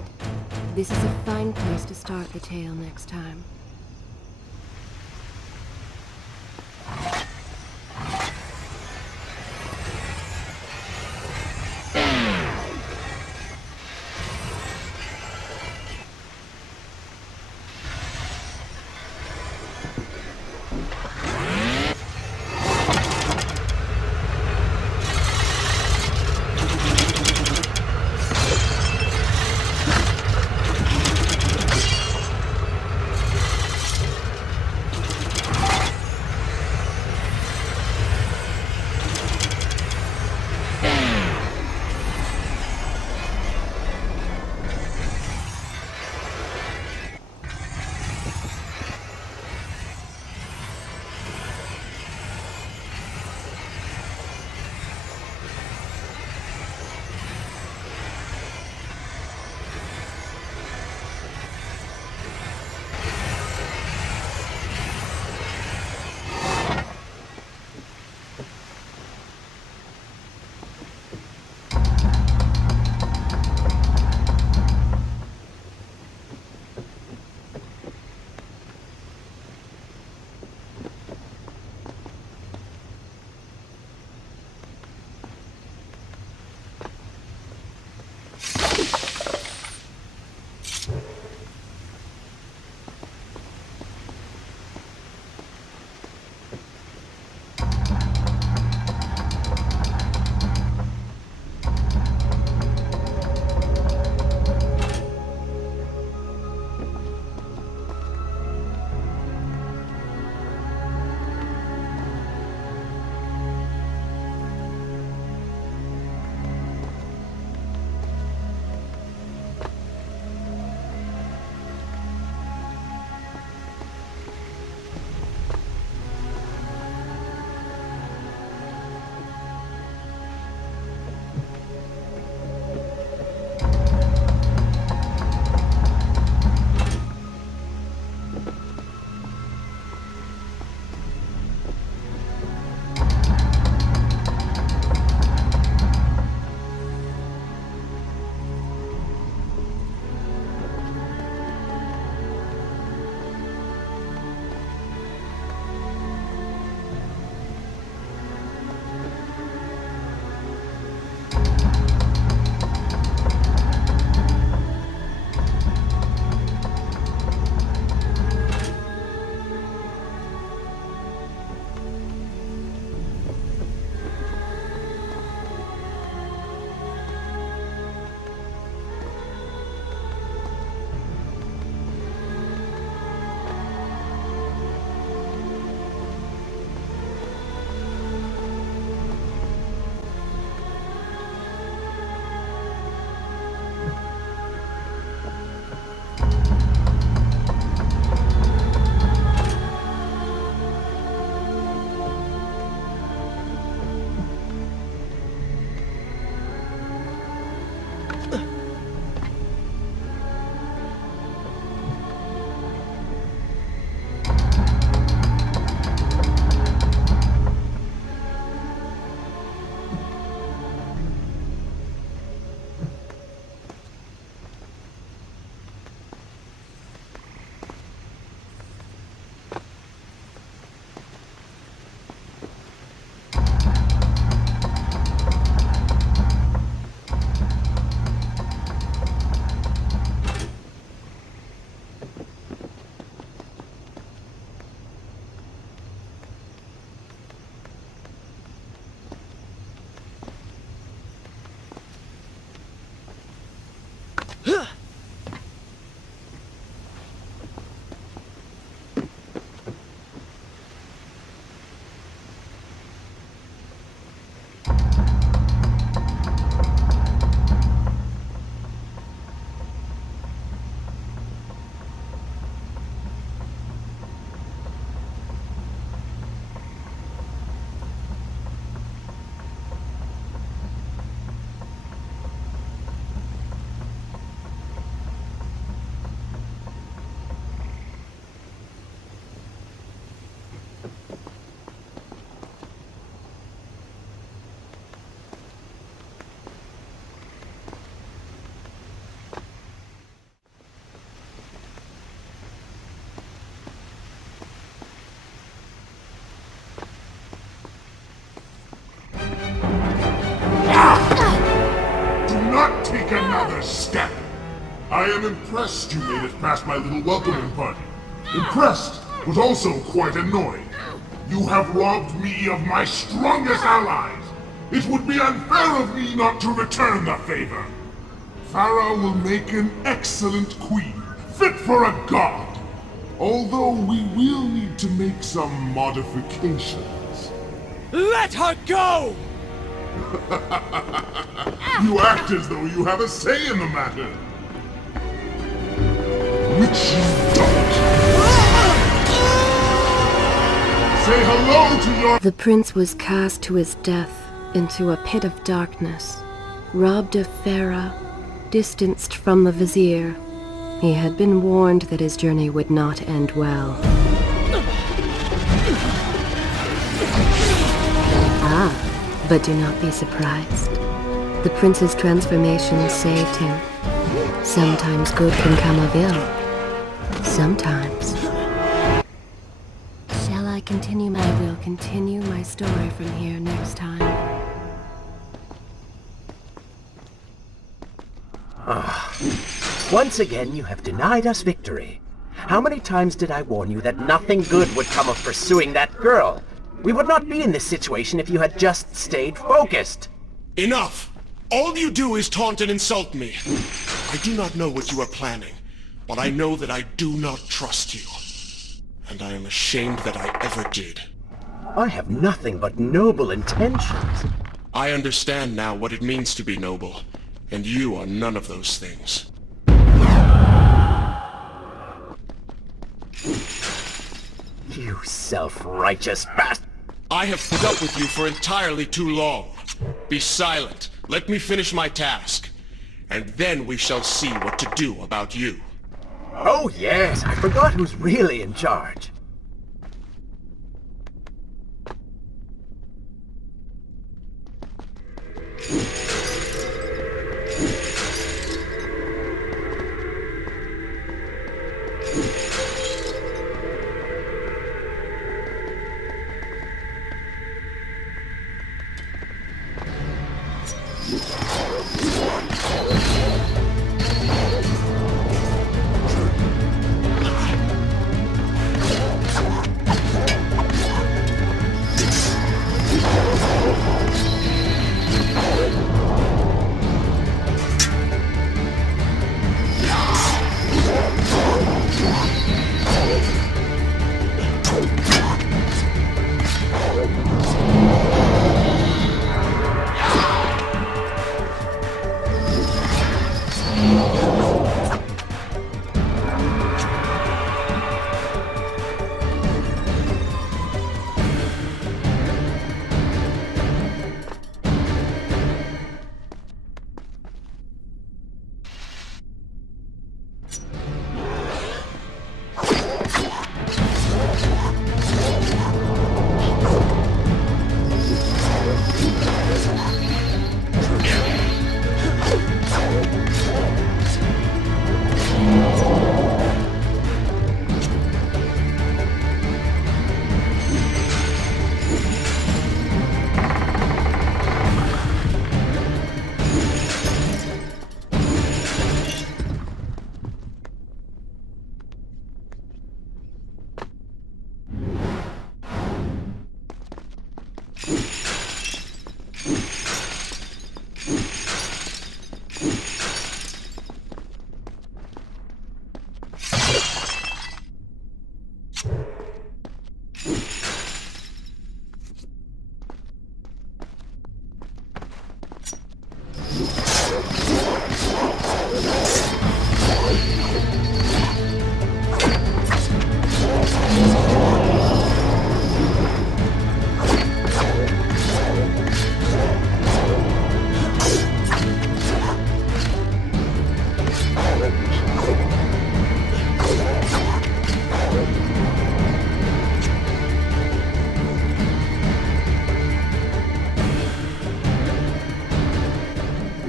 This is a fine place to start the tale next time. a step. I am impressed you made it past my little welcoming party. Impressed, but also quite annoyed. You have robbed me of my strongest allies. It would be unfair of me not to return the favor. Farah will make an excellent queen, fit for a god. Although we will need to make some modifications. Let her go! You act as though you have a say in the matter. Which you don't. Say hello to your— The prince was cast to his death into a pit of darkness, robbed of Farah, distanced from the vizier. He had been warned that his journey would not end well. Ah, but do not be surprised. The prince's transformation saved him. Sometimes good can come of ill. Sometimes. Shall I continue? I will continue my story from here next time. Once again, you have denied us victory. How many times did I warn you that nothing good would come of pursuing that girl? We would not be in this situation if you had just stayed focused. Enough! All you do is taunt and insult me. I do not know what you are planning, but I know that I do not trust you. And I am ashamed that I ever did. I have nothing but noble intentions. I understand now what it means to be noble, and you are none of those things. You self-righteous bastard! I have put up with you for entirely too long. Be silent. Let me finish my task. And then we shall see what to do about you. Oh yes, I forgot who's really in charge.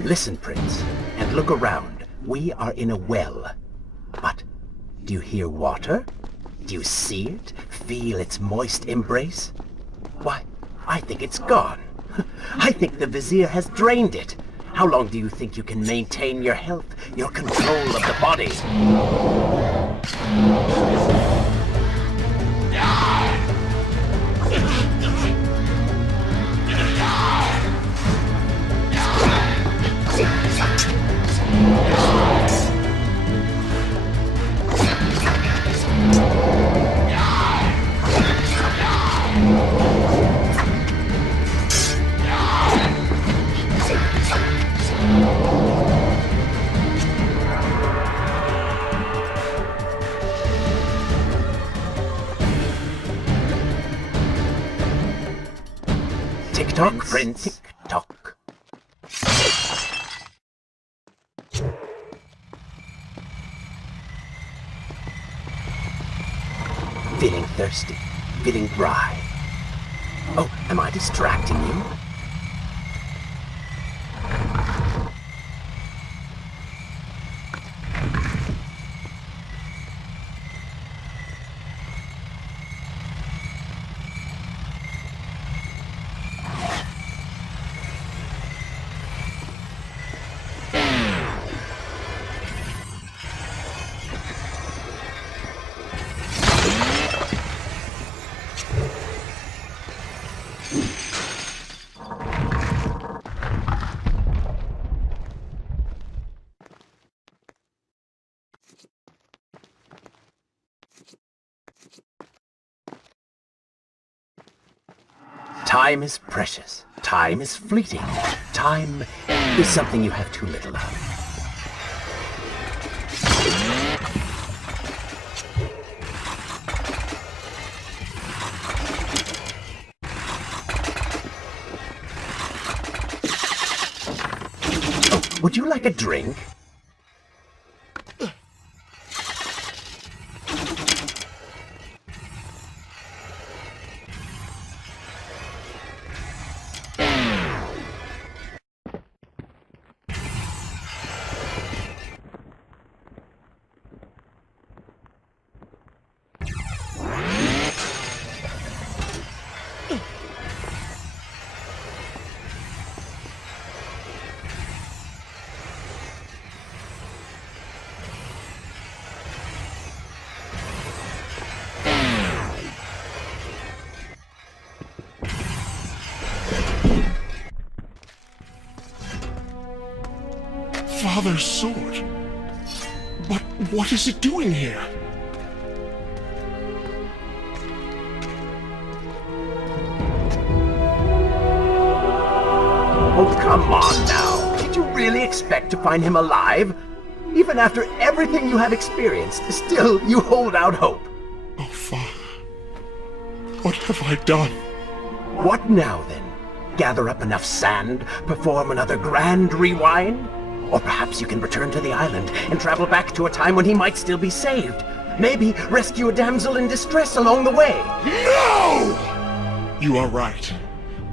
Listen, Prince, and look around. We are in a well. But do you hear water? Do you see it? Feel its moist embrace? Why, I think it's gone. I think the Vizier has drained it. How long do you think you can maintain your health, your control of the body? Tick-tock, Prince. Tick-tock. Feeling thirsty, feeling dry. Oh, am I distracting you? Time is precious. Time is fleeting. Time is something you have too little of. Oh, would you like a drink? Father's sword. But what is it doing here? Oh, come on now. Did you really expect to find him alive? Even after everything you have experienced, still you hold out hope. Oh, Father. What have I done? What now, then? Gather up enough sand, perform another grand rewind? Or perhaps you can return to the island and travel back to a time when he might still be saved. Maybe rescue a damsel in distress along the way. No! You are right.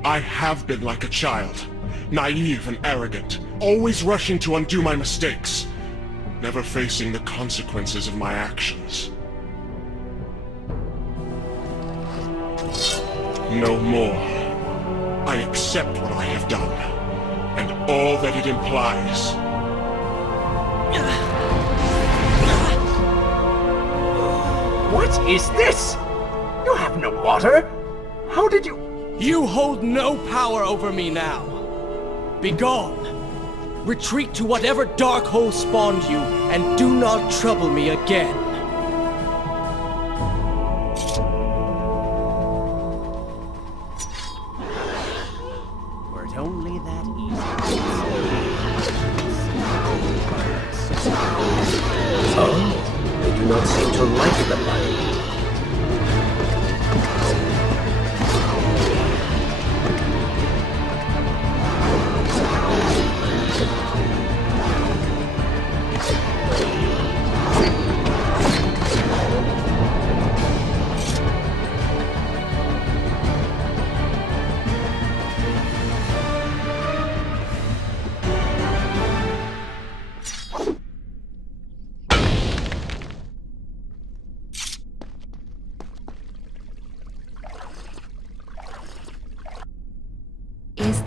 I have been like a child. Naive and arrogant, always rushing to undo my mistakes, never facing the consequences of my actions. No more. I accept what I have done, and all that it implies. What is this? You have no water? How did you... You hold no power over me now. Begone. Retreat to whatever dark hole spawned you, and do not trouble me again. Were it only that easy. Oh, they do not seem to like the light.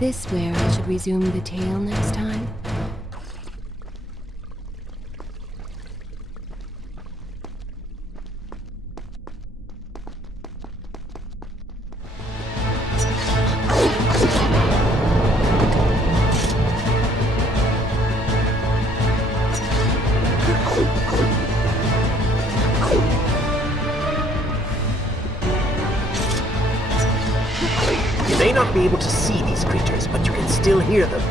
this where I should resume the tale next time? You may not be able to see these creatures, but you can still hear them.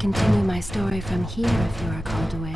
Continue my story from here if you are called away.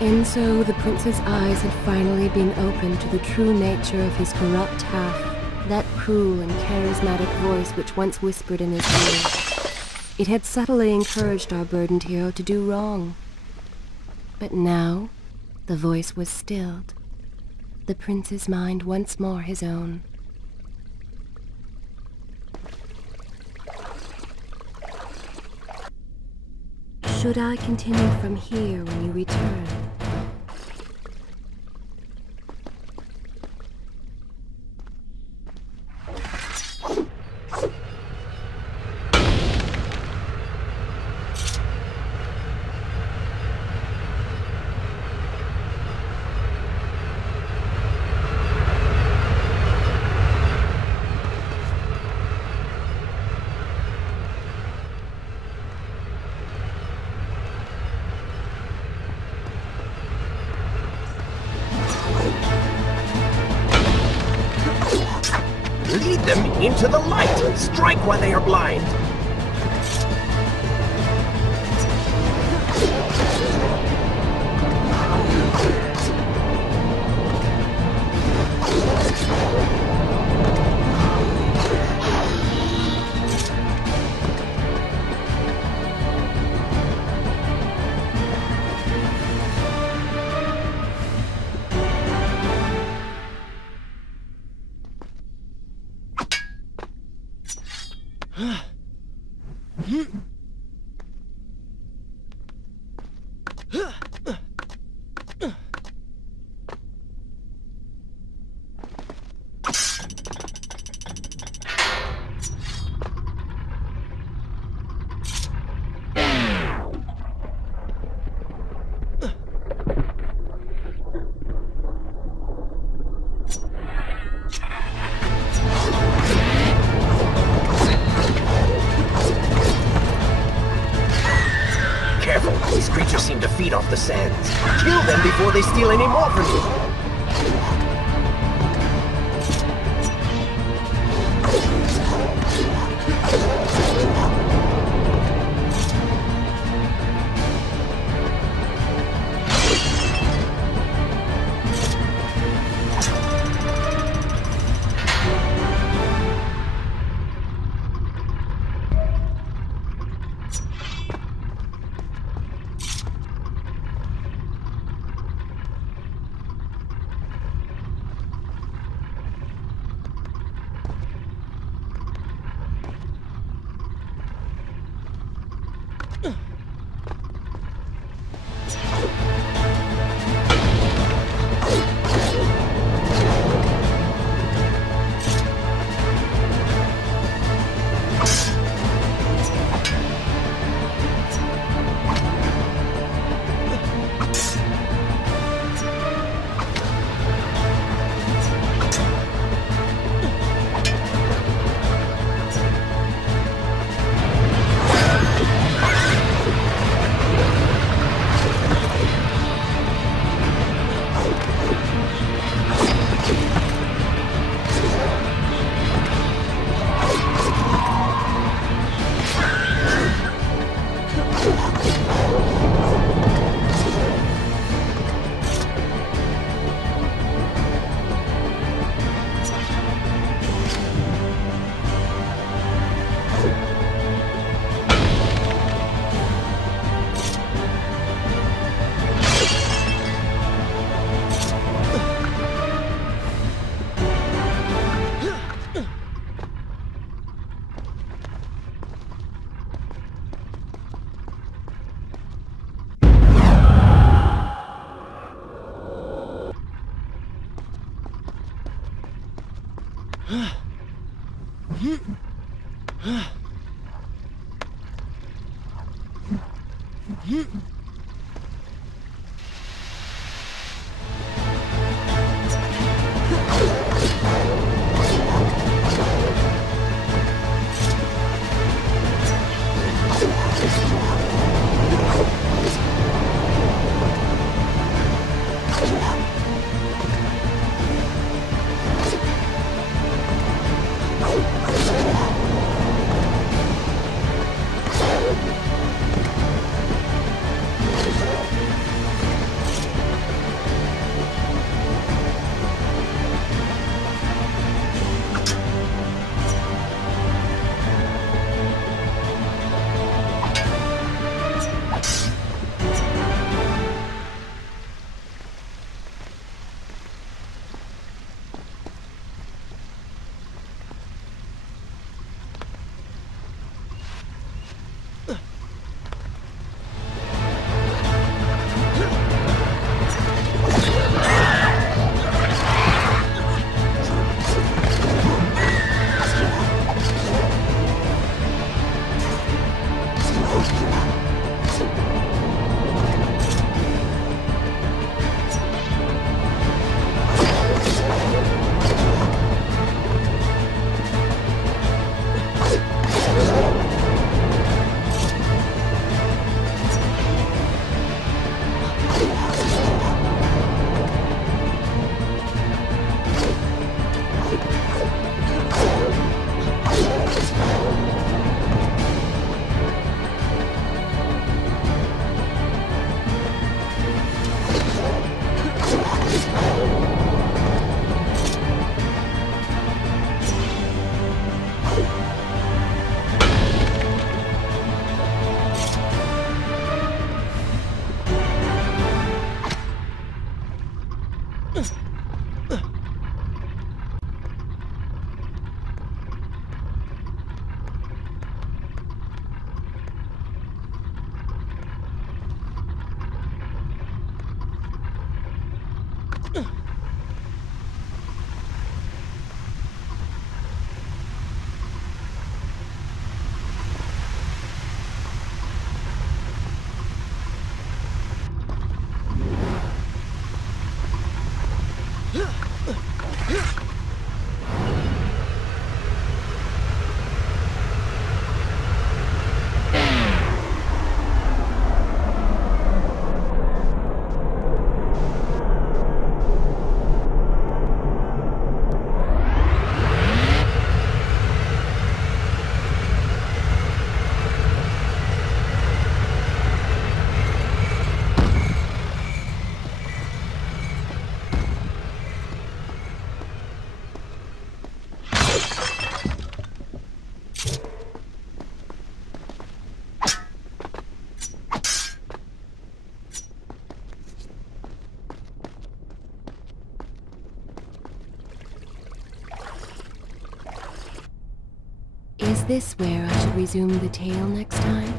And so the prince's eyes had finally been opened to the true nature of his corrupt half, that cruel and charismatic voice which once whispered in his ear. It had subtly encouraged our burdened hero to do wrong. But now, the voice was stilled, the prince's mind once more his own. Should I continue from here when you return? Lead them into the light! Strike while they are blind! These creatures seem to feed off the sands. Kill them before they steal any more from you. Is this where I should resume the tale next time?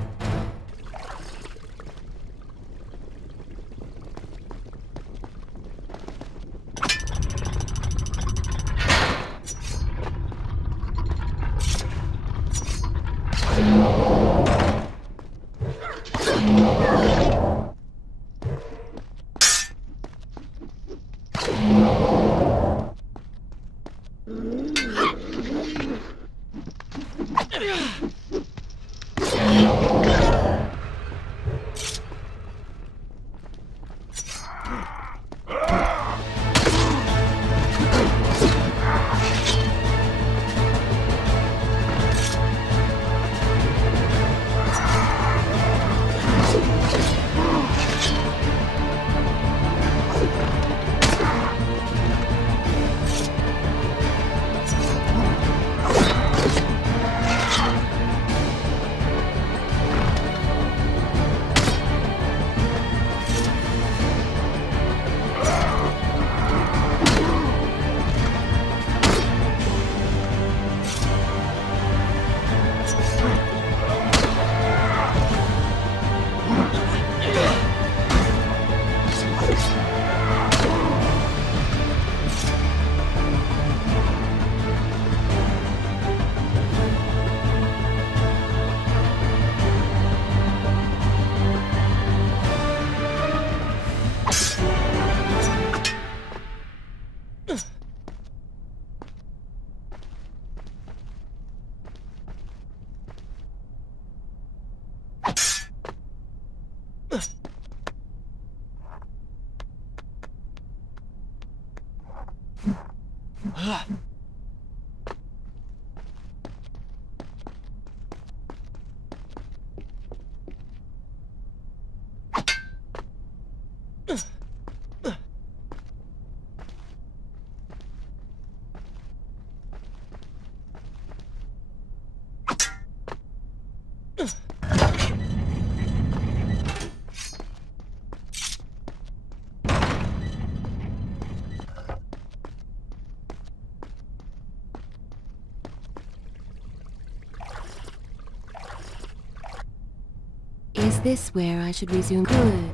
Is this where I should resume? Good.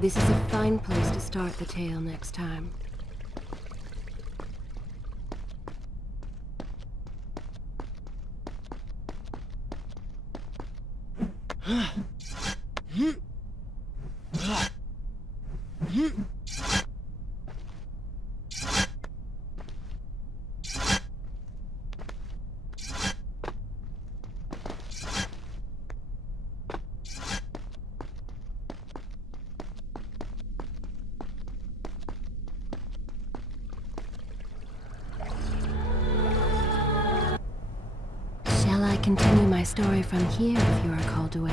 This is a fine place to start the tale next time. Shall I continue my story from here if you are called away?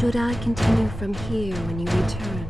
Should I continue from here when you return?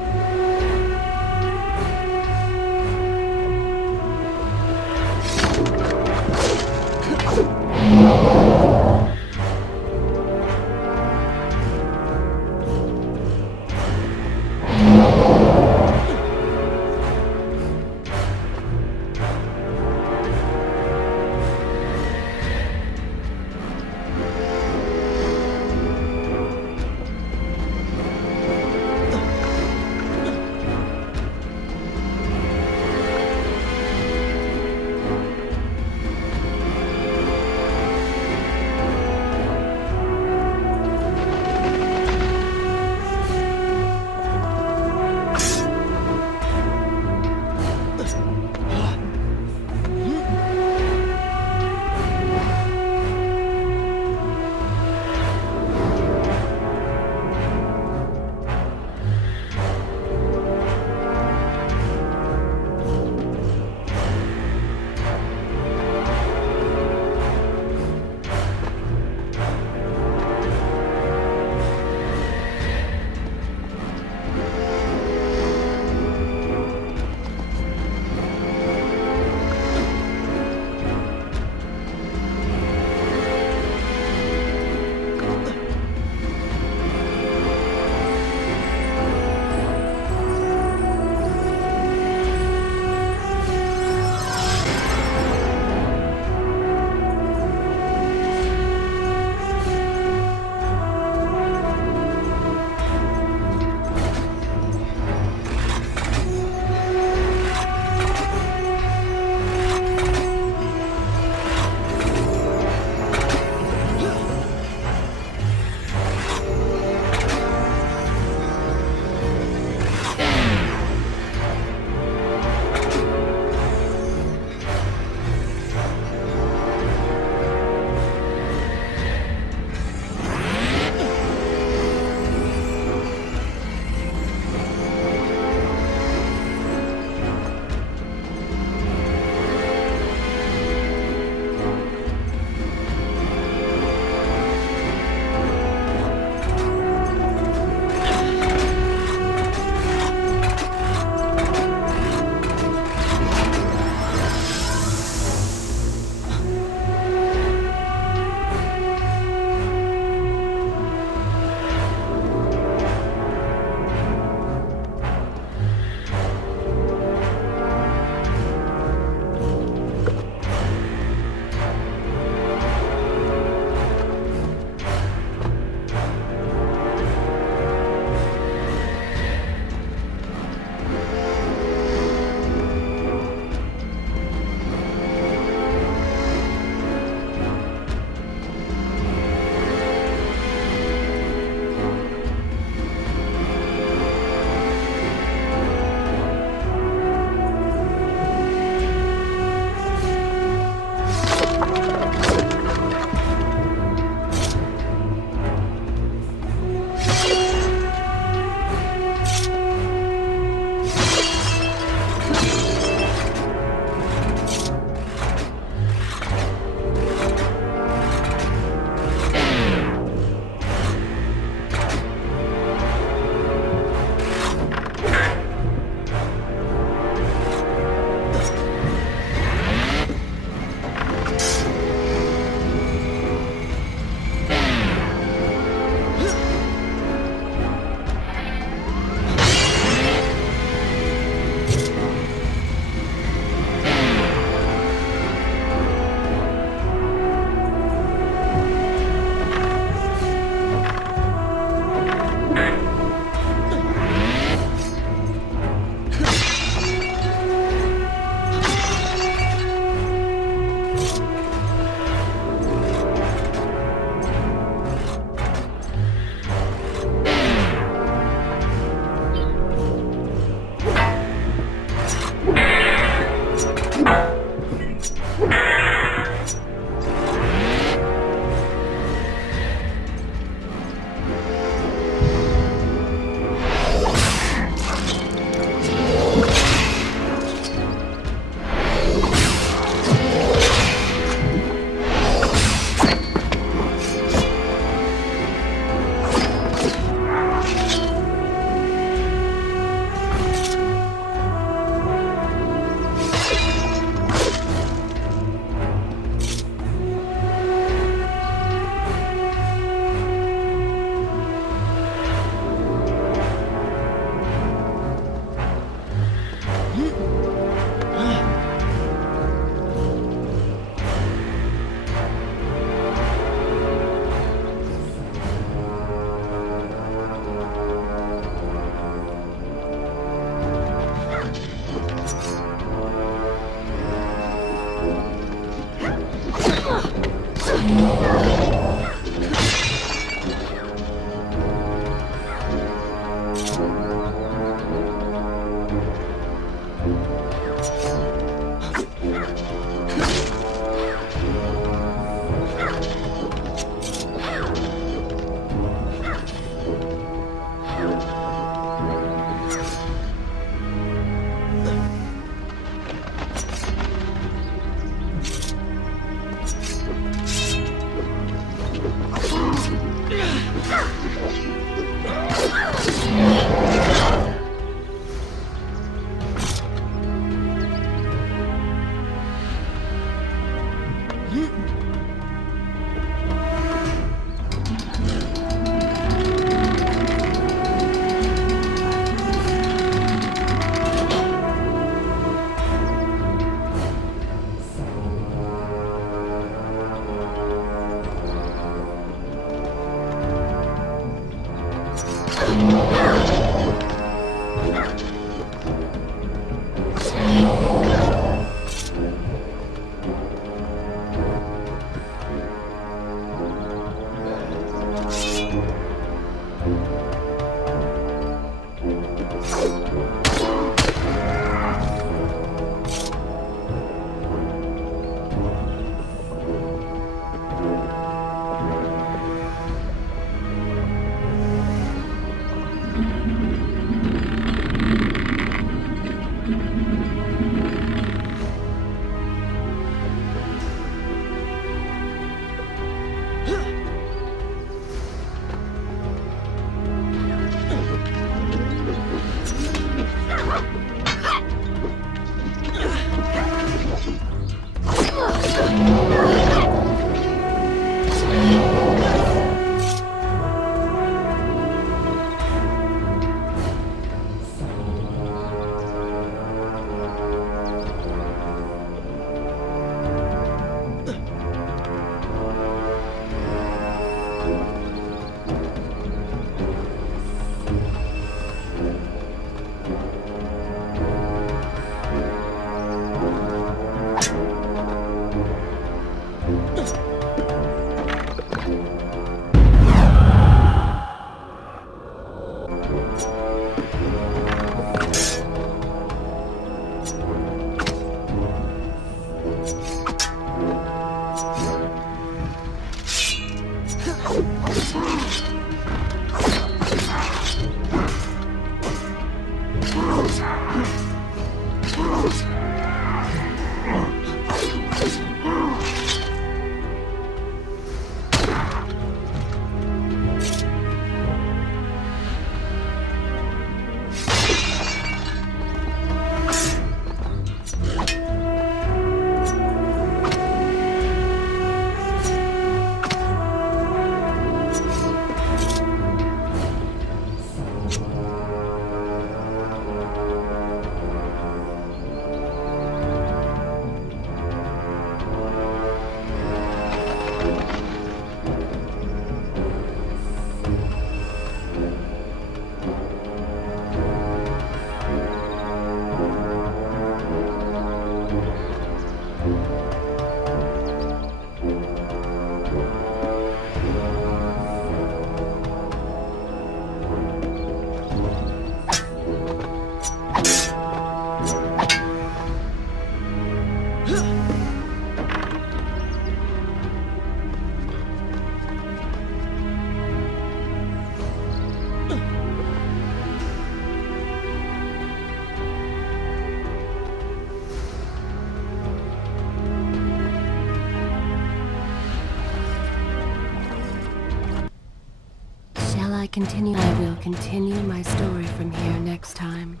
I will continue my story from here next time.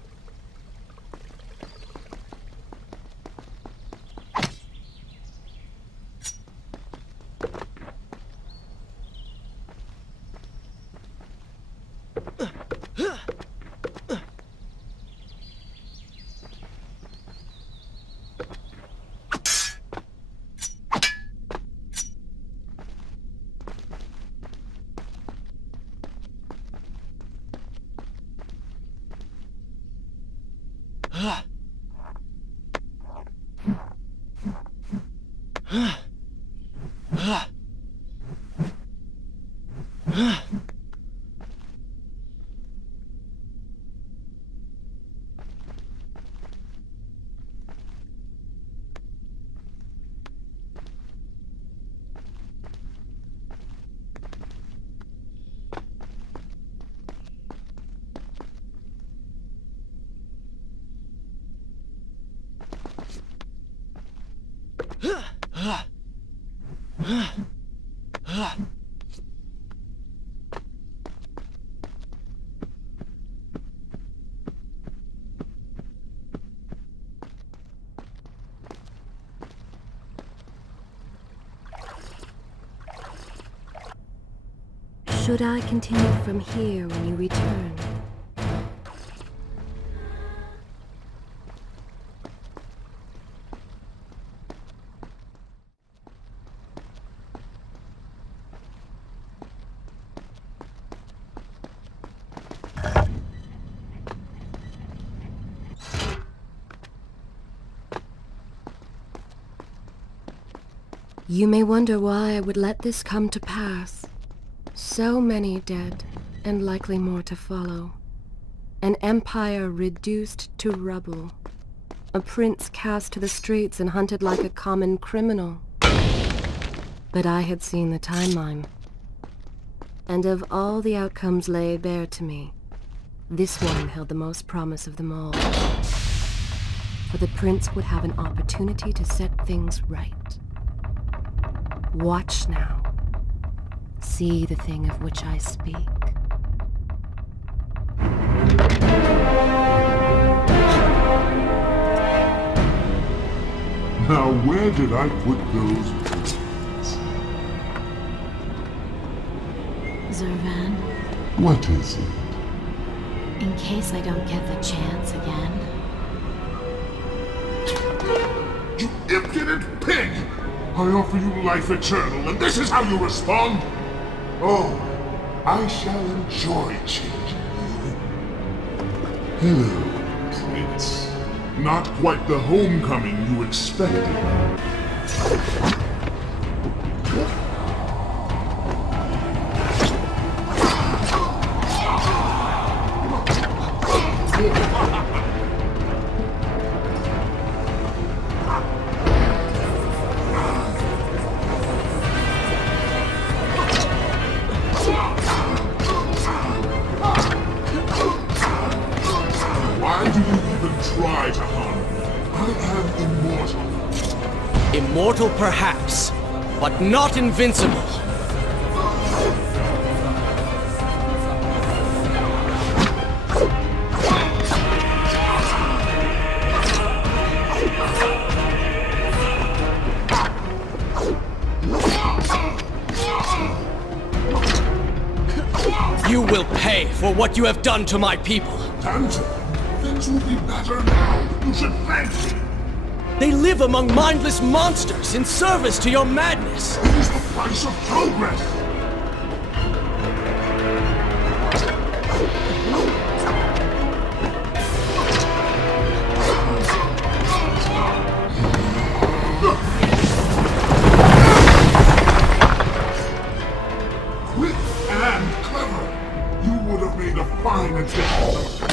Should I continue from here when you return? You may wonder why I would let this come to pass. So many dead, and likely more to follow. An empire reduced to rubble. A prince cast to the streets and hunted like a common criminal. But I had seen the timeline. And of all the outcomes laid bare to me, this one held the most promise of them all. For the prince would have an opportunity to set things right. Watch now. See the thing of which I speak. Now where did I put those bullets? Zervan, What is it? in case I don't get the chance again. You impudent pig! I offer you life eternal, and this is how you respond? Oh, I shall enjoy changing you. Hello, Prince. Not quite the homecoming you expected. Why do you even try to harm me. I am immortal. Immortal perhaps, but not invincible. You will pay for what you have done to my people. Tangent, things will be better now. You should thank me. They live among mindless monsters in service to your madness. It is the price of progress. Quick and clever. You would have made a fine addition.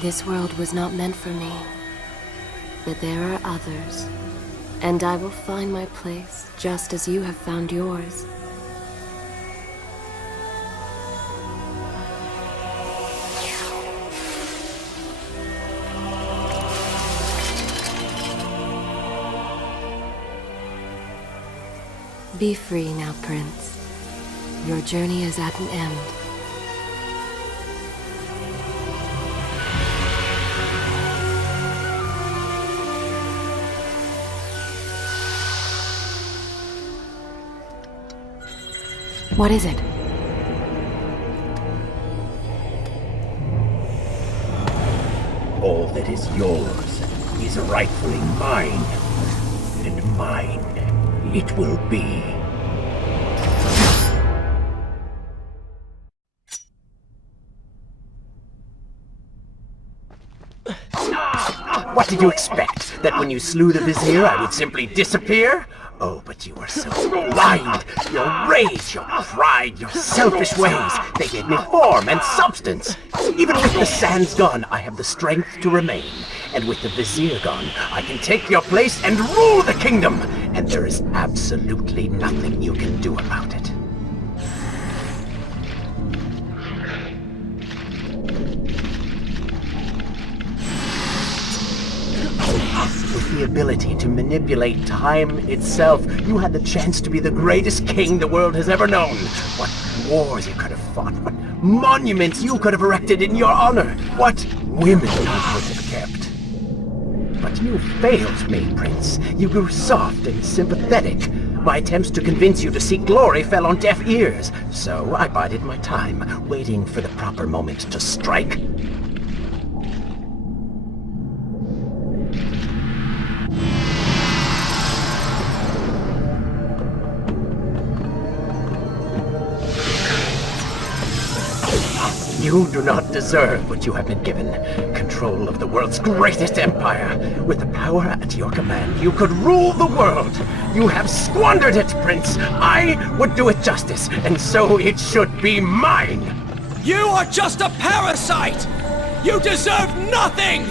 This world was not meant for me, but there are others, and I will find my place just as you have found yours. Be free now, Prince. Your journey is at an end. What is it? All that is yours is rightfully mine, and mine it will be. What did you expect? That when you slew the Vizier, I would simply disappear? Oh, but you were so blind! Your rage, your pride, your selfish ways, they gave me form and substance. Even with the sands gone, I have the strength to remain. And with the Vizier gone, I can take your place and rule the kingdom! And there is absolutely nothing you can do about it. With the ability to manipulate time itself, you had the chance to be the greatest king the world has ever known. What wars you could have fought, what monuments you could have erected in your honor, what women you could have kept. But you failed me, Prince. You grew soft and sympathetic. My attempts to convince you to seek glory fell on deaf ears, so I bided my time, waiting for the proper moment to strike. You do not deserve what you have been given. Control of the world's greatest empire. With the power at your command, you could rule the world. You have squandered it, Prince. I would do it justice, and so it should be mine. You are just a parasite! You deserve nothing!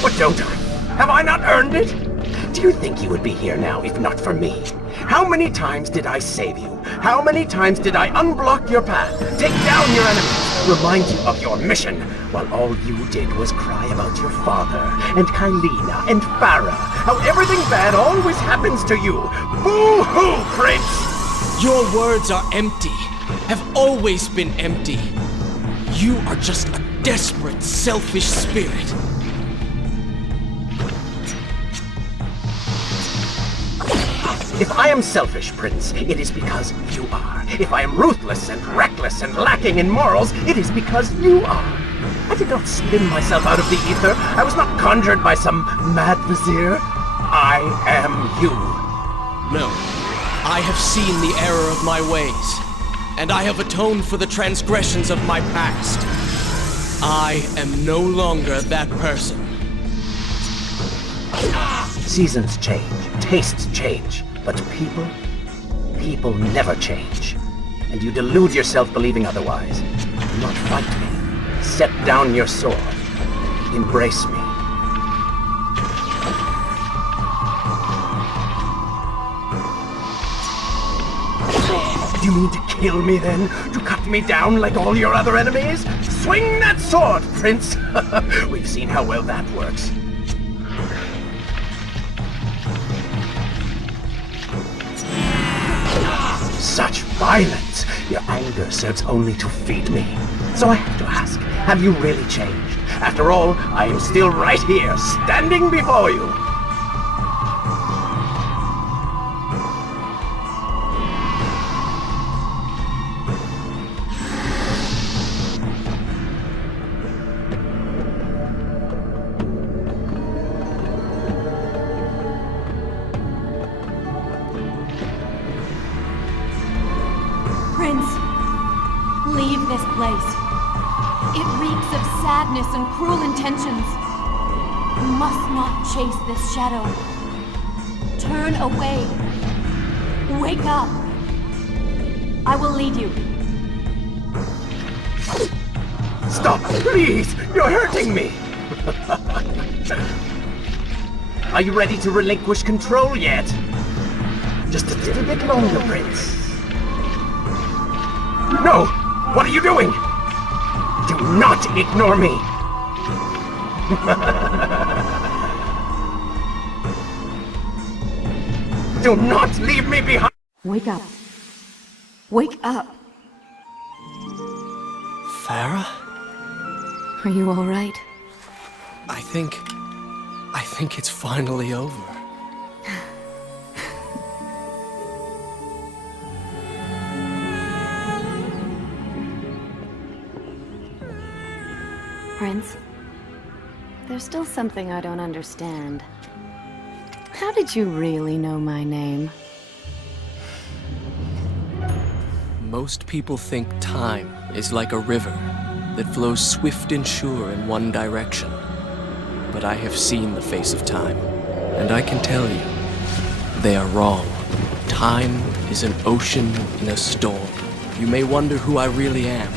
What don't I? Have I not earned it? Do you think you would be here now if not for me? How many times did I save you? How many times did I unblock your path, take down your enemies, remind you of your mission, while all you did was cry about your father, and Kylina, and Farah, how everything bad always happens to you? Boo-hoo, Prince! Your words are empty, have always been empty. You are just a desperate, selfish spirit. If I am selfish, Prince, it is because you are. If I am ruthless and reckless and lacking in morals, it is because you are. I did not spin myself out of the ether. I was not conjured by some mad vizier. I am you. No. I have seen the error of my ways, and I have atoned for the transgressions of my past. I am no longer that person. Seasons change, tastes change, but people never change. And you delude yourself believing otherwise. Do not fight me. Set down your sword. Embrace me. Do you mean to kill me then? To cut me down like all your other enemies? Swing that sword, Prince! We've seen how well that works. Such violence! Your anger serves only to feed me. So I have to ask, have you really changed? After all, I am still right here, standing before you. Leave this place. It reeks of sadness and cruel intentions. You must not chase this shadow. Turn away. Wake up. I will lead you. Stop, please! You're hurting me! Are you ready to relinquish control yet? Just a little bit longer, Prince. No! What are you doing? Do not ignore me! Do not leave me behind! Wake up. Wake up. Farah? Are you all right? I think it's finally over. Prince, there's still something I don't understand. How did you really know my name? Most people think time is like a river that flows swift and sure in one direction. But I have seen the face of time, and I can tell you, they are wrong. Time is an ocean in a storm. You may wonder who I really am,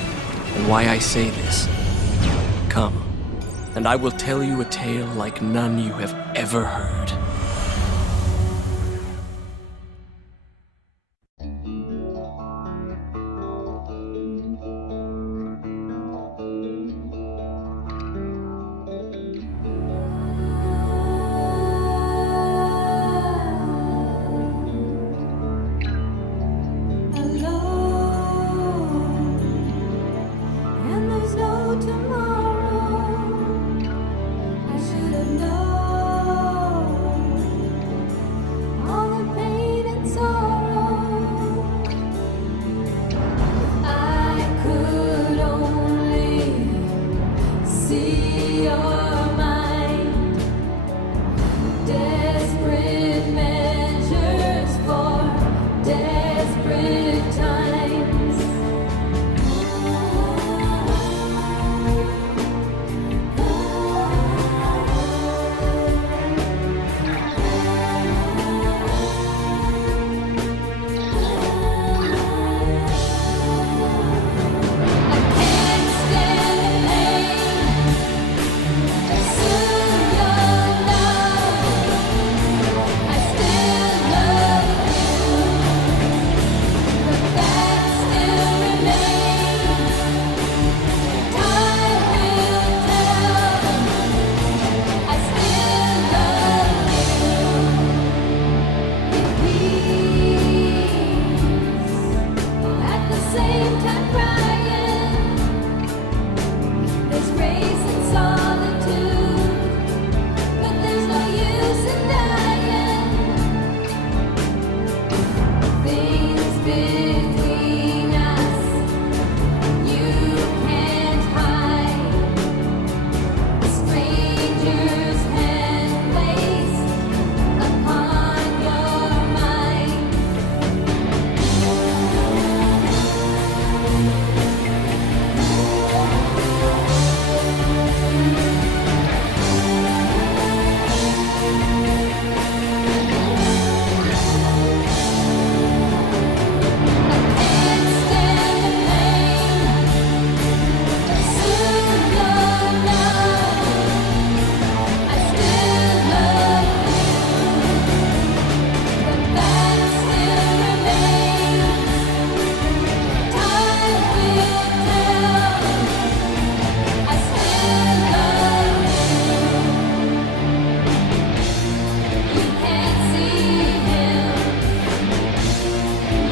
and why I say this. Come, and I will tell you a tale like none you have ever heard.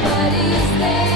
But he's there.